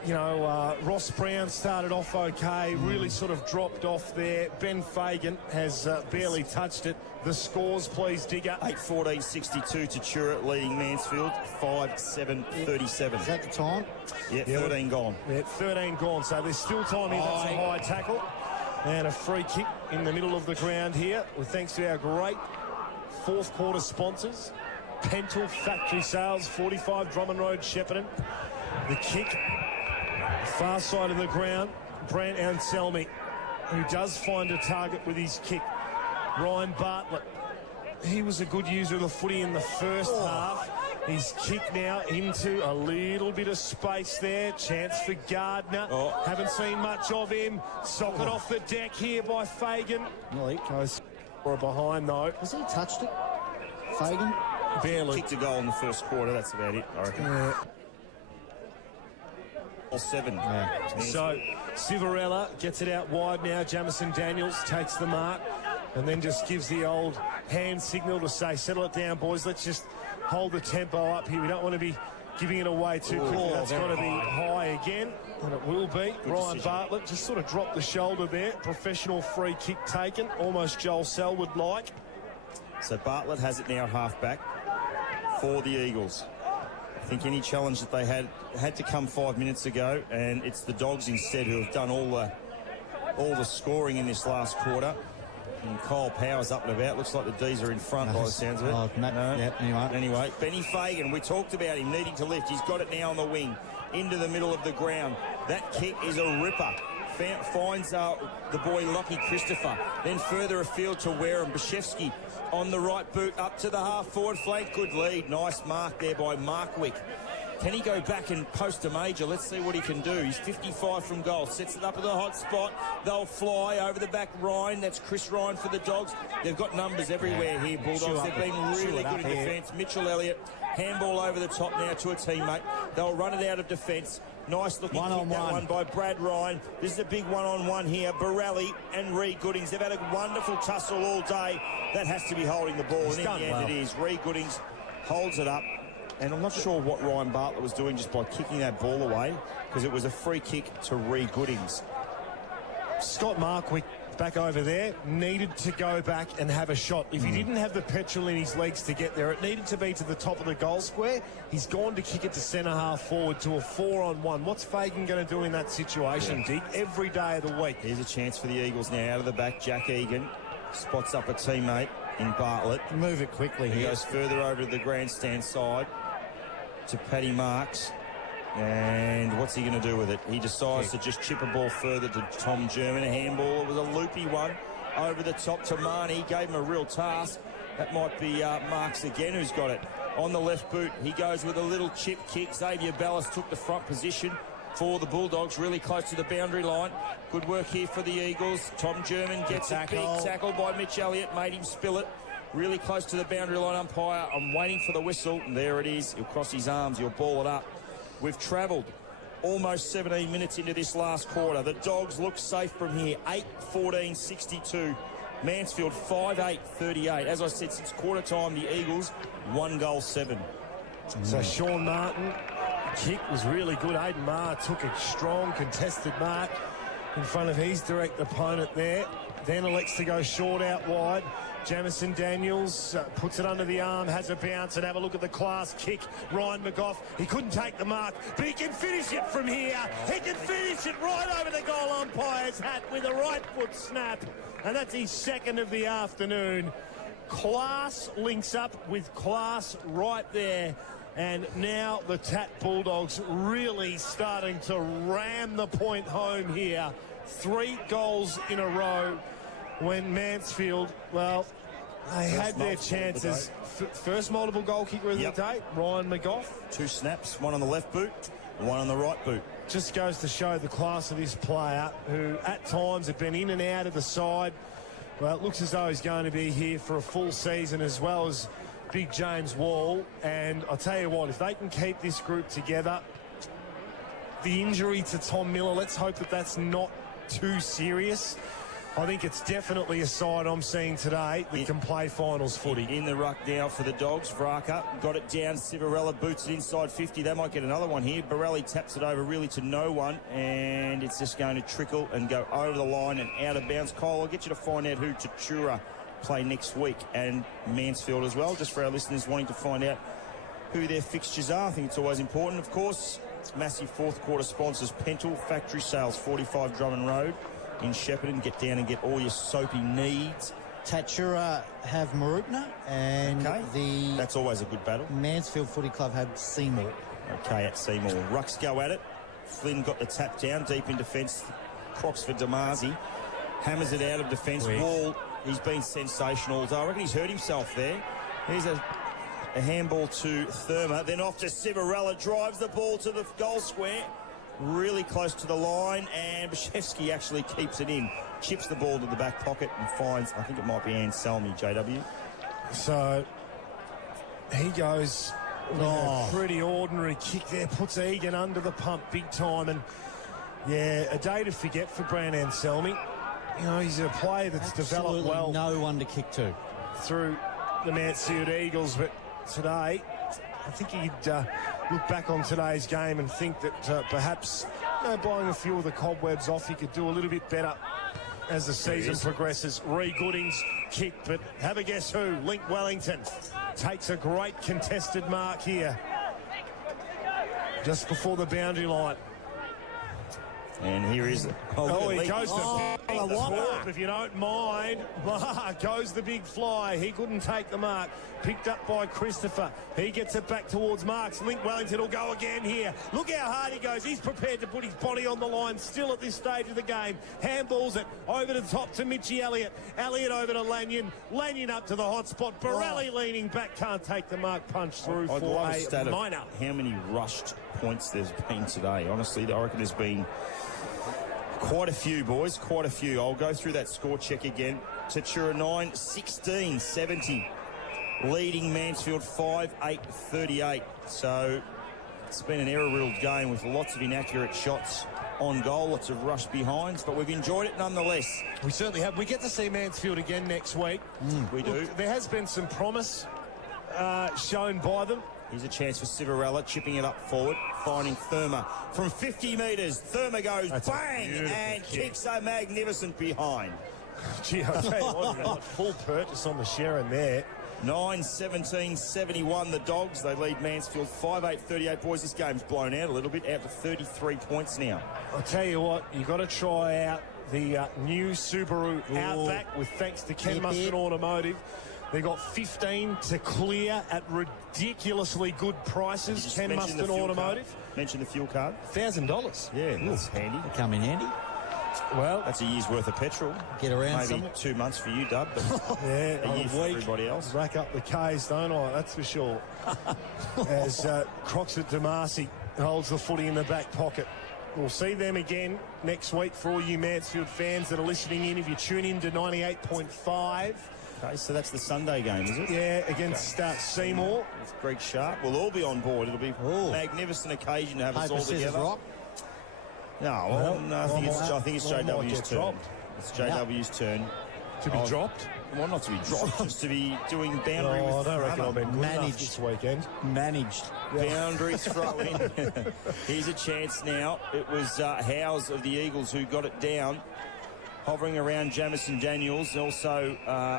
You know, Ross Brown started off okay, really sort of dropped off there. Ben Fagan has barely touched it. The scores, please, Digger. 8-14-62 to Tatura leading Mansfield, 5-7-37. Is that the time? Yeah, 13 gone. Yeah, 13 gone, so there's still time here. That's a high tackle. And a free kick in the middle of the ground here, with thanks to our great fourth quarter sponsors. Pental Factory Sales, 45 Drummond Road, Shepparton. The kick, far side of the ground, Brant Anselmi, who does find a target with his kick. Ryan Bartlett, he was a good user of the footy in the first half. His kick now into a little bit of space there. Chance for Gardner. Haven't seen much of him. Socket off the deck here by Fagan. Goes behind though. Has he touched it? Fagan? Barely. Kicked a goal in the first quarter. That's about it, I reckon. All 7. Yeah. So Civarella gets it out wide now. Jamison Daniels takes the mark and then just gives the old hand signal to say, settle it down, boys. Let's just hold the tempo up here. We don't want to be giving it away too quickly. That's got to be high again, and it will be. Ryan Bartlett just sort of dropped the shoulder there. Professional free kick taken, almost Joel Selwood-like. So Bartlett has it now half-back for the Eagles. I think any challenge that they had to come 5 minutes ago, and it's the Dogs instead who have done all the scoring in this last quarter. And Kyle Powers up and about. Looks like the D's are in front by the sounds of it. Anyway, Benny Fagan, we talked about him needing to lift. He's got it now on the wing, into the middle of the ground. That kick is a ripper. Finds the boy Lockie Christopher. Then further afield to Wareham. Bashevsky on the right boot up to the half-forward flank. Good lead. Nice mark there by Markwick. Can he go back and post a major? Let's see what he can do. He's 55 from goal. Sets it up at the hot spot. They'll fly over the back. Ryan, that's Chris Ryan for the Dogs. They've got numbers everywhere here, Bulldogs. They've been really good in defence. Mitchell Elliott, handball over the top now to a teammate. They'll run it out of defence. Nice looking kick, that one by Brad Ryan. This is a big one-on-one here. Borelli and Reed Goodings. They've had a wonderful tussle all day. That has to be holding the ball. And in the end, it is. Reed Goodings holds it up. And I'm not sure what Ryan Bartlett was doing just by kicking that ball away, because it was a free kick to Reed Goodings. Scott Markwick back over there needed to go back and have a shot. If he didn't have the petrol in his legs to get there, it needed to be to the top of the goal square. He's gone to kick it to centre half forward to a 4-on-1. What's Fagan going to do in that situation, Dig? Every day of the week. Here's a chance for the Eagles now. Out of the back, Jack Egan spots up a teammate in Bartlett. Move it quickly. He goes further over to the grandstand side to Paddy Marks. And what's he going to do with it? He decides to just chip a ball further to Tom German. A handball. It was a loopy one over the top to Marnie. Gave him a real task. That might be Marks again who's got it. On the left boot, he goes with a little chip kick. Xavier Ballas took the front position for the Bulldogs, really close to the boundary line. Good work here for the Eagles. Tom German gets a big tackle by Mitch Elliott, made him spill it. Really close to the boundary line umpire. I'm waiting for the whistle. And there it is. He'll cross his arms. He'll ball it up. We've travelled almost 17 minutes into this last quarter. The Dogs look safe from here. 8-14-62 Mansfield 5-8-38. As I said, since quarter time, the Eagles 1-7. So Sean Martin, kick was really good. Aidan Maher took a strong contested mark in front of his direct opponent there. Then elects to go short out wide. Jamison Daniels puts it under the arm, has a bounce, and have a look at the class kick. Ryan McGough, he couldn't take the mark, but he can finish it from here. He can finish it right over the goal umpire's hat with a right foot snap. And that's his second of the afternoon. Class links up with class right there. And now the Tat Bulldogs really starting to ram the point home here. 3 goals in a row when Mansfield, well, they had their chances. First multiple goal kicker of the day, Ryan McGough. 2 snaps, one on the left boot, one on the right boot. Just goes to show the class of this player who at times had been in and out of the side. Well, it looks as though he's going to be here for a full season, as well as Big James Wall. And I'll tell you what, if they can keep this group together, the injury to Tom Miller, let's hope that that's not too serious. I think it's definitely a side I'm seeing today that can play finals footy. In the ruck now for the Dogs. Vraka got it down. Civarella boots it inside 50. They might get another one here. Borelli taps it over really to no one, and it's just going to trickle and go over the line and out of bounds. Kyle, I'll get you to find out who Tatura play next week, and Mansfield as well, just for our listeners wanting to find out who their fixtures are. I think it's always important, of course. Massive fourth quarter sponsors: Pental, Factory Sales, 45 Drummond Road in Shepparton. Get down and get all your soapy needs. Tatura have Marupna, and that's always a good battle. Mansfield Footy Club have Seymour. Okay, at Seymour. Rucks go at it. Flynn got the tap down deep in defence. Crocs for Damasi. Hammers it out of defence. Wall, he's been sensational. I reckon he's hurt himself there. Here's a handball to Therma. Then off to Civarella. Drives the ball to the goal square. Really close to the line, and Bashevsky actually keeps it in. Chips the ball to the back pocket and finds, I think it might be Anselmi, JW. So he goes a pretty ordinary kick there, puts Egan under the pump big time, and yeah, a day to forget for Brand Anselmi. You know, he's a player that's developed well. No one to kick to. Through the Mansfield Eagles, but today, I think he'd look back on today's game and think that perhaps, blowing a few of the cobwebs off, he could do a little bit better as the season progresses. Ree Gooding's kick, but have a guess who? Link Wellington takes a great contested mark here just before the boundary line. And here is it. He goes to the whop, if you don't mind. Goes the big fly. He couldn't take the mark. Picked up by Christopher. He gets it back towards Marks. Link Wellington will go again here. Look how hard he goes. He's prepared to put his body on the line still at this stage of the game. Handballs it over the top to Mitchie Elliott. Elliott over to Lanyon. Lanyon up to the hot spot. Borelli leaning back. Can't take the mark. Punch through for a minor. How many rushed points there's been today? Honestly, I reckon there's been quite a few, boys, quite a few. I'll go through that score check again. Tatura 9, 16, 70. Leading Mansfield 5-8-38. So it's been an error-riddled game with lots of inaccurate shots on goal, lots of rush behinds, but we've enjoyed it nonetheless. We certainly have. We get to see Mansfield again next week. We do. Look, there has been some promise shown by them. Here's a chance for Civarella, chipping it up forward, finding Therma from 50 metres. Therma goes bang and kicks a magnificent behind. Gee, I tell you what, full purchase on the Sharon there. 9-17-71 the Dogs. They lead Mansfield 5-8-38. Boys, this game's blown out a little bit, out to 33 points now. I'll tell you what, you've got to try out the new Subaru Outback with thanks to Ken Mustard Automotive. They got 15 to clear at ridiculously good prices. Ken Mustard Automotive. Mention the fuel card. $1,000. Yeah, that's handy. They come in handy. Well, that's a year's worth of petrol. Get around maybe somewhere. 2 months for you, Dub, but yeah, a year for everybody else. Rack up the K's, don't I? That's for sure. As Crocs at Damasi holds the footy in the back pocket. We'll see them again next week for all you Mansfield fans that are listening in. If you tune in to 98.5. Okay, so that's the Sunday game, is it? Yeah, against Seymour. With Greg Sharp. We'll all be on board. It'll be a magnificent occasion to have us all together. Rock. No, I think it's JW's turn. It's JW's turn. To be dropped? Well, not to be dropped, just to be doing boundary I with don't reckon runner. I've been good enough this weekend. Managed. Boundary throw in. Here's a chance now. It was Howes of the Eagles who got it down. Hovering around Jamison Daniels, also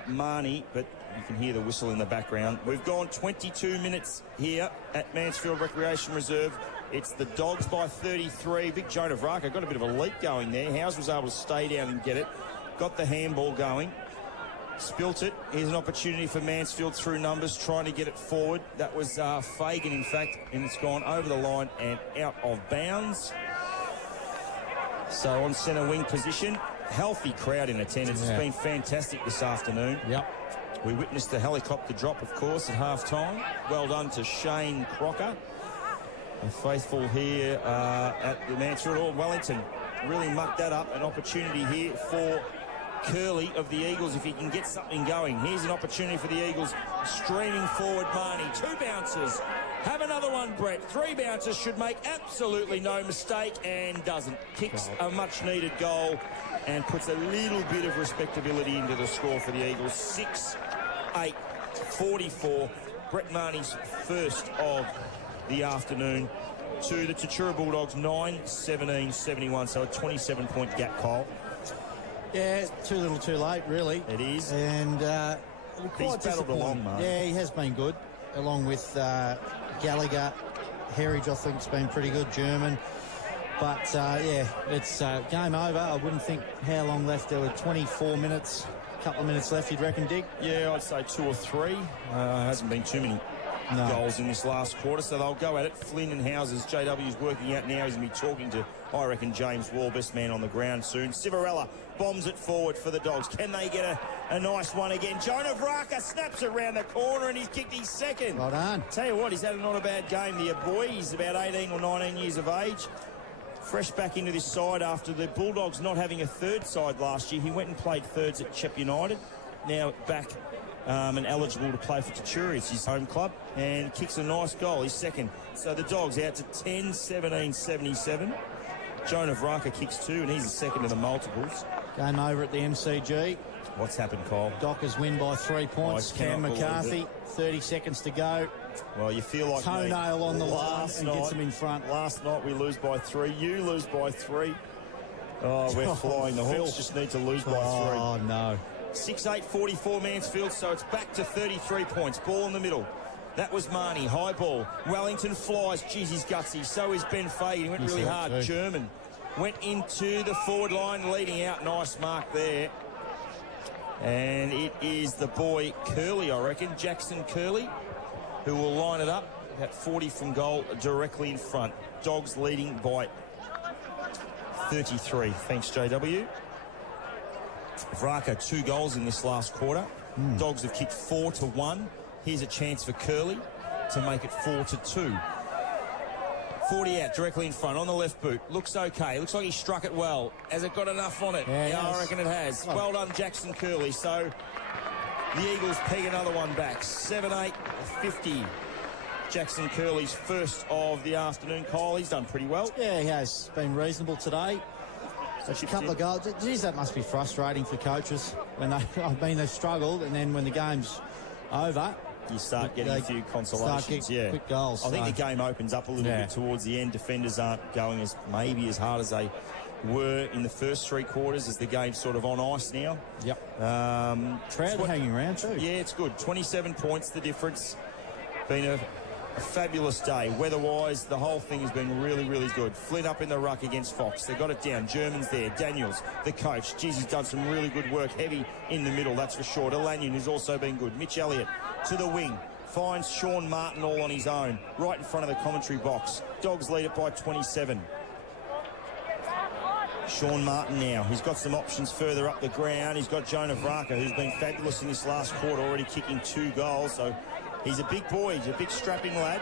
Marnie, but you can hear the whistle in the background. We've gone 22 minutes here at Mansfield Recreation Reserve. It's the Dogs by 33. Big Jonah Vraka got a bit of a leap going there. Howes was able to stay down and get it. Got the handball going. Spilt it. Here's an opportunity for Mansfield through numbers, trying to get it forward. That was Fagan, in fact, and it's gone over the line and out of bounds. So on centre wing position, healthy crowd in attendance. It's been fantastic this afternoon. Yep. We witnessed the helicopter drop, of course, at half-time. Well done to Shane Crocker. And faithful here at the Mansfield. Wellington really mucked that up. An opportunity here for Curley of the Eagles if he can get something going. Here's an opportunity for the Eagles. Streaming forward, Marnie. 2 bounces. Have another one, Brett. 3 bounces should make absolutely no mistake and doesn't. Kicks a much-needed goal and puts a little bit of respectability into the score for the Eagles. 6-8-44. Brett Marnie's first of the afternoon to the Tatura Bulldogs, 9-17-71. So a 27-point gap, Cole. Yeah, too little too late, really. It is. And He's quite battled along, disappointing. Mark. Yeah, he has been good, along with Gallagher. Herridge, I think, has been pretty good, German. But, yeah, it's game over. I wouldn't think how long left. There were 24 minutes, a couple of minutes left, you'd reckon, Dig? Yeah, I'd say 2 or 3. Hasn't been too many goals in this last quarter, so they'll go at it. Flynn and Houses, JW's working out now. He's going to be talking to, I reckon, James Wall, best man on the ground soon. Civarella bombs it forward for the Dogs. Can they get a nice one again? Jonah Vraka snaps it round the corner and he's kicked his second. Well done. Tell you what, he's had not a bad game, the boy. He's about 18 or 19 years of age. Fresh back into this side after the Bulldogs not having a third side last year. He went and played thirds at Chep United. Now back and eligible to play for Tatura. It's his home club and kicks a nice goal. He's second. So the Dogs out to 10-17-77. Jonah Vraka kicks 2 and he's the second of the multiples. Game over at the MCG. What's happened, Cole? Dockers win by 3 points. I Cam cannot believe McCarthy, 30 seconds to go. Well, you feel like Toenail on the line and gets them in front. Last night we lose by 3. You lose by 3. Oh, we're flying. The Hawks just need to lose by 3. Oh, no. 6-8-44 Mansfield, so it's back to 33 points. Ball in the middle. That was Marnie. High ball. Wellington flies. Jeez, he's gutsy. So is Ben Fagan. He went really hard. Too. German went into the forward line, leading out. Nice mark there. And it is the boy Curley, I reckon, Jackson Curley, who will line it up at 40 from goal directly in front. Dogs leading by 33. Thanks, JW. Vraka, 2 goals in this last quarter. Dogs have kicked 4-1. Here's a chance for Curley to make it 4-2. 40 out, directly in front, on the left boot. Looks okay. Looks like he struck it well. Has it got enough on it? Yeah, I reckon it has. Well done, Jackson Curley. So the Eagles peg another one back. 7-8-50. Jackson Curley's first of the afternoon. Kyle, he's done pretty well. Yeah, he has been reasonable today. A couple of goals. Geez, that must be frustrating for coaches when they've struggled, and then when the game's over, you start getting a few consolations. Quick goals. I think the game opens up a little bit towards the end. Defenders aren't going as hard as they were in the first 3 quarters, as the game's sort of on ice now. Yep. Crowd hanging around too. Yeah, it's good. 27 points the difference. Been a fabulous day. Weather-wise, the whole thing has been really, really good. Flynn up in the ruck against Fox. They got it down. German's there. Daniels, the coach. Geez, he's done some really good work. Heavy in the middle, that's for sure. Delanyon, who's also been good. Mitch Elliott to the wing. Finds Sean Martin all on his own. Right in front of the commentary box. Dogs lead it by 27. Sean Martin now. He's got some options further up the ground. He's got Jonah Vraka, who's been fabulous in this last quarter, already kicking 2 goals. So he's a big boy. He's a big strapping lad.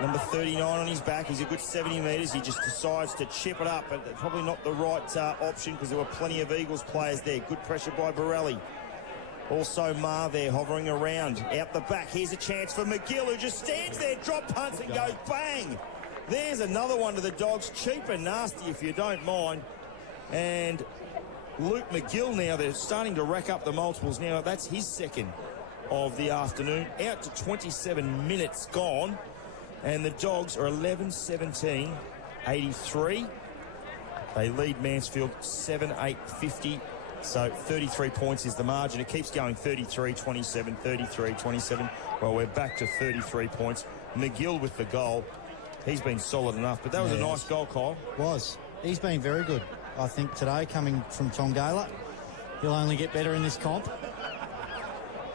Number 39 on his back. He's a good 70 metres. He just decides to chip it up, but probably not the right option, because there were plenty of Eagles players there. Good pressure by Borelli. Also Marr there hovering around. Out the back. Here's a chance for McGill, who just stands there, drop punts and goes bang. There's another one to the Dogs. Cheap and nasty, if you don't mind. And Luke McGill now, they're starting to rack up the multiples now. That's his second of the afternoon. Out to 27 minutes gone. And the Dogs are 11-17, 83. They lead Mansfield 7-8-50. So 33 points is the margin. It keeps going 33-27, 33-27. Well, we're back to 33 points. McGill with the goal. He's been solid enough, but that was a nice goal, Kyle. Was. He's been very good, I think, today, coming from Tongala. He'll only get better in this comp.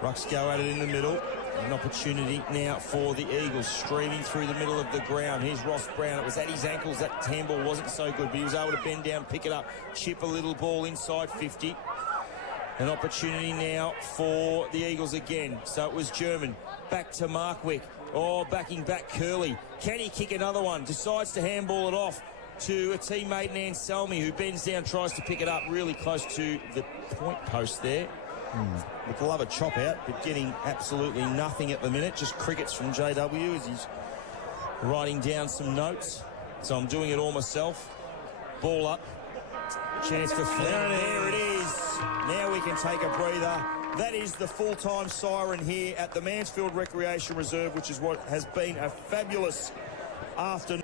Rucks go at it in the middle. An opportunity now for the Eagles, streaming through the middle of the ground. Here's Ross Brown. It was at his ankles. That handball wasn't so good, but he was able to bend down, pick it up, chip a little ball inside 50. An opportunity now for the Eagles again. So it was German. Back to Markwick. Oh, backing back Curley. Can he kick another one? Decides to handball it off to a teammate, Anselmi, who bends down, tries to pick it up really close to the point post there. Would love a chop out, but getting absolutely nothing at the minute. Just crickets from JW as he's writing down some notes. So I'm doing it all myself. Ball up. Chance for Flynn. There it is. Now we can take a breather. That is the full-time siren here at the Mansfield Recreation Reserve, which is what has been a fabulous afternoon.